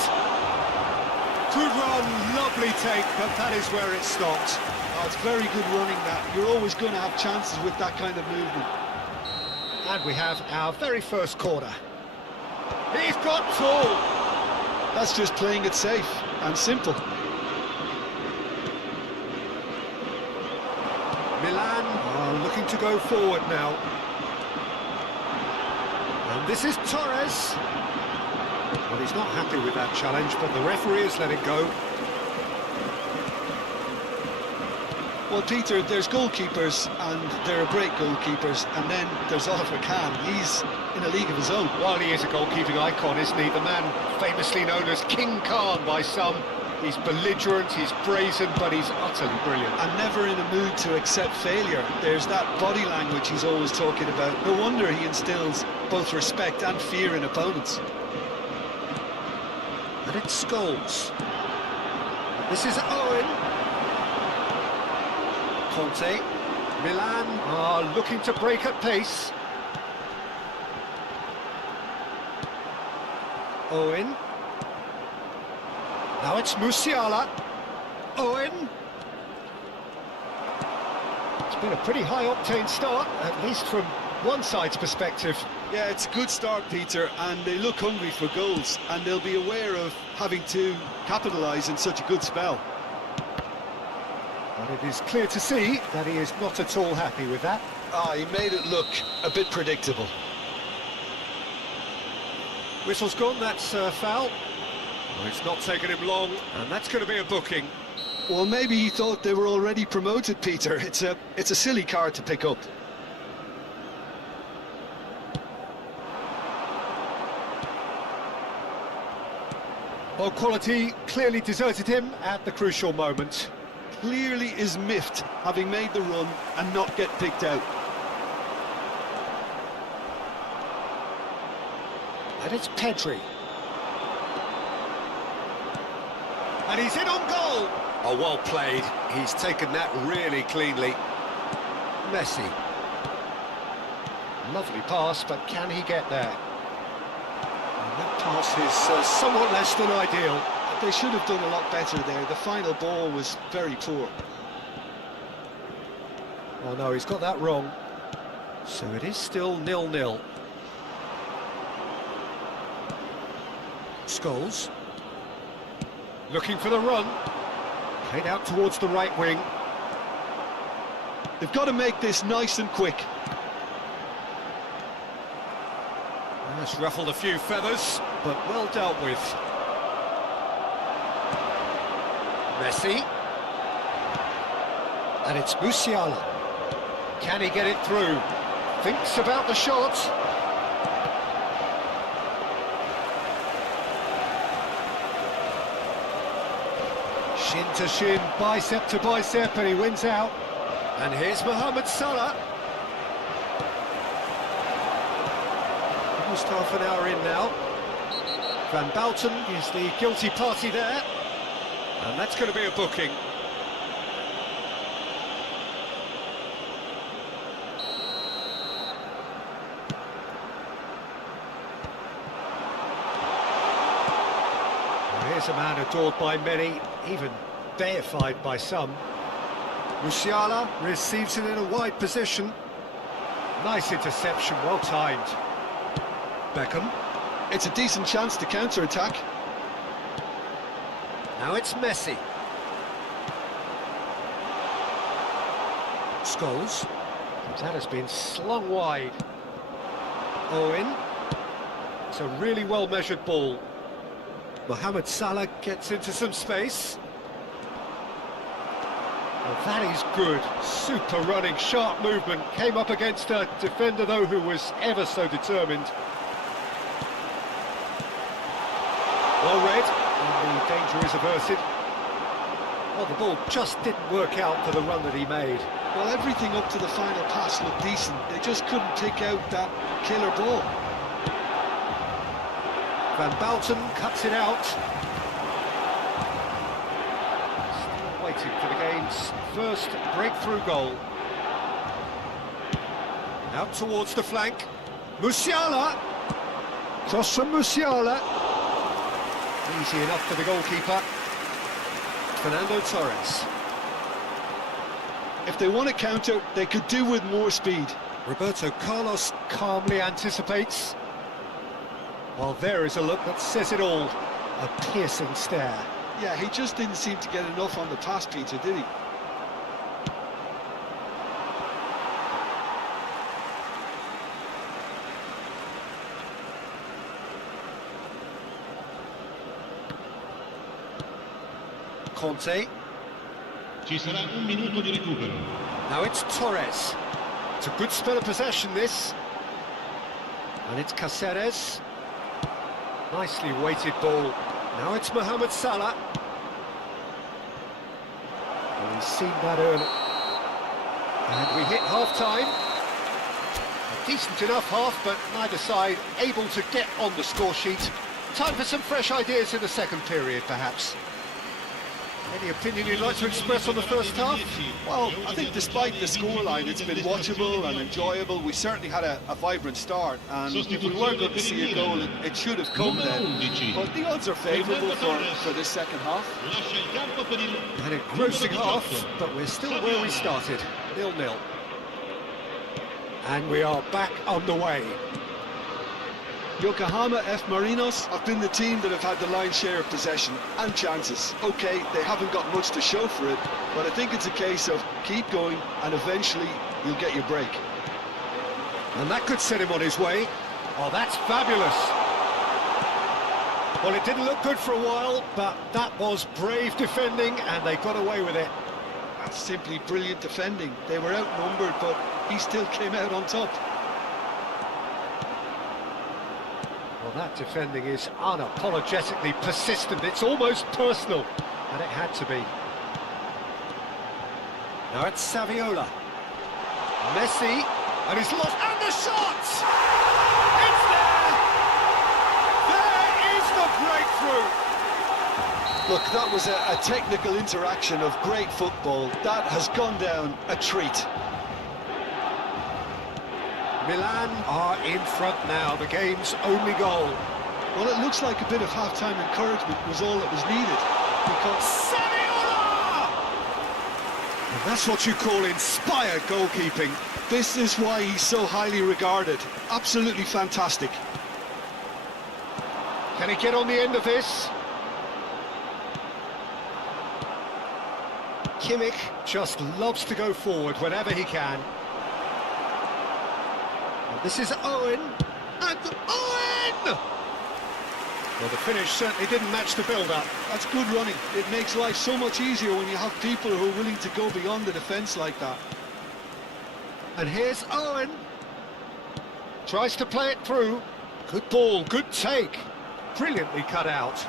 Good run, lovely take, but that is where it stopped. Oh, it's very good running that. You're always going to have chances with that kind of movement. And we have our very first corner. He's got tall! That's just playing it safe and simple. Milan are looking to go forward now. And this is Torres. Well, he's not happy with that challenge, but the referee has let it go. Well, Peter, there's goalkeepers, and there are great goalkeepers, and then there's Oliver Kahn. He's in a league of his own. While he is a goalkeeping icon, isn't he? The man famously known as King Khan by some. He's belligerent, he's brazen, but he's utterly brilliant. And never in a mood to accept failure. There's that body language he's always talking about. No wonder he instills both respect and fear in opponents. And it's Scholes. This is Owen. Conte. Milan are looking to break at pace. Owen. Now it's Musiala. Owen. It's been a pretty high-octane start, at least from one side's perspective. Yeah, it's a good start, Peter, and they look hungry for goals, and they'll be aware of having to capitalise in such a good spell. But it is clear to see that he is not at all happy with that. He made it look a bit predictable. Whistle's gone, that's foul. Well, it's not taken him long, and that's going to be a booking. Well, maybe he thought they were already promoted, Peter. It's a silly card to pick up. Well, quality clearly deserted him at the crucial moment. Clearly is miffed, having made the run and not get picked out. And it's Pedri. And he's in on goal! Oh, well played. He's taken that really cleanly. Messi. Lovely pass, but can he get there? And that pass is somewhat less than ideal. They should have done a lot better there. The final ball was very poor. Oh no, he's got that wrong. So it is still 0-0. Scholes. Looking for the run. Played out towards the right wing. They've got to make this nice and quick. That's ruffled a few feathers, but well dealt with. Messi. And it's Musiala. Can he get it through? Thinks about the shot. Shin to shin, bicep to bicep, and he wins out. And here's Mohamed Salah. Almost half an hour in now. Van Bouten is the guilty party there. And that's going to be a booking. Here's a man adored by many, even deified by some. Musiala receives it in a wide position. Nice interception, well timed. Beckham. It's a decent chance to counter-attack. Now it's Messi. Scholes. That has been slung wide. Owen. It's a really well-measured ball. Mohamed Salah gets into some space. Well, that is good. Super running, sharp movement. Came up against a defender, though, who was ever so determined. Well read, and the danger is averted. Well, the ball just didn't work out for the run that he made. Well, everything up to the final pass looked decent. They just couldn't pick out that killer ball. Van Bouten cuts it out. Still waiting for the game's first breakthrough goal. Out towards the flank. Musiala. Cross from Musiala. Easy enough for the goalkeeper. Fernando Torres. If they want to counter, they could do with more speed. Roberto Carlos calmly anticipates. Well, there is a look that says it all. A piercing stare. Yeah, he just didn't seem to get enough on the pass, Peter, did he? Conte. Ci sarà un minuto di recupero. Now it's Torres. It's a good spell of possession, this. And it's Cáceres. Nicely weighted ball. Now it's Mohamed Salah. Well, he's seen that early. And we hit half-time. A decent enough half, but neither side able to get on the score sheet. Time for some fresh ideas in the second period, perhaps. Any opinion you'd like to express on the first half? Well, I think despite the scoreline, it's been watchable and enjoyable. We certainly had a vibrant start, and if we were going to see a goal, it should have come then. But the odds are favourable for this second half. Lascia il campo per il An engrossing half, but we're still where we started, 0-0. And we are back underway. Yokohama F. Marinos have been the team that have had the lion's share of possession and chances. OK, they haven't got much to show for it, but I think it's a case of keep going and eventually you'll get your break. And that could set him on his way. Oh, that's fabulous. Well, it didn't look good for a while, but that was brave defending and they got away with it. That's simply brilliant defending. They were outnumbered, but he still came out on top. Well, that defending is unapologetically persistent. It's almost personal, and it had to be. Now it's Saviola. Messi, and he's lost, and the shot! It's there! There is the breakthrough! Look, that was a technical interaction of great football. That has gone down a treat. Milan are in front now, the game's only goal. Well, it looks like a bit of half-time encouragement was all that was needed, because Saviola! And that's what you call inspired goalkeeping. this is why he's so highly regarded. Absolutely fantastic. Can he get on the end of this? Kimmich just loves to go forward whenever he can. This is Owen, and Owen! Well, the finish certainly didn't match the build-up. That's good running. It makes life so much easier when you have people who are willing to go beyond the defence like that. And here's Owen. Tries to play it through. Good ball, good take. Brilliantly cut out.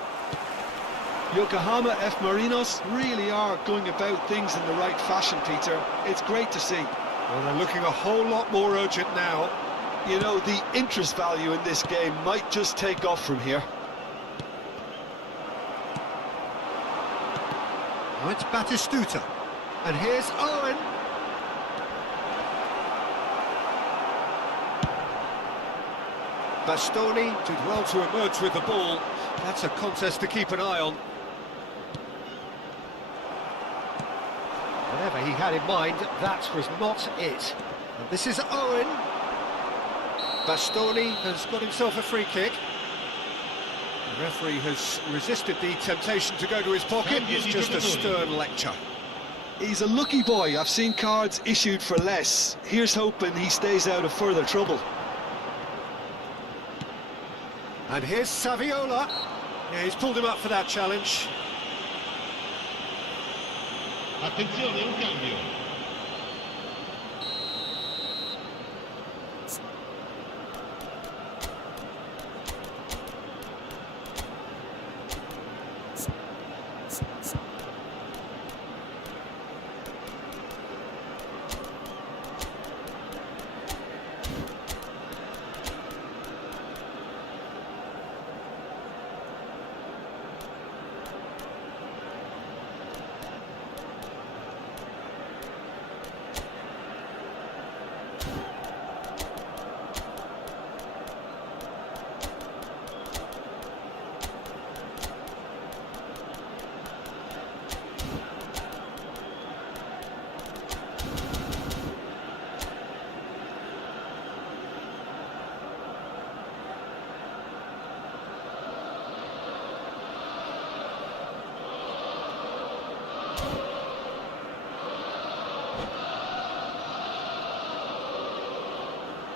Yokohama F. Marinos really are going about things in the right fashion, Peter. It's great to see. Well, they're looking a whole lot more urgent now. You know, the interest value in this game might just take off from here. Now it's Batistuta. And here's Owen. Bastoni did well to emerge with the ball. That's a contest to keep an eye on. Whatever he had in mind, that was not it. And this is Owen. Bastoni has got himself a free kick. The referee has resisted the temptation to go to his pocket. It's just a stern lecture. He's a lucky boy. I've seen cards issued for less. Here's hoping he stays out of further trouble. And here's Saviola. Yeah, he's pulled him up for that challenge. Attenzione, un cambio.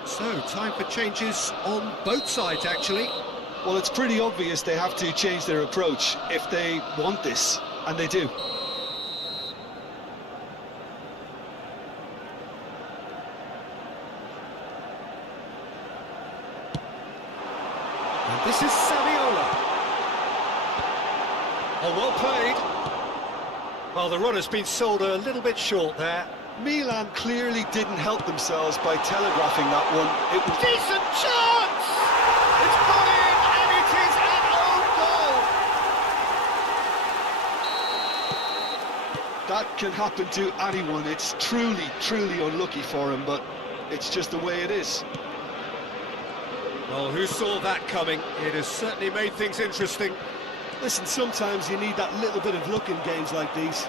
So, time for changes on both sides, actually. Well, it's pretty obvious they have to change their approach if they want this, and they do. And this is Saviola. Oh, well played. Well, the runner's been sold a little bit short there. Milan clearly didn't help themselves by telegraphing that one. It was Decent chance! It's gone in, and it is an own goal! that can happen to anyone. It's truly, truly unlucky for him, but it's just the way it is. Well, who saw that coming? It has certainly made things interesting. Listen, sometimes you need that little bit of luck in games like these.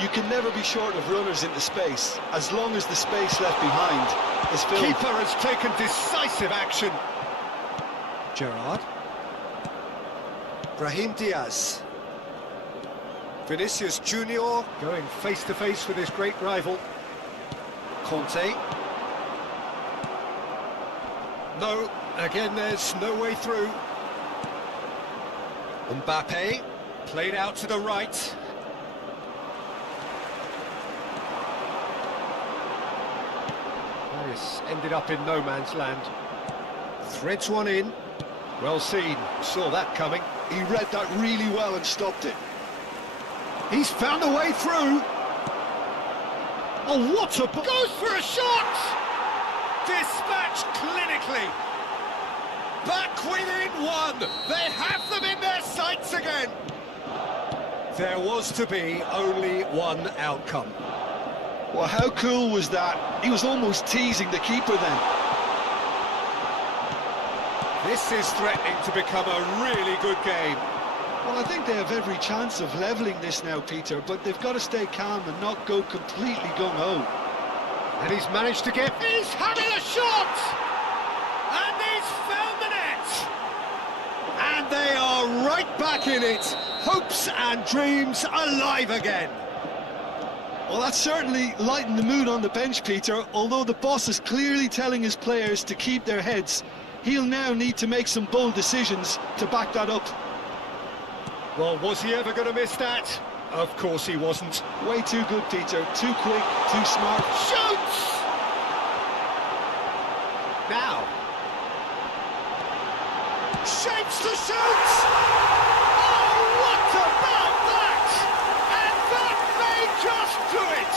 You can never be short of runners into space, as long as the space left behind is filled. Keeper has taken decisive action. Gerrard. Brahim Diaz. Vinicius Junior going face-to-face with his great rival. Conte. No, again there's no way through. Mbappe, played out to the right. This ended up in no man's land. Threads one in. Well seen, saw that coming. He read that really well and stopped it. He's found a way through. Oh, what a... Goes for a shot! Dispatched clinically. Back within one. They have them in their sights again. There was to be only one outcome. Well, how cool was that? He was almost teasing the keeper then. This is threatening to become a really good game. Well, I think they have every chance of levelling this now, Peter, but they've got to stay calm and not go completely gung-ho. And he's managed to get... He's having a shot! And he's found the net! And they are right back in it. Hopes and dreams alive again. Well, that's certainly lightened the mood on the bench, Peter. Although the boss is clearly telling his players to keep their heads, he'll now need to make some bold decisions to back that up. Well, was he ever going to miss that? Of course he wasn't. Way too good, Peter. Too quick, too smart. Shoots! Now. Shapes to shoot! Oh, what about that? And that may just do it!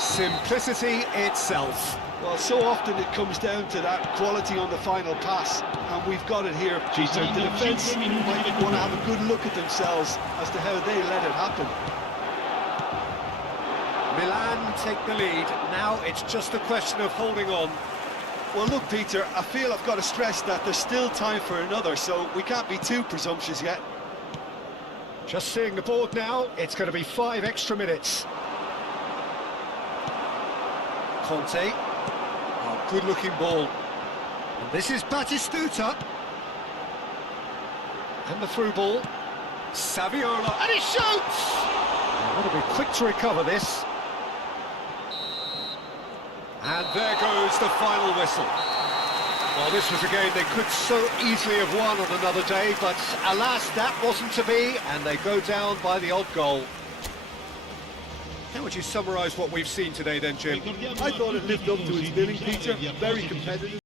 Simplicity itself. Well, so often it comes down to that quality on the final pass, and we've got it here, Peter. The defence might want to have a good look at themselves as to how they let it happen. Milan take the lead. Now it's just a question of holding on. Well, look, Peter, I feel I've got to stress that there's still time for another, so we can't be too presumptuous yet. Just seeing the board now, it's going to be 5 extra minutes. Conte. Oh, good-looking ball. And this is Batistuta. And the through ball. Saviola. And he shoots! Got to be quick to recover this. And there goes the final whistle. Well, this was a game they could so easily have won on another day, but alas, that wasn't to be, and they go down by the odd goal. How would you summarise what we've seen today then, Jim? I thought it lived up to its billing, Peter. Very competitive.